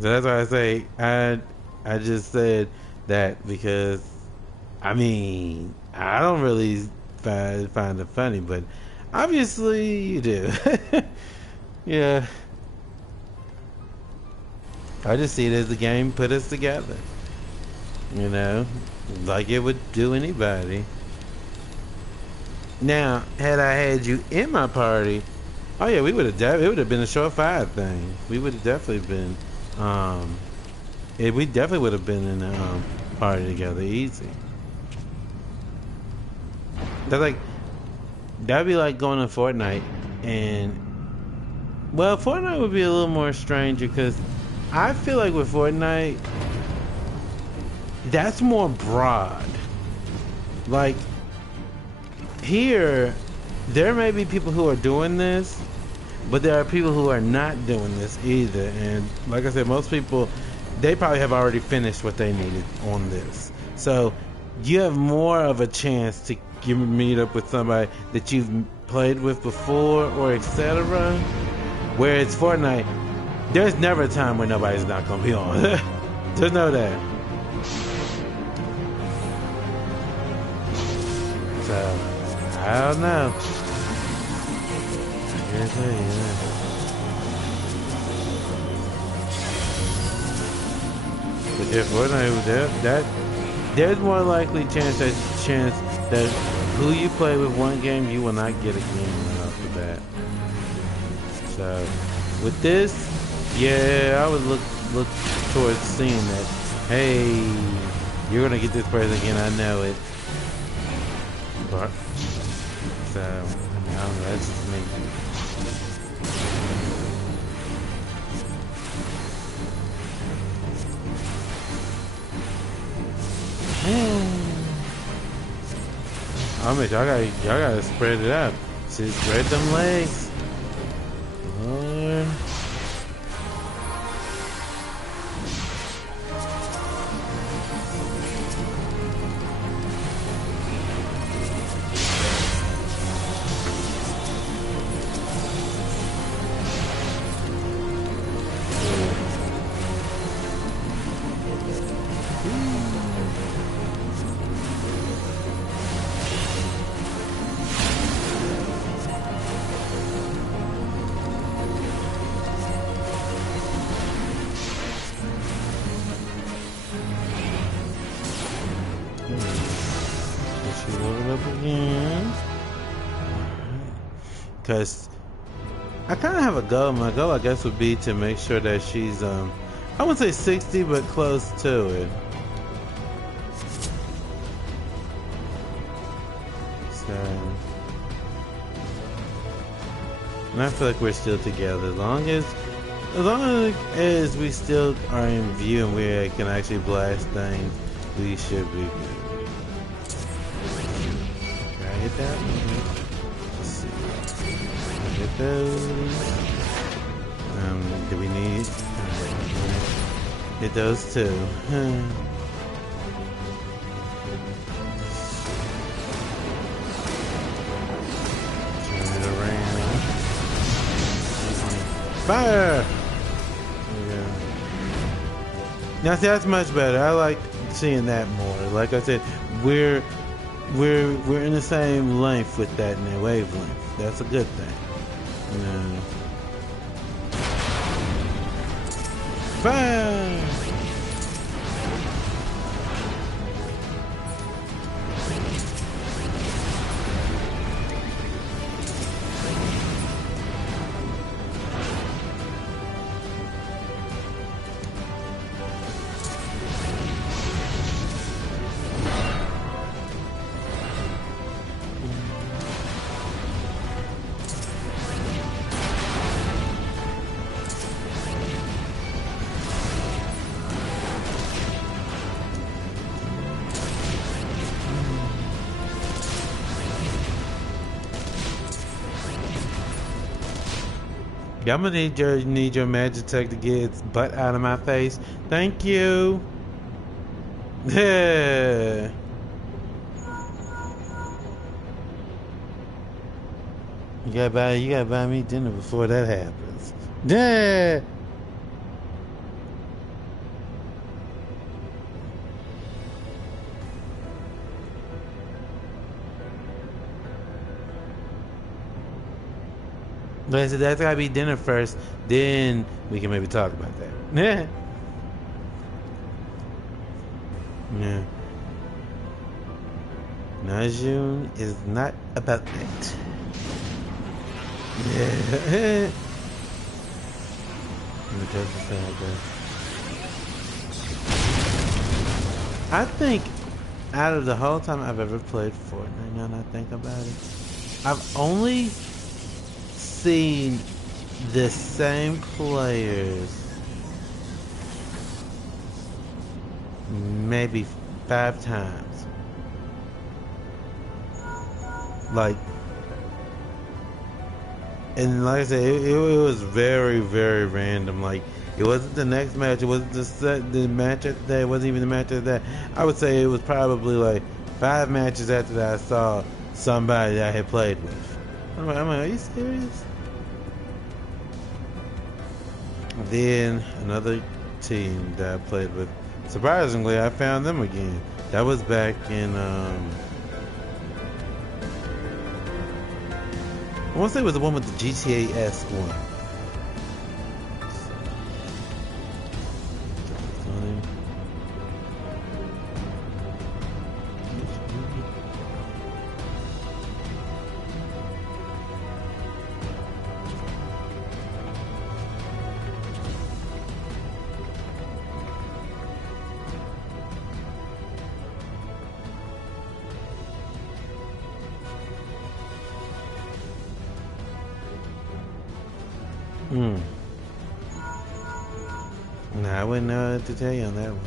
So that's why I say I just said that because I mean I don't really find it funny, but obviously you do. Yeah. I just see it as the game put us together. You know, like it would do anybody. Now, had I had you in my party, oh yeah, we would have. It would have been a surefire thing. We would have definitely been. We definitely would have been in a party together, easy. That's like that'd be like going to Fortnite, and well, Fortnite would be a little more strange because I feel like with Fortnite, that's more broad. Like here, there may be people who are doing this, but there are people who are not doing this either. And like I said, most people, they probably have already finished what they needed on this. So you have more of a chance to meet up with somebody that you've played with before or etc. Whereas Fortnite, there's never a time where nobody's not gonna be on. Just know that. So I don't know. But yeah, Fortnite, there's more likely chance that who you play with one game, you will not get a game right off the bat. So with this, yeah, I would look towards seeing that. Hey, you're gonna get this person again. I know it. But so I don't know, that's just me. I mean, y'all gotta spread it out. See, spread them legs. Lord. Because I kind of have a goal. My goal, I guess, would be to make sure that she's, I wouldn't say 60, but close to it. So, and I feel like we're still together. As long as we still are in view and we can actually blast things, we should be good. Can I hit that? Get those. Do we need? Hit those too. Turn it around. Fire! Yeah. Now see, that's much better. I like seeing that more. Like I said, we're in the same length with that in the wavelength. That's a good thing. No. Fire! Yeah, I'm gonna need your Magitech to get its butt out of my face. Thank you. Yeah. You gotta buy me dinner before that happens. Yeah. But I said that's gotta be dinner first, then we can maybe talk about that. Yeah. Yeah. Najun is not about that. Yeah. Let me just decide that. I think out of the whole time I've ever played Fortnite, now that I think about it, I've only seen the same players maybe 5 times. Like, and like I said, it was very, very random. Like, it wasn't the next match, it wasn't the match after that, it wasn't even the match after that. I would say it was probably like 5 matches after that I saw somebody that I had played with. I'm like, are you serious? Then another team that I played with, surprisingly, I found them again. That was back in want to say it was the one with the GTA S one. Nah, I wouldn't know what to tell you on that one.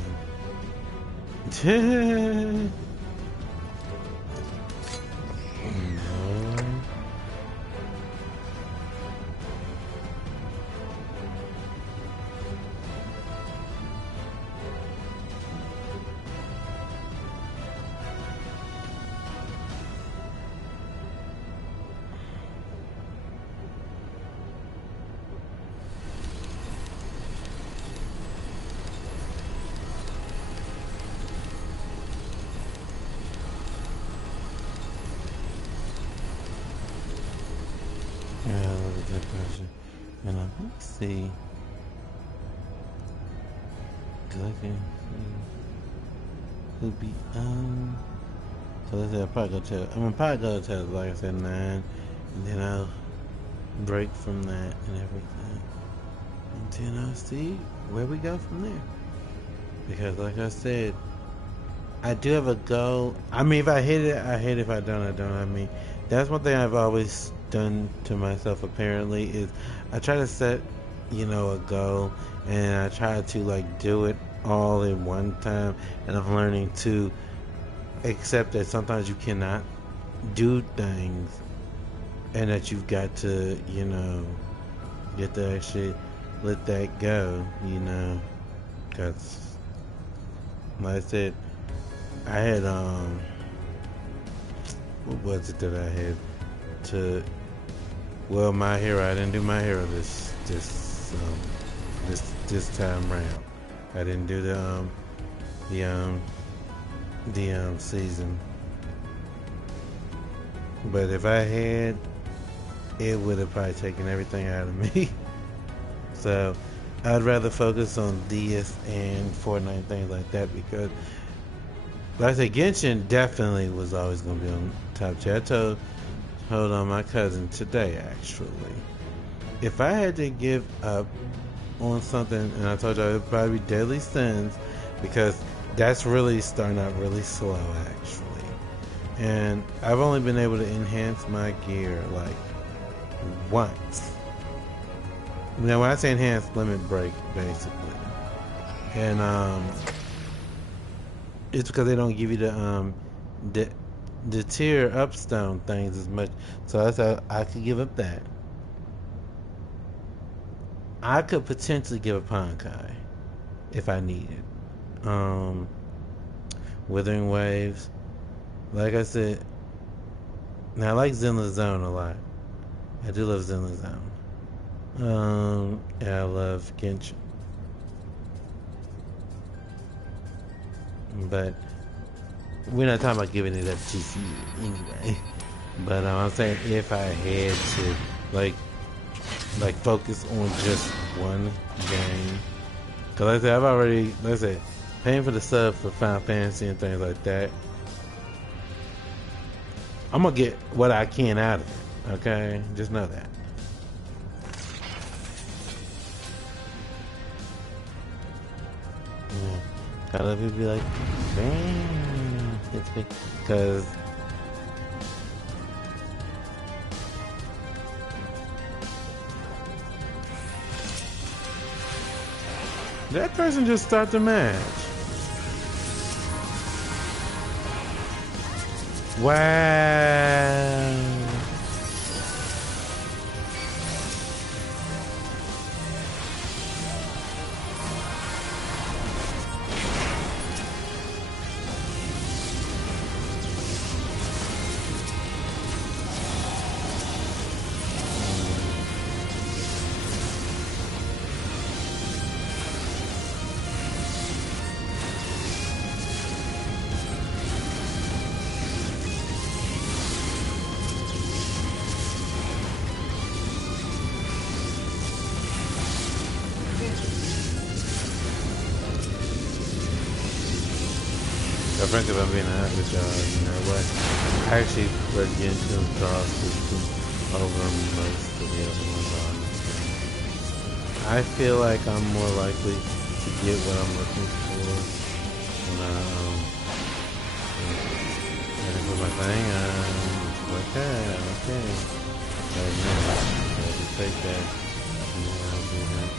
And let's see. Cause I can see who be so let's say I'll probably go to like I said 9, and then I'll break from that and everything. And then I'll see where we go from there. Because like I said, I do have a goal. I mean, if I hit it, I hit it. If I don't, I don't. I mean, that's one thing I've always done to myself, apparently, is I try to set, a goal, and I try to, like, do it all in one time, and I'm learning to accept that sometimes you cannot do things, and that you've got to, get to actually let that go, because, like I said, I had, what was it that I had to, well, My Hero, I didn't do My Hero this time round. I didn't do the season. But if I had, it would have probably taken everything out of me. So, I'd rather focus on DS and Fortnite, things like that, because like I said, Genshin definitely was always going to be on top tier. I told my cousin today, actually, if I had to give up on something, and I told you it would probably be Deadly Sins, because that's really starting out really slow, actually. And I've only been able to enhance my gear, like, once. Now, when I say enhance, limit break, basically. And, it's because they don't give you the tier upstone things as much. So I thought I could give up that. I could potentially give up Honkai if I needed. Withering Waves. Like I said, now I like Zenless Zone a lot. I do love Zenless Zone. And I love Genshin. But we're not talking about giving it up to GCU anyway. But I'm saying if I had to like focus on just one game, because like I said, I've already, like I said, paying for the sub for Final Fantasy and things like that. I'm gonna get what I can out of it. Okay, just know that. Yeah. A lot of people be like, man, it's because that person just started the match. Wow. frankly, if I'm being honest with y'all, you know what? I actually prefer the Genshin Star system over most of the other ones, honestly. I feel like I'm more likely to get what I'm looking for when I put my thing on. Okay. Right now, so I just take that, and then I'll do that.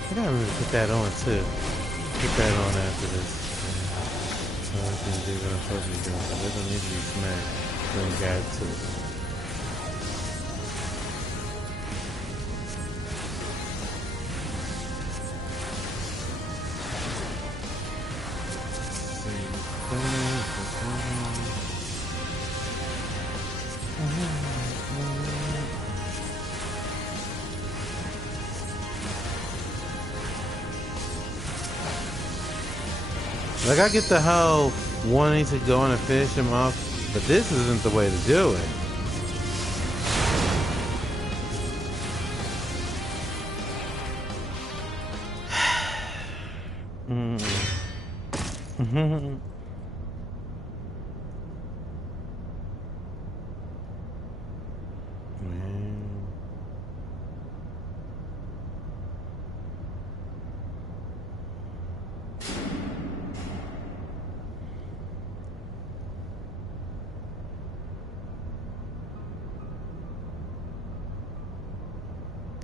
I gotta remember to put that on too. Put that on after this. So I can do what I'm supposed to be doing. So it doesn't need to be smacked. Bring God to it. Like, I get the whole wanting to go in and finish him off, but this isn't the way to do it.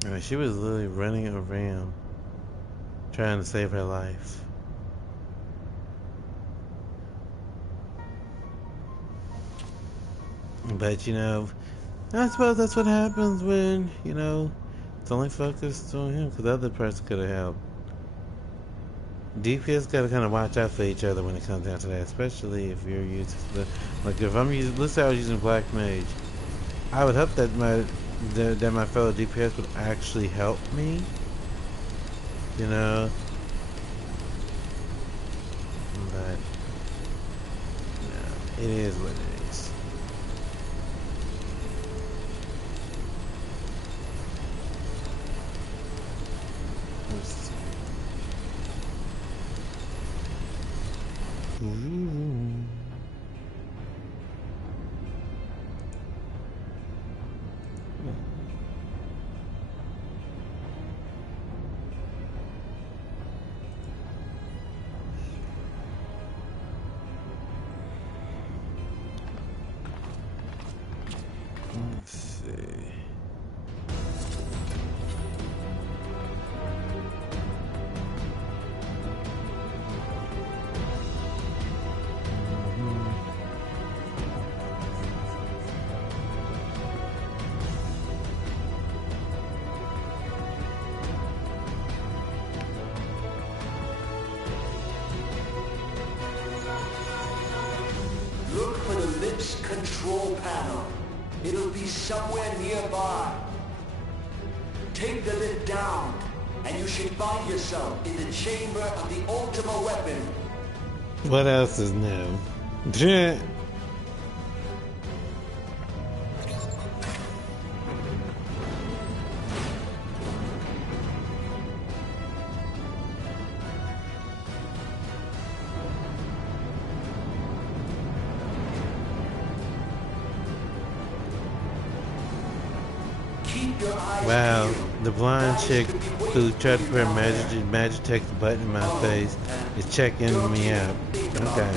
I mean, she was literally running around trying to save her life. But, you know, I suppose that's what happens when, you know, it's only focused on him, because the other person could have helped. DPS gotta kind of watch out for each other when it comes down to that, especially if you're using the, like, if I'm using, let's say I was using Black Mage, I would hope that my fellow DPS would actually help me, you know. But no, it is what it is. Let's see. Let's see. Look for the lips control panel. It'll be somewhere nearby. Take the lid down, and you should find yourself in the chamber of the ultimate weapon. What else is new? Wow, the blonde chick who tried to put her Magitech button in my face is checking me out. Okay.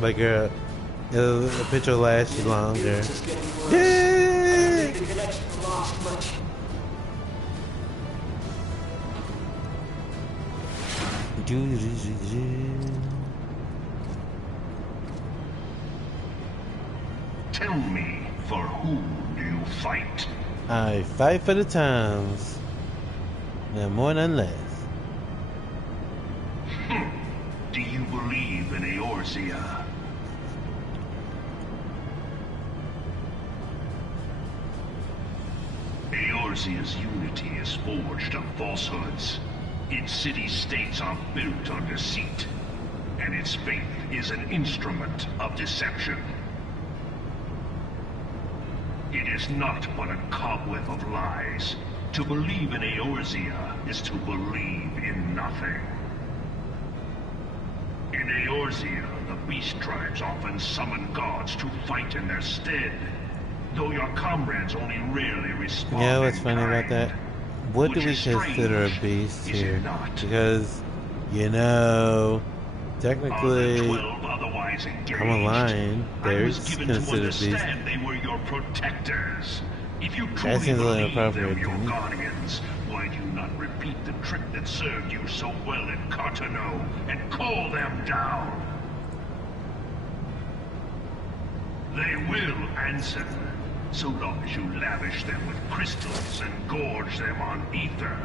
But girl, the picture will last you longer. Yay! Tell me, for whom do you fight? I fight for the towns. None more, none less. Do you believe in Eorzea? Eorzea's unity is forged of falsehoods. Its city-states are built on deceit, and its faith is an instrument of deception. It is not but a cobweb of lies. To believe in Eorzea is to believe in nothing. Eorzea, the beast tribes often summon gods to fight in their stead. Though your comrades only rarely respond. Yeah, what's in funny about kind, that? What do which we is consider a strange, beast is here? it not? Because, you know, Of the technically, 12 otherwise engaged, I'm a lion. I was There's given to considered beast. understand they were your protectors. If you That truly seems a little believe inappropriate them your to me. guardians, why do you not repeat the trick that served you so well in Cartano and call them down? They will answer, so long as you lavish them with crystals and gorge them on ether.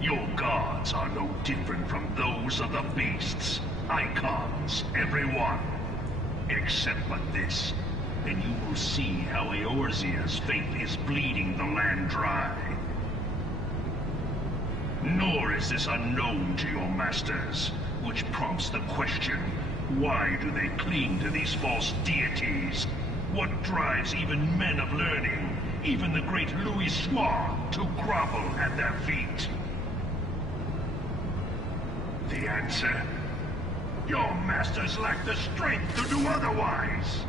Your gods are no different from those of the beasts. Icons, every one. Except but this, and you will see how Eorzea's fate is bleeding the land dry. Nor is this unknown to your masters, which prompts the question, why do they cling to these false deities? What drives even men of learning, even the great Louis Soir, to grovel at their feet? The answer? Your masters lack the strength to do otherwise.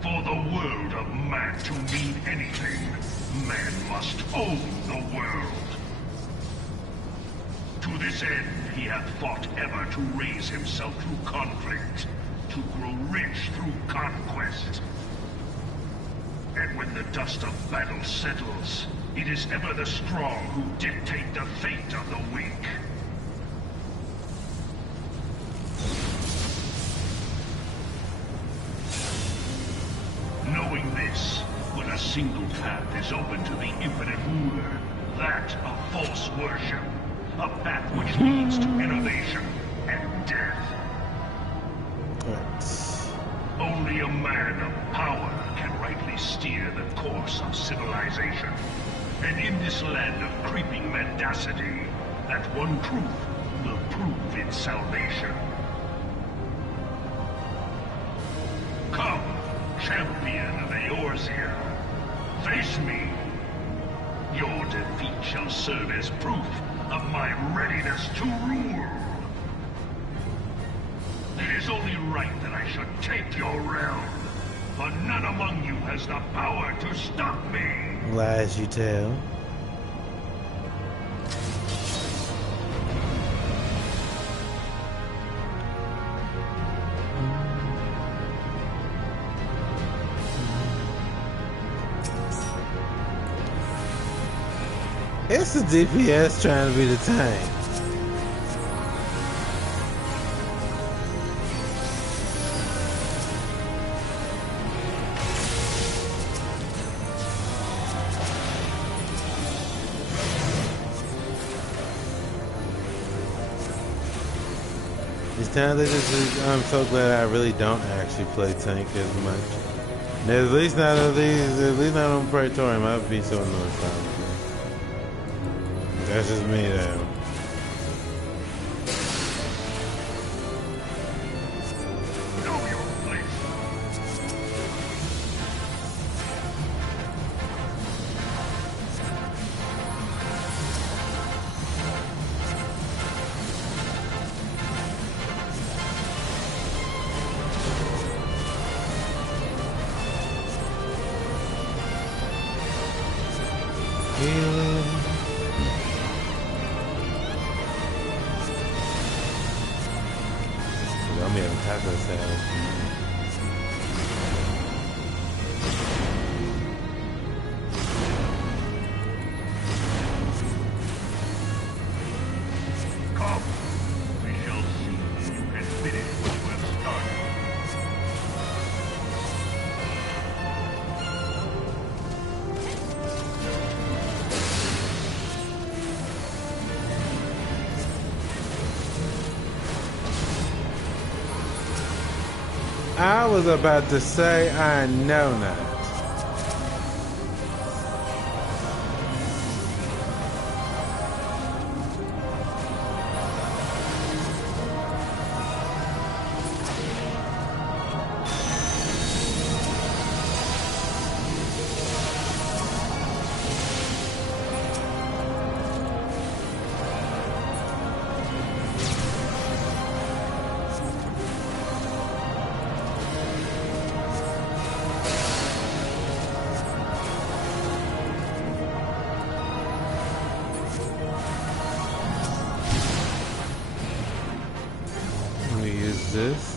For the world of man to mean anything, man must own the world. To this end, he hath fought ever to raise himself through conflict, to grow rich through conquest. And when the dust of battle settles, it is ever the strong who dictate the fate of the weak. Knowing this, when a single path is open to the infinite ruler, that of false worship, a path which leads to innovation and death. Only a man of power can rightly steer the course of civilization. And in this land of creeping mendacity, that one truth will prove its salvation. Come, champion of Eorzea, face me. Your defeat shall serve as proof of my readiness to rule. It is only right that I should take your realm, for none among you has the power to stop me. Lies you tell. It's the DPS trying to be the tank. These times I'm so glad I really don't actually play tank as much. And at least not on these, at least not on Praetorium. I'd be so annoyed probably. That's just me though. Know your place. Healing. I'm having taco salad. Come, we shall see if you can finish what you have started. I was about to say I know not. use this.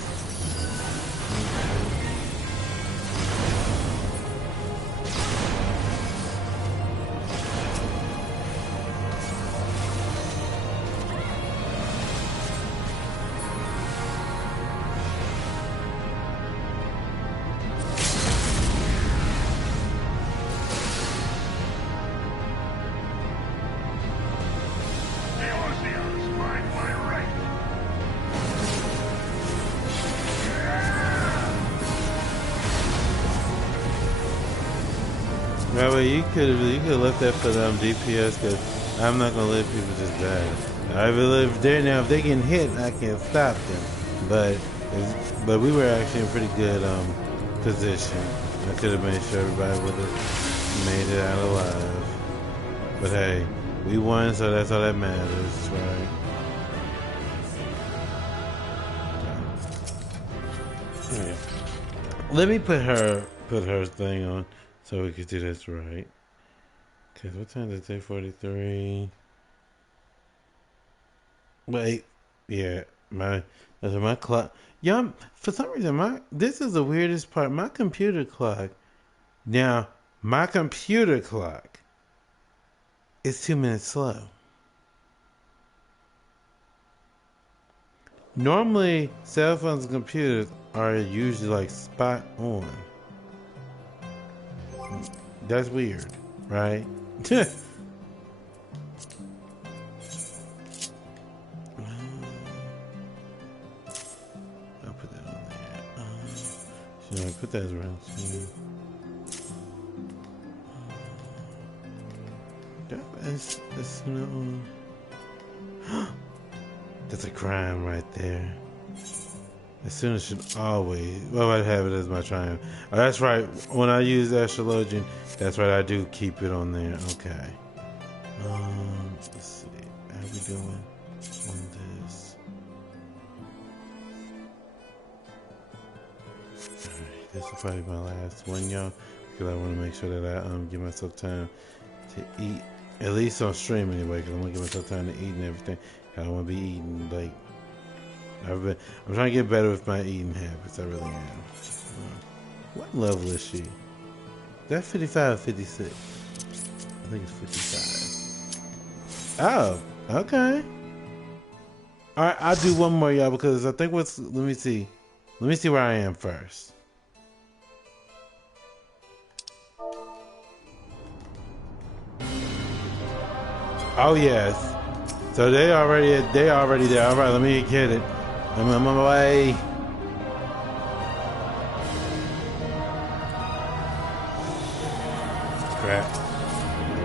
That way you could have left that for them DPS, because I'm not gonna let people just die. If they get hit, I can stop them. But we were actually in pretty good position. I could have made sure everybody would have made it out alive. But hey, we won, so that's all that matters, right? Okay. Let me put her thing on. So we could do this right. Cause what time is it? 43. Wait, yeah, my clock. Yeah, for some reason this is the weirdest part. My computer clock. Now my computer clock is 2 minutes slow. Normally, cell phones and computers are usually like spot on. That's weird, right? I'll put that on there. Should I put that around soon? That's no. That's a crime right there. As soon as should always. Well, I have it as my triumph. Oh, that's right. When I use astrologian, that's right. I do keep it on there. Okay. Let's see. How we doing on this? Alright, this will probably be my last one, y'all, because I want to make sure that I give myself time to eat. At least on stream anyway, because I want to give myself time to eat and everything. I don't want to be eating like. I'm trying to get better with my eating habits. I really am. What level is she? Is that 55 or 56? I think it's 55. Oh, okay. Alright, I'll do one more, y'all, because I think let me see. Let me see where I am first. Oh, yes. So they already there. Alright, let me get it. I'm on my way. Crap.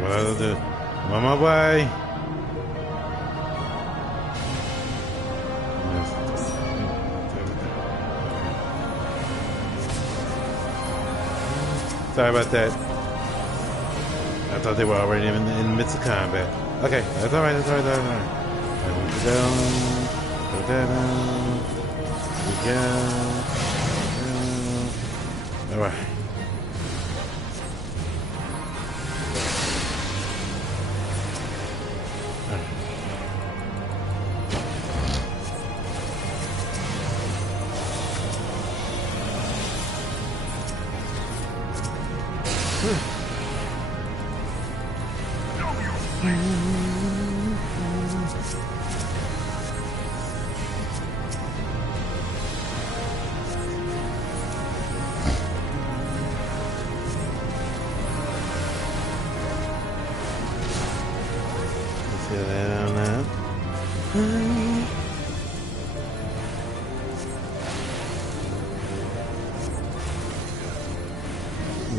What I'll do? I'm on my way. Sorry about that. I thought they were already in the midst of combat. Okay, that's alright. Put that on. We go. Alright.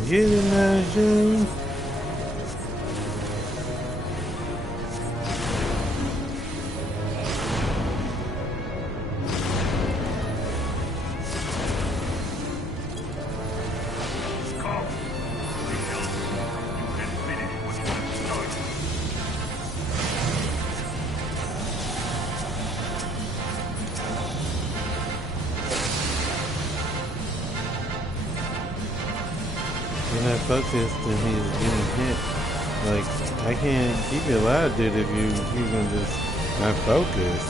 Get it, Najun. Focused and he's getting hit. Like, I can't keep you alive, dude, if you're gonna just not focus.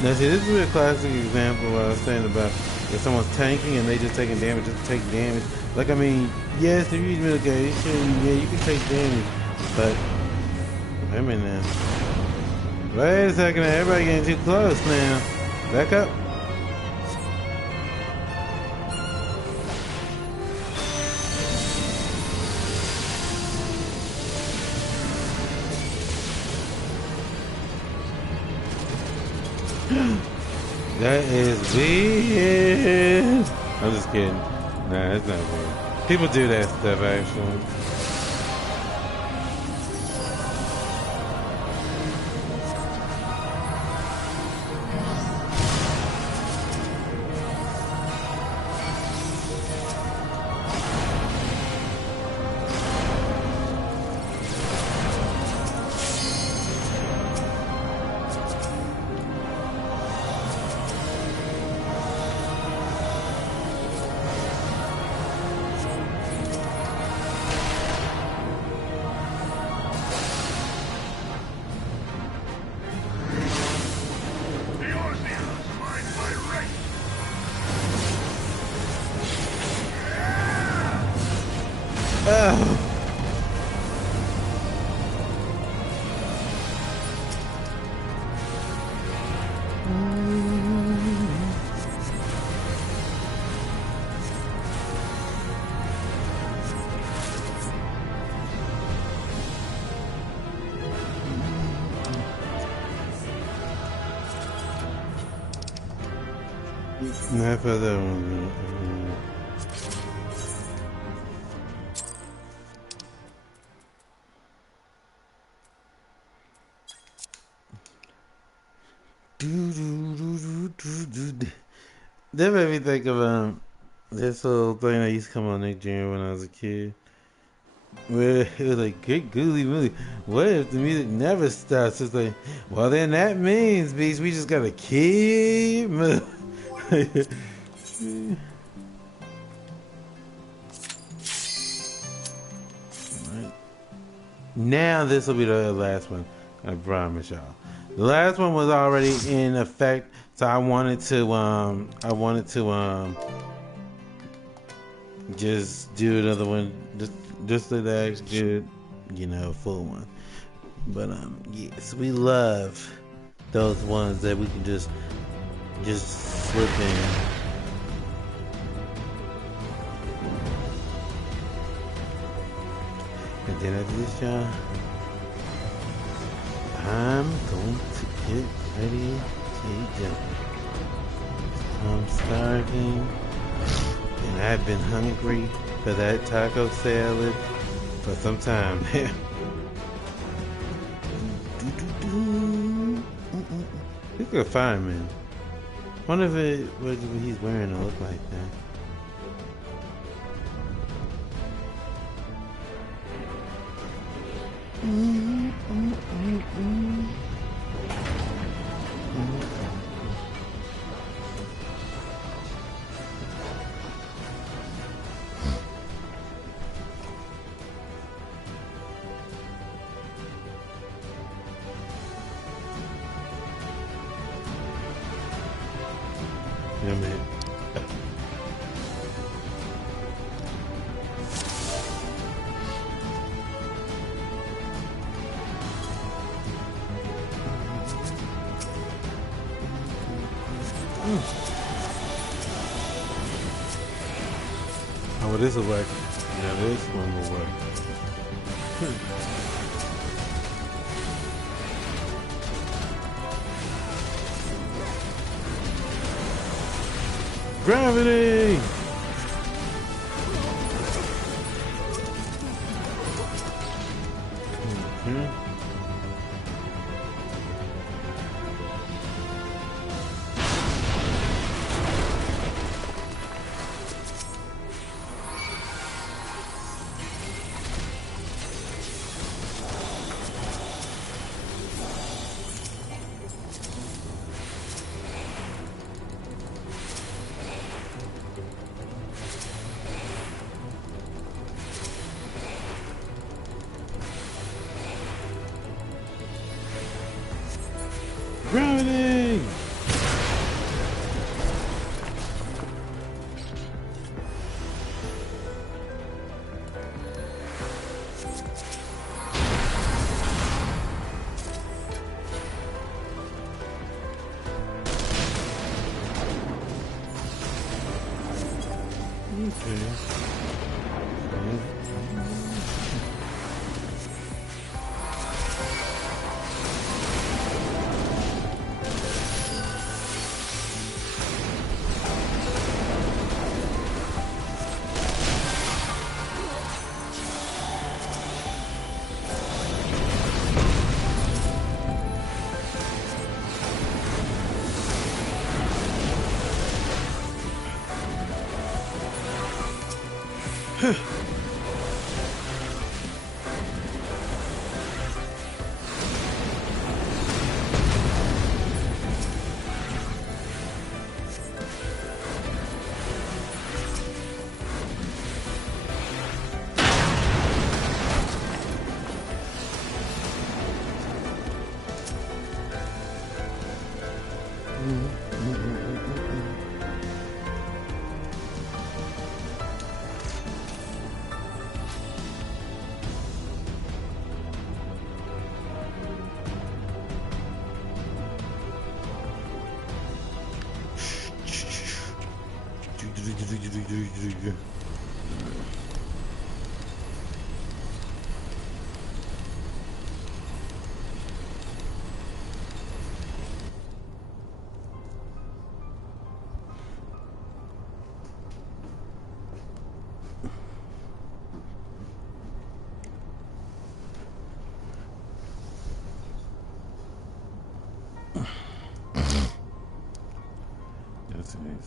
Now see, this is a classic example of what I was saying about if someone's tanking and they just taking damage just to take damage. Like, I mean, yes, if you use mitigation, yeah, you can take damage, but wait a minute now. Wait a second, everybody getting too close now. Back up. That is weird. I'm just kidding. Nah, it's not weird. People do that stuff actually. Oh. Not for that one. That made me think of this little thing that used to come on Nick Jr. when I was a kid. Where it was like, great googly moogly. What if the music never stops? It's like, well then that means, beast, we just gotta keep moving. Right. Now this will be the last one. I promise y'all. The last one was already in effect, so I wanted to just do another one, just to actually do, you know, a full one. But yes, we love those ones that we can just slip in. And then after this, y'all, I'm going to get ready to jump. I'm starving, and I've been hungry for that taco salad for some time now. Look at a fireman. Wonder if what he's wearing to look like that. Yeah, man. Oh, well, this will work. Yeah, this one will work. Gravity!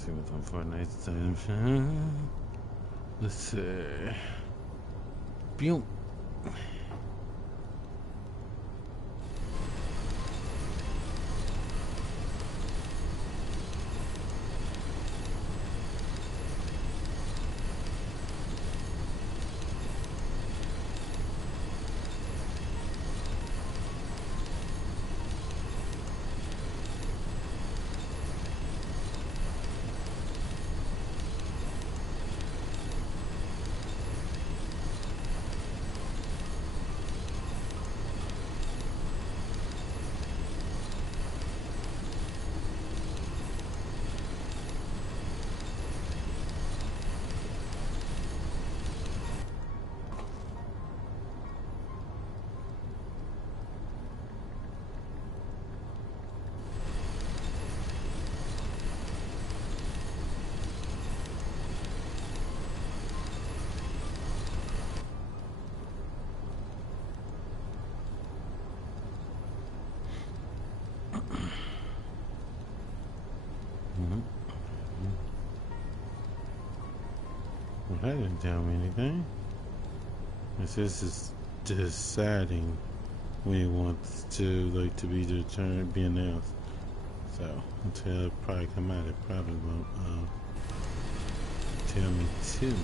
Let's see what's on Fortnite's time. Let's see. Boom. Well, that didn't tell me anything. It says it's deciding when it wants to be determined, be announced. So until it probably come out, it probably won't tell me too much.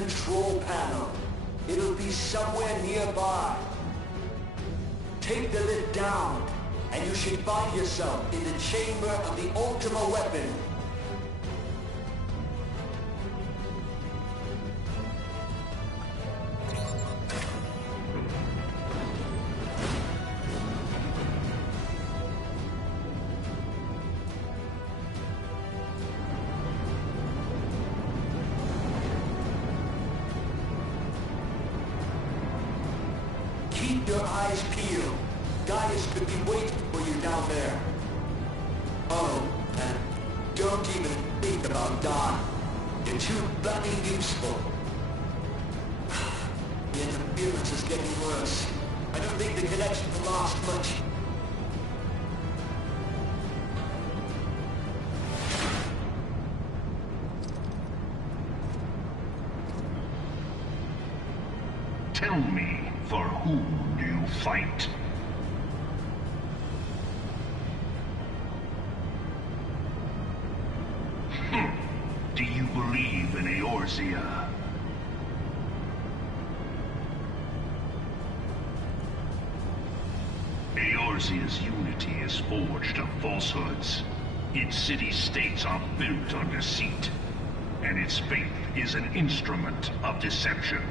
control panel. It'll be somewhere nearby. Take the lid down, and you should find yourself in the chamber of the Ultima weapon. Keep your eyes peeled. Gaius could be waiting for you down there. Oh, and don't even think about dying. You're too bloody useful. The interference is getting worse. I don't think the connection will last much. Tell me, for whom do you fight? Do you believe in Eorzea? Eorzea's unity is forged of falsehoods. Its city-states are built on deceit, and its faith is an instrument of deception.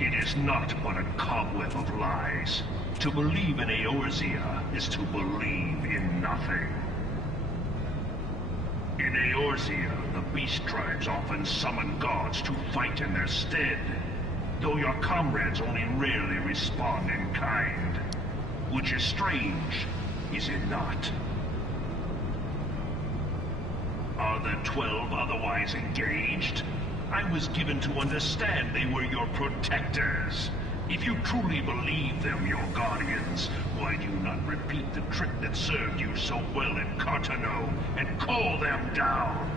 It is not but a cobweb of lies. To believe in Eorzea is to believe in nothing. In Eorzea, the beast tribes often summon gods to fight in their stead, though your comrades only rarely respond in kind. Which is strange, is it not? Are the 12 otherwise engaged? I was given to understand they were your protectors. If you truly believe them your guardians, why do you not repeat the trick that served you so well in Cartano and call them down?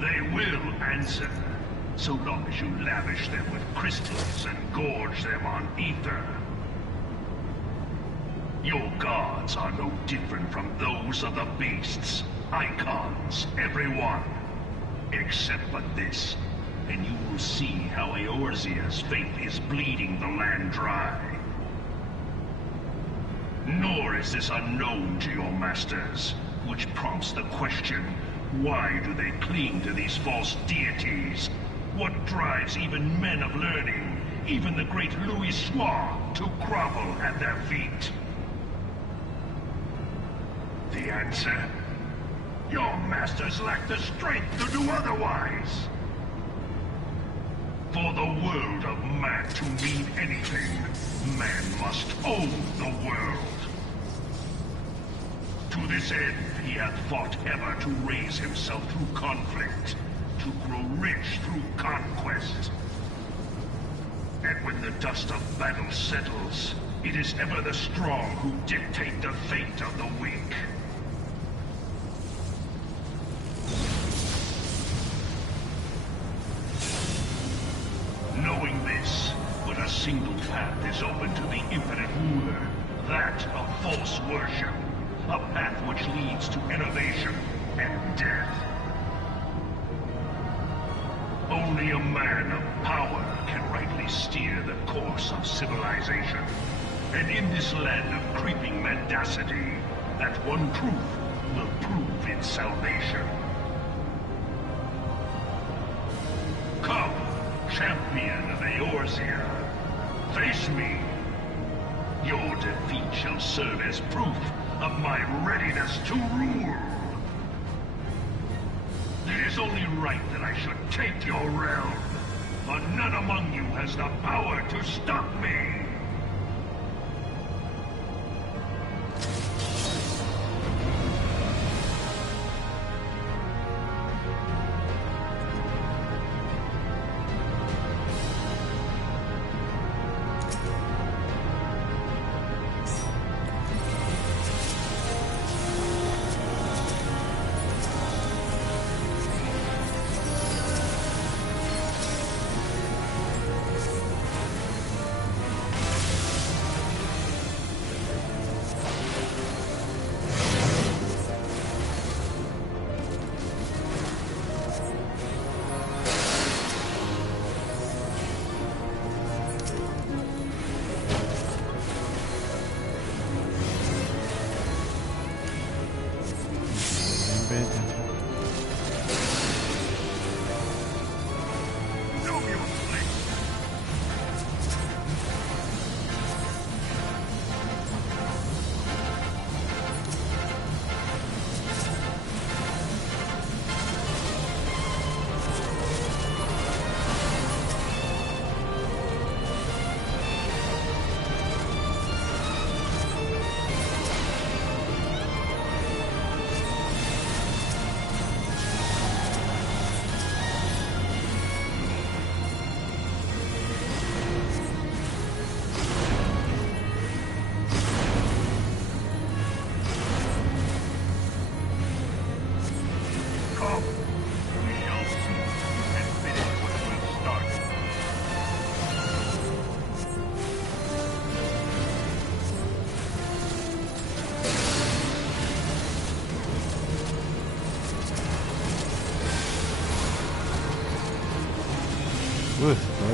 They will answer, so long as you lavish them with crystals and gorge them on ether. Your gods are no different from those of the beasts. Icons, every one. Except but this, and you will see how Eorzea's faith is bleeding the land dry. Nor is this unknown to your masters, which prompts the question, why do they cling to these false deities? What drives even men of learning, even the great Louis Soir, to grovel at their feet? The answer? Your masters lack the strength to do otherwise. For the world of man to mean anything, man must own the world. To this end, he hath fought ever to raise himself through conflict, to grow rich through conquest. And when the dust of battle settles, it is ever the strong who dictate the fate of the weak. Knowing this, but a single path is open to the infinite ruler, that of false worship, a path which leads to innovation and death. Only a man of power can rightly steer the course of civilization. And in this land of creeping mendacity, that one truth will prove its salvation. Come, champion of Eorzea, face me. Your defeat shall serve as proof of my readiness to rule. It is only right that I should take your realm, but none among you has the power to stop me.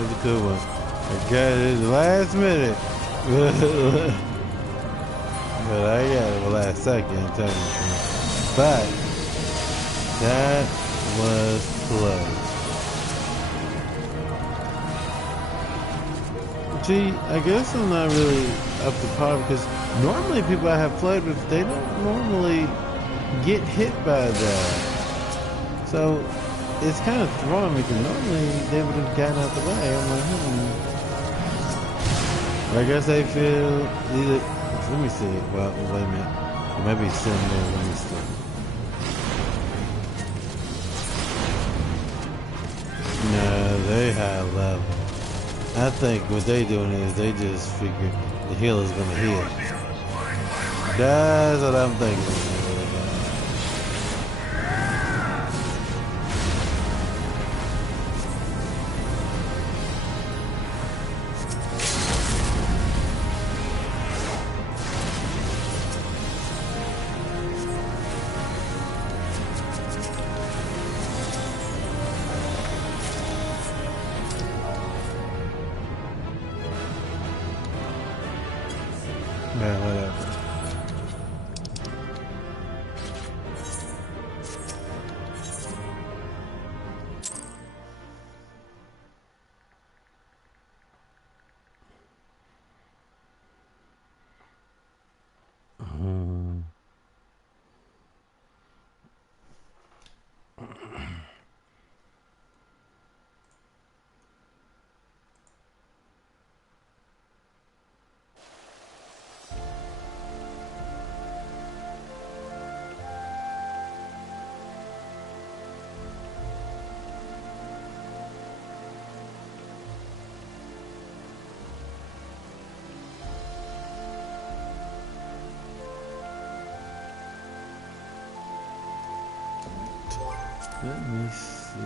was a good one. I got it at the last minute. But I got it the last second, technically. But that was close. See, I guess I'm not really up to par because normally people I have played with, they don't normally get hit by that. So it's kind of throwing me because normally they would have gotten out the way. I'm like, I guess they feel either. Let me see. Well, wait a minute. Maybe it's still there. Let me see. No, they high level. I think what they doing is they just figure the healer's gonna heal. That's what I'm thinking. Man, whatever. Let me see.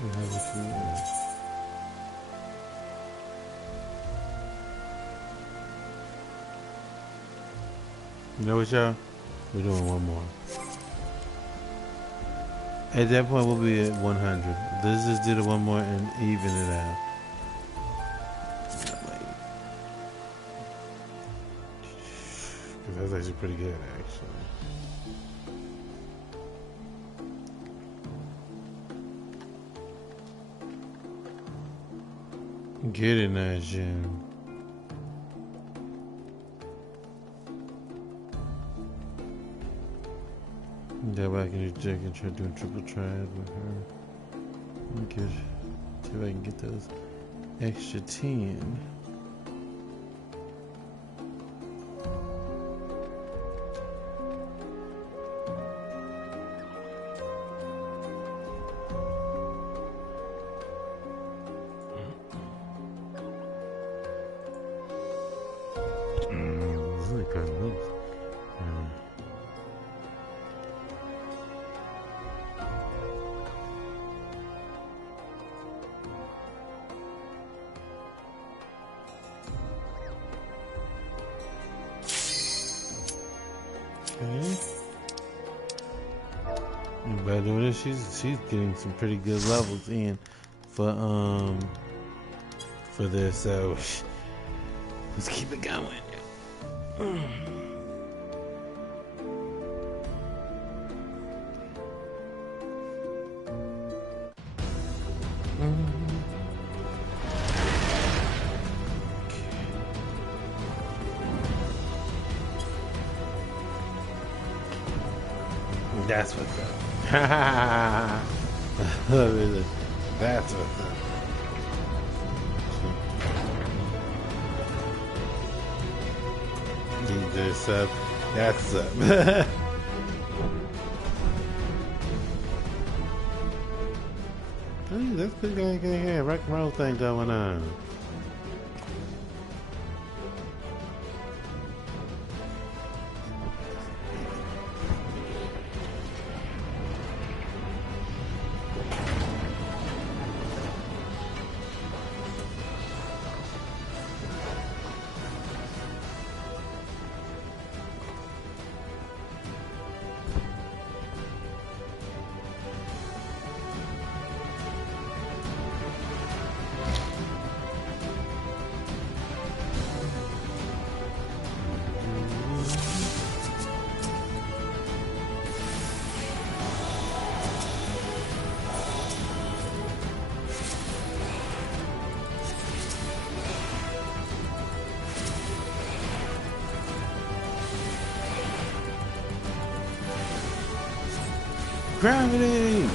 We have a few more. You know what, y'all? We're doing one more. At that point, we'll be at 100. Let's just do the one more and even it out. That's actually pretty good, actually. Get it, Najun. Go back and do Jack and try doing triple triad with her. Okay, see if I can get those extra 10. By doing this, she's getting some pretty good levels in for this. So let's keep it going. That's what's up. That's what's up. DJ sub. That's up. Hey, that's good. Got rock and roll thing going on. Gravity!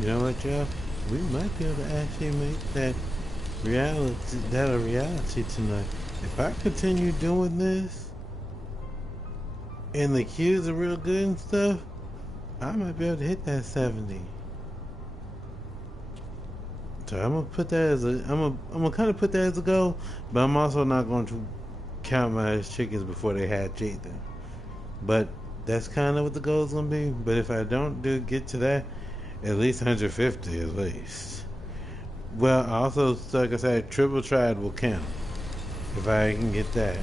You know what, Jeff? We might be able to actually make that a reality tonight. If I continue doing this, and the cues are real good and stuff, I might be able to hit that 70. So I'm gonna put that as I'm gonna kind of put that as a goal, but I'm also not going to count my chickens before they hatch either. But that's kind of what the goal is gonna be. But if I don't get to that, at least 150 at least. Well, also, like I said, triple tried will count if I can get that.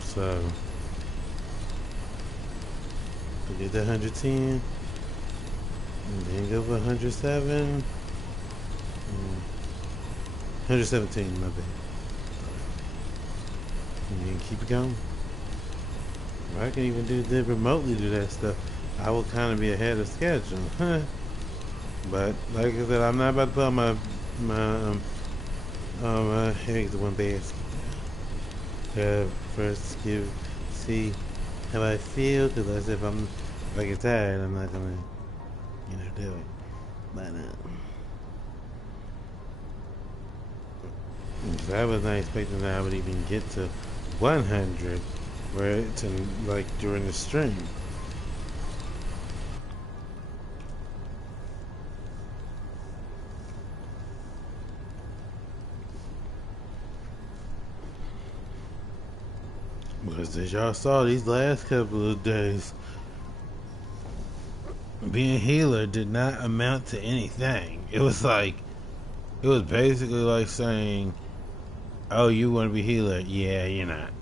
So, we get that 110, and then go for 107, 117, my bad. And then keep it going. I can even remotely do that stuff. I will kind of be ahead of schedule. But like I said, I'm not about to put my eggs in one basket. First see how I feel, because if I get tired, I'm not gonna do it. But I was not expecting that I would even get to 100. Right, to like during the stream. Because as y'all saw these last couple of days, being healer did not amount to anything. It was basically like saying, oh, you want to be healer? Yeah, you're not.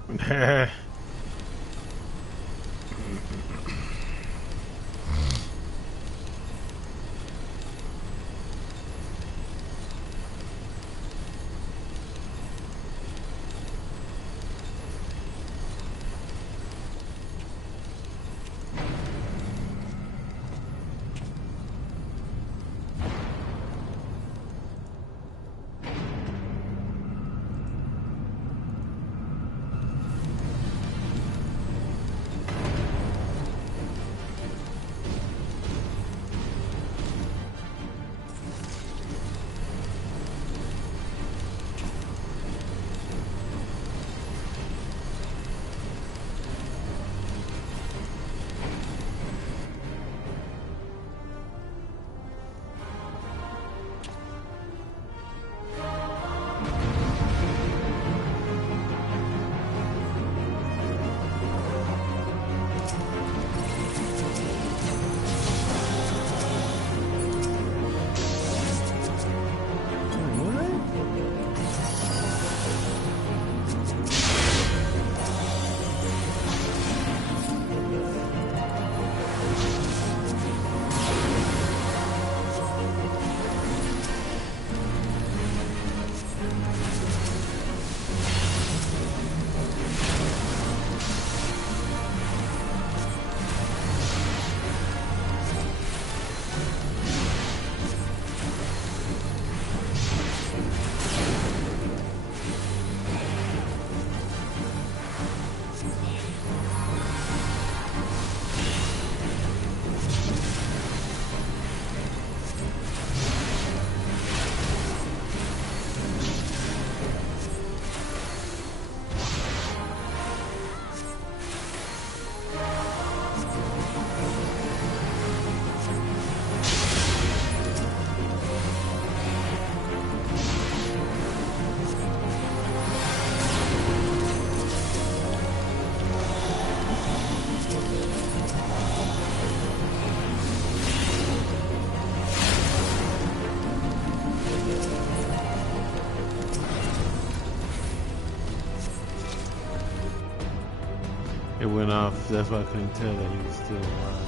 went off. That's why I couldn't tell that he was still alive.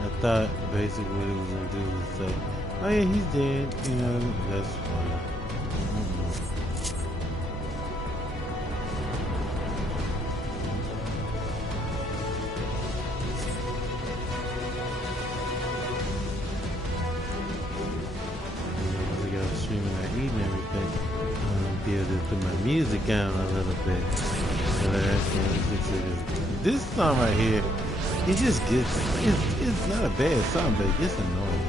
I thought basically what it was gonna do was say, "Oh yeah, he's dead." You know, that's why. I got streaming that evening, everything. Be able to put my music down a little bit. This song right here, it just gets, it's not a bad song, but it gets annoying.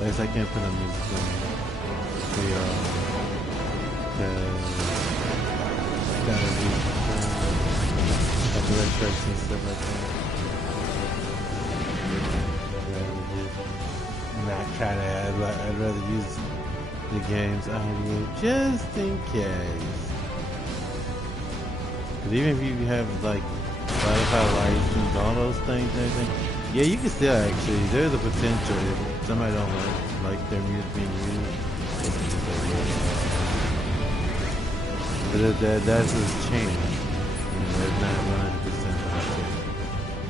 Like, I can't put no music on for y'all. Gotta be copyright strikes and stuff like that. Not try to, I'd rather use the game's audio just in case. Because even if you have like Spotify license, all those things and everything, yeah, you can still actually, there's a potential if somebody don't like their music being used. But that's his chance. You know, that's not 100% possible.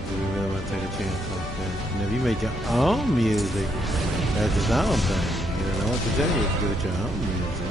Do we really want to take a chance like that? And if you make your own music, that's its own thing. You know what to tell you, do with your own music.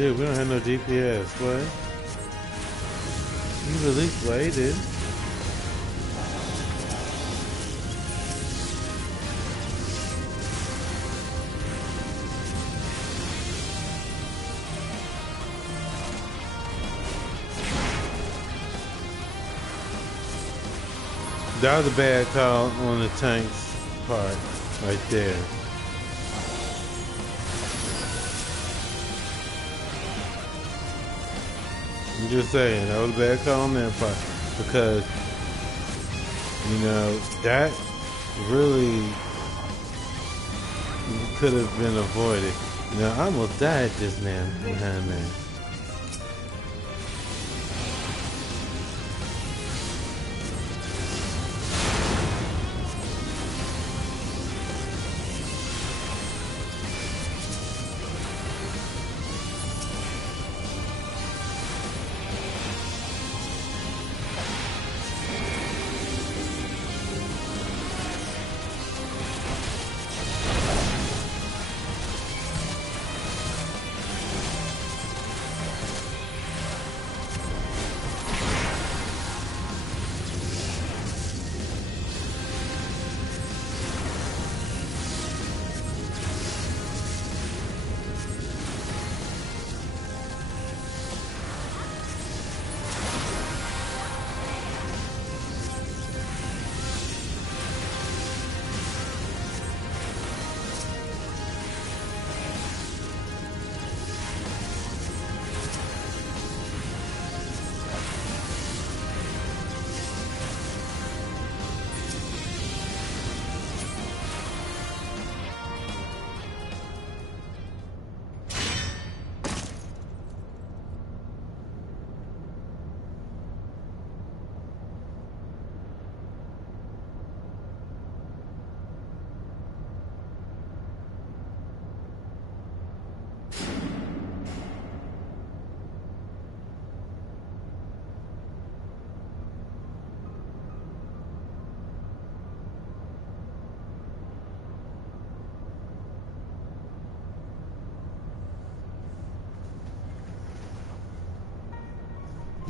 Dude, we don't have no GPS. What? You at least waited. That was a bad call on the tank's part, right there. I'm just saying, that was a bad call on that part. Because, you know, that really could have been avoided. You know, I almost died just now behind that.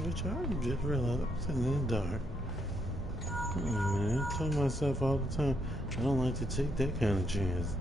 Which I just realized I'm sitting in the dark. Man, I tell myself all the time, I don't like to take that kind of chance.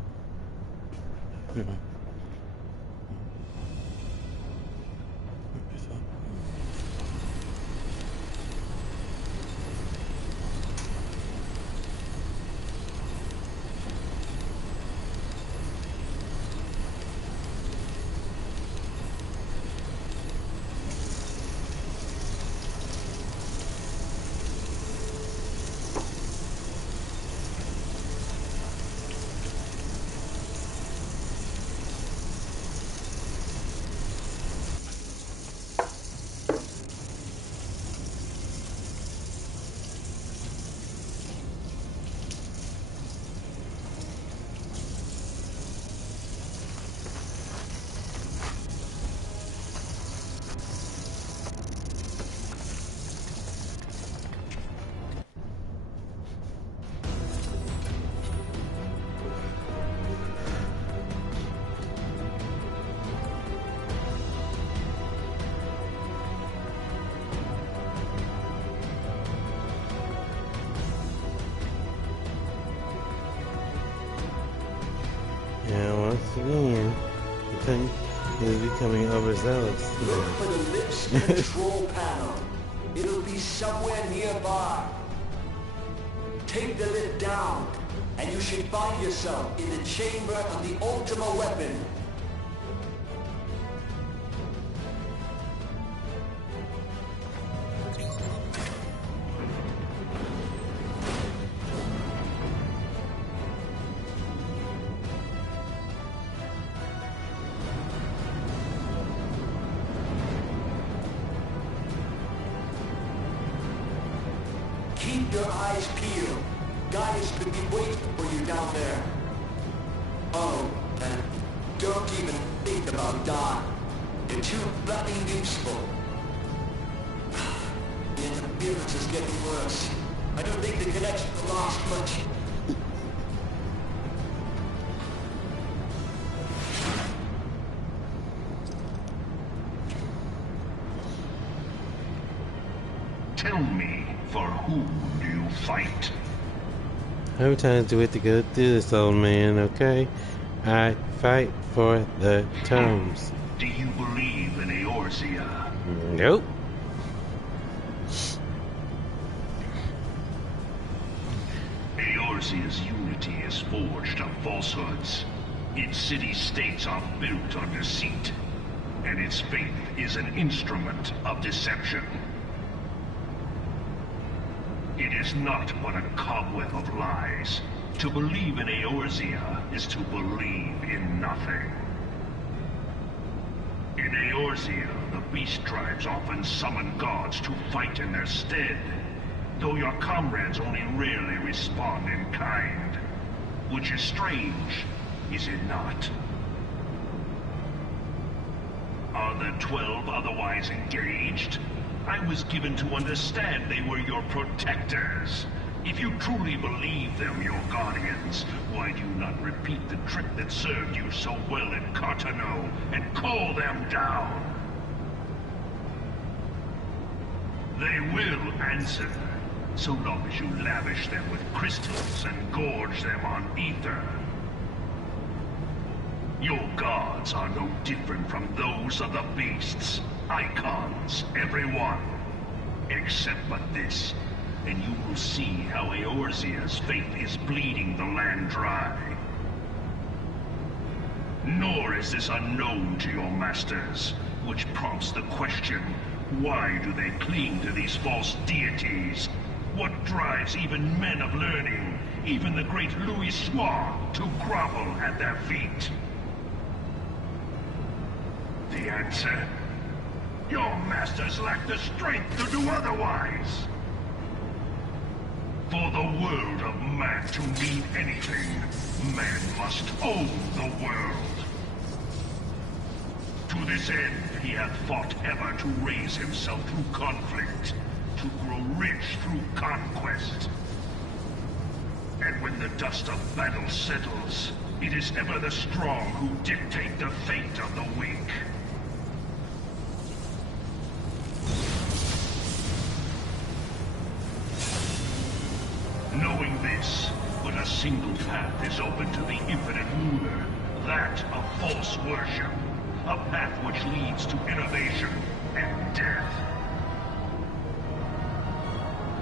Yeah, once again, the thing is becoming overzealous. Look for the lips control panel. It'll be somewhere nearby. Take the lid down, and you should find yourself in the chamber of the Ultima weapon. Keep your eyes peeled. Guys could be waiting for you down there. Oh, and don't even think about dying. You're too bloody useful. The interference is getting worse. I don't think the connection will last much. fight. How time do we have to go through this, old man, okay? I fight for the tomes. Do you believe in Eorzea? Nope. Eorzea's unity is forged of falsehoods. Its city-states are built on deceit, and its faith is an instrument of deception. It is not but a cobweb of lies. To believe in Eorzea is to believe in nothing. In Eorzea, the beast tribes often summon gods to fight in their stead, though your comrades only rarely respond in kind. Which is strange, is it not? Are the 12 otherwise engaged? I was given to understand they were your protectors. If you truly believe them your guardians, why do you not repeat the trick that served you so well in Cartano and call them down? They will answer, so long as you lavish them with crystals and gorge them on ether. Your gods are no different from those of the beasts. Icons, every one. Except but this, and you will see how Eorzea's faith is bleeding the land dry. Nor is this unknown to your masters, which prompts the question, why do they cling to these false deities? What drives even men of learning, even the great Louis Soir, to grovel at their feet? The answer? Your masters lack the strength to do otherwise. For the world of man to mean anything, man must own the world. To this end, he hath fought ever to raise himself through conflict, to grow rich through conquest. And when the dust of battle settles, it is ever the strong who dictate the fate of the weak. Knowing this, but a single path is open to the infinite ruler, that of false worship, a path which leads to innovation and death.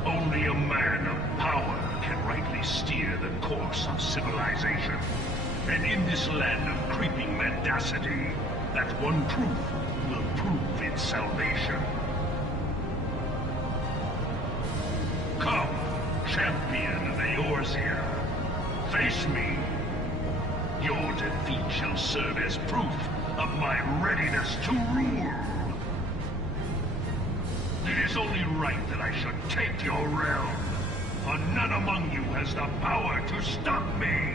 Only a man of power can rightly steer the course of civilization. And in this land of creeping mendacity, that one truth will prove its salvation. Come, champion of Eorzea, face me. Your defeat shall serve as proof of my readiness to rule. It is only right that I should take your realm, for none among you has the power to stop me.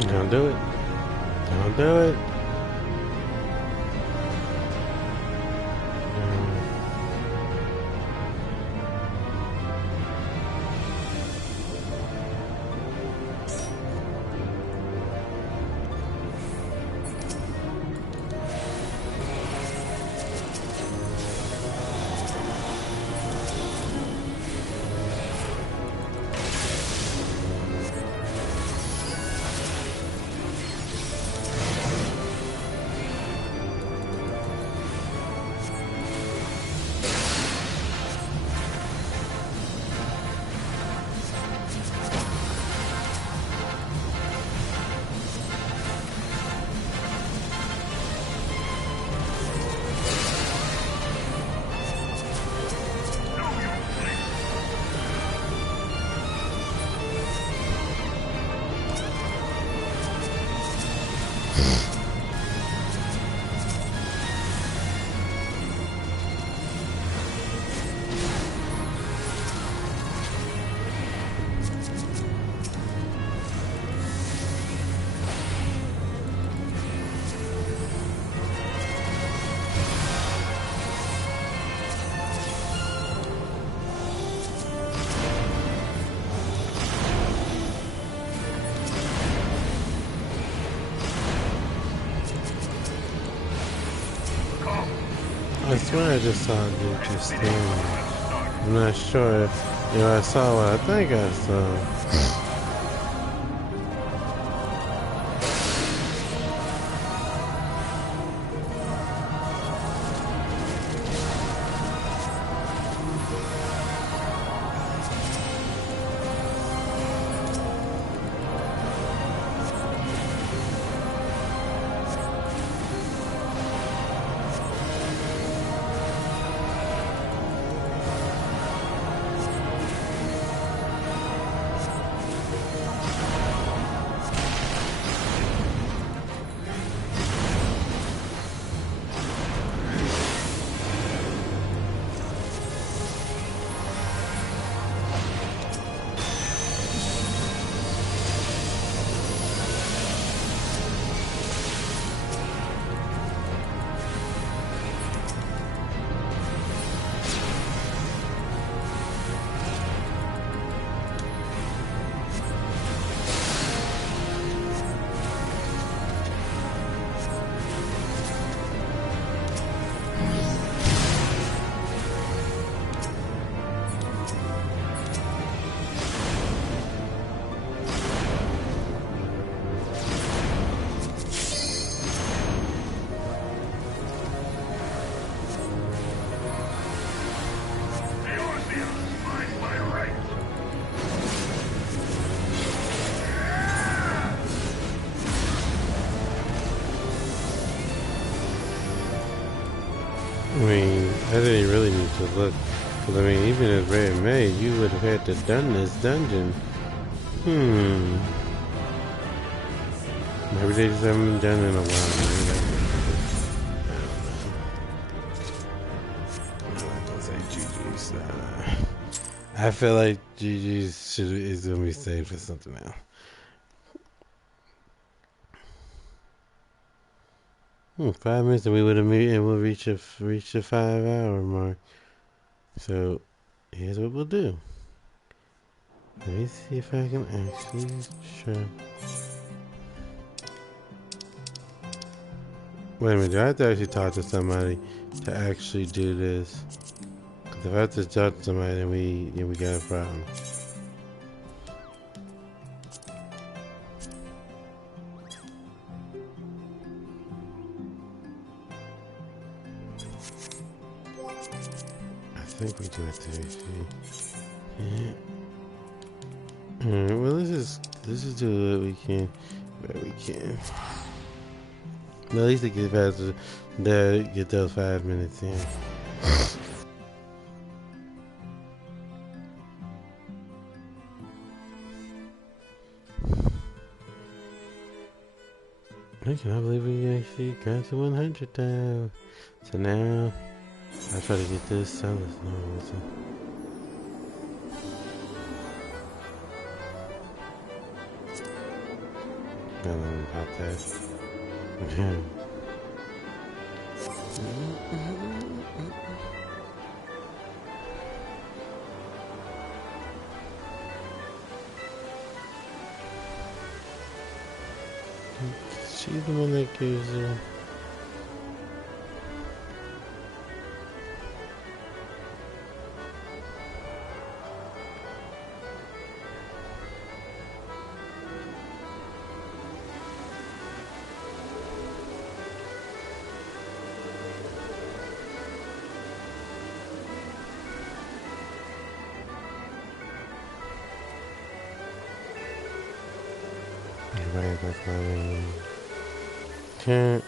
Don't do it. Don't do it. I swear I just saw a dude just standing there. I'm not sure if I saw what I think I saw. I mean, I didn't really need to look. Because, I mean, even as Red May, you would have had to done this dungeon. Maybe they just haven't done it in a while. I'm not gonna say GG's. I feel like GG's is gonna be saved for something else. Hmm, 5 minutes and we would have made and we'll reach a 5-hour mark. So here's what we'll do. Let me see if I can actually try. Wait a minute, do I have to actually talk to somebody to actually do this? Because if I have to talk to somebody, then we got a problem. I think we do it today. Yeah. Alright, well let's just do what we can. Where we can. At least to get past get those 5 minutes in. I cannot believe we actually got to 100 now. So now I try to get this solid. I don't know about that. Yeah. She's the one that gives her. Everybody goes my way. Can't.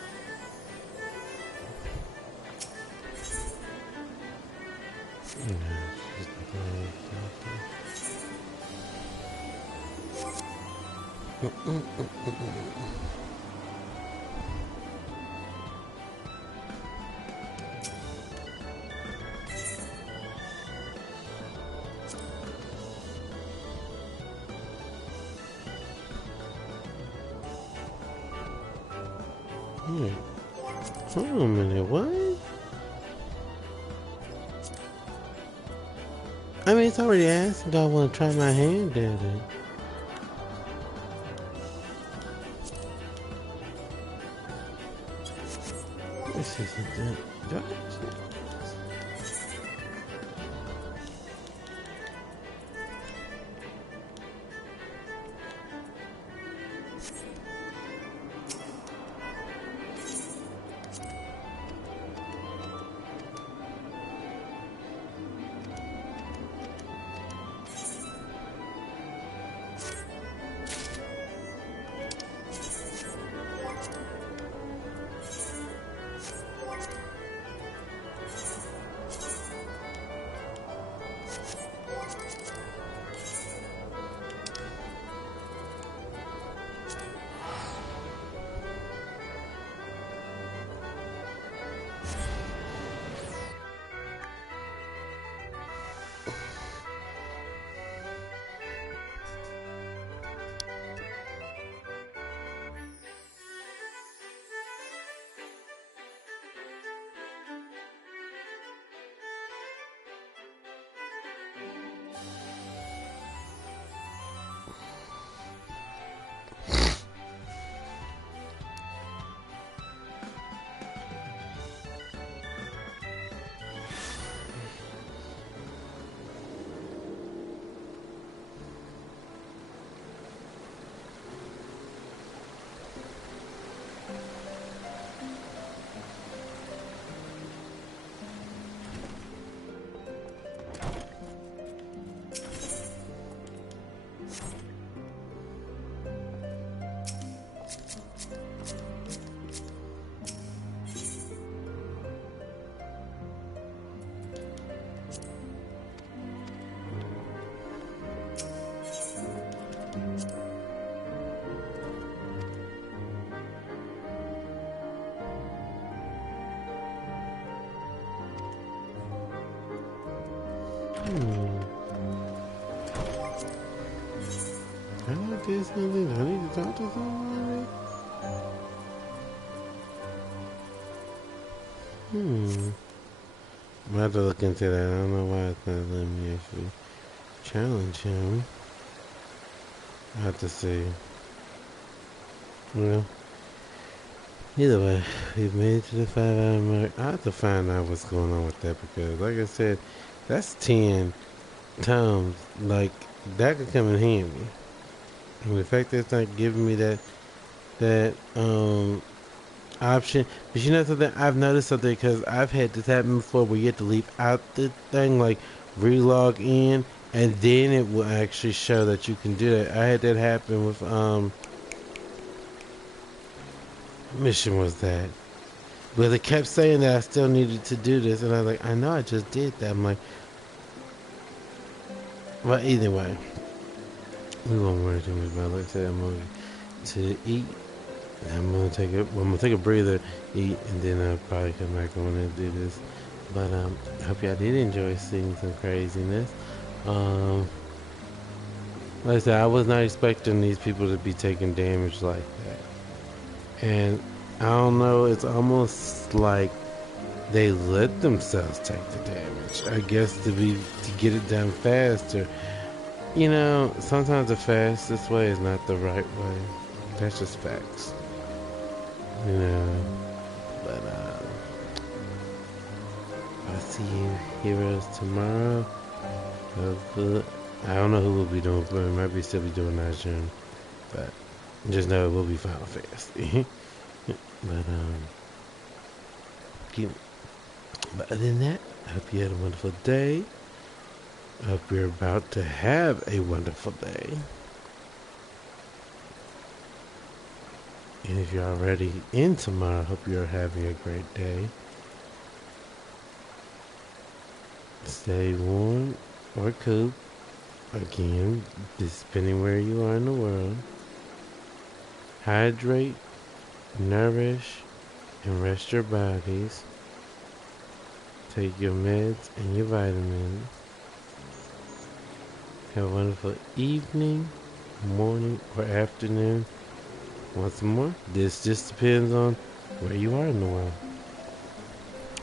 Hold on a minute, what? I mean, it's already asked if I want to try my hand at it. Let's see something. Go. I don't do something. I need to talk to somebody. I'm gonna have to look into that. I don't know why it's not letting me actually challenge him. I have to see. Well, either way, we've made it to the 5-hour mark. I have to find out what's going on with that because, like I said, that's 10 times. Like, that could come in handy. And the fact that it's not giving me that option. But you know something? I've noticed something because I've had this happen before where you have to leave out the thing, like relog in, and then it will actually show that you can do that. I had that happen with what mission was that? But it kept saying that I still needed to do this, and I was like, I know I just did that. I'm like, well, either way, we won't worry too much about it. Like I said, I'm going to eat. I'm gonna take a breather, eat, and then I'll probably come back on and do this. But I hope y'all did enjoy seeing some craziness. Like I said, I was not expecting these people to be taking damage like that. And I don't know, it's almost like they let themselves take the damage. I guess to get it done faster. You know, sometimes the fastest way is not the right way. That's just facts. You know, but I'll see you heroes tomorrow. I don't know who we'll be doing, but we might still be doing Najun. But just know it will be Final Fantasy. But but other than that, I hope you had a wonderful day. I hope you're about to have a wonderful day. And if you're already in tomorrow, I hope you're having a great day. Stay warm or cool. Again, just depending where you are in the world. Hydrate, nourish, and rest your bodies. Take your meds and your vitamins. Have a wonderful evening, morning, or afternoon. Once more, this just depends on where you are in the world.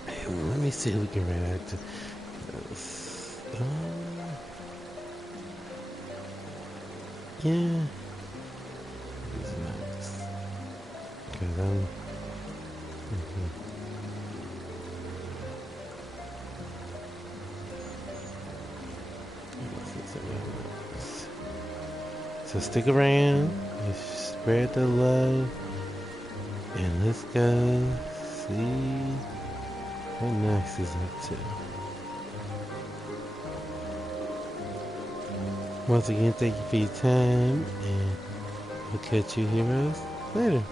Hey, let me see if we can react to this. Yeah. It's nice. Because So stick around, spread the love, and let's go see what Max is up to. Once again, thank you for your time, and we'll catch you heroes later.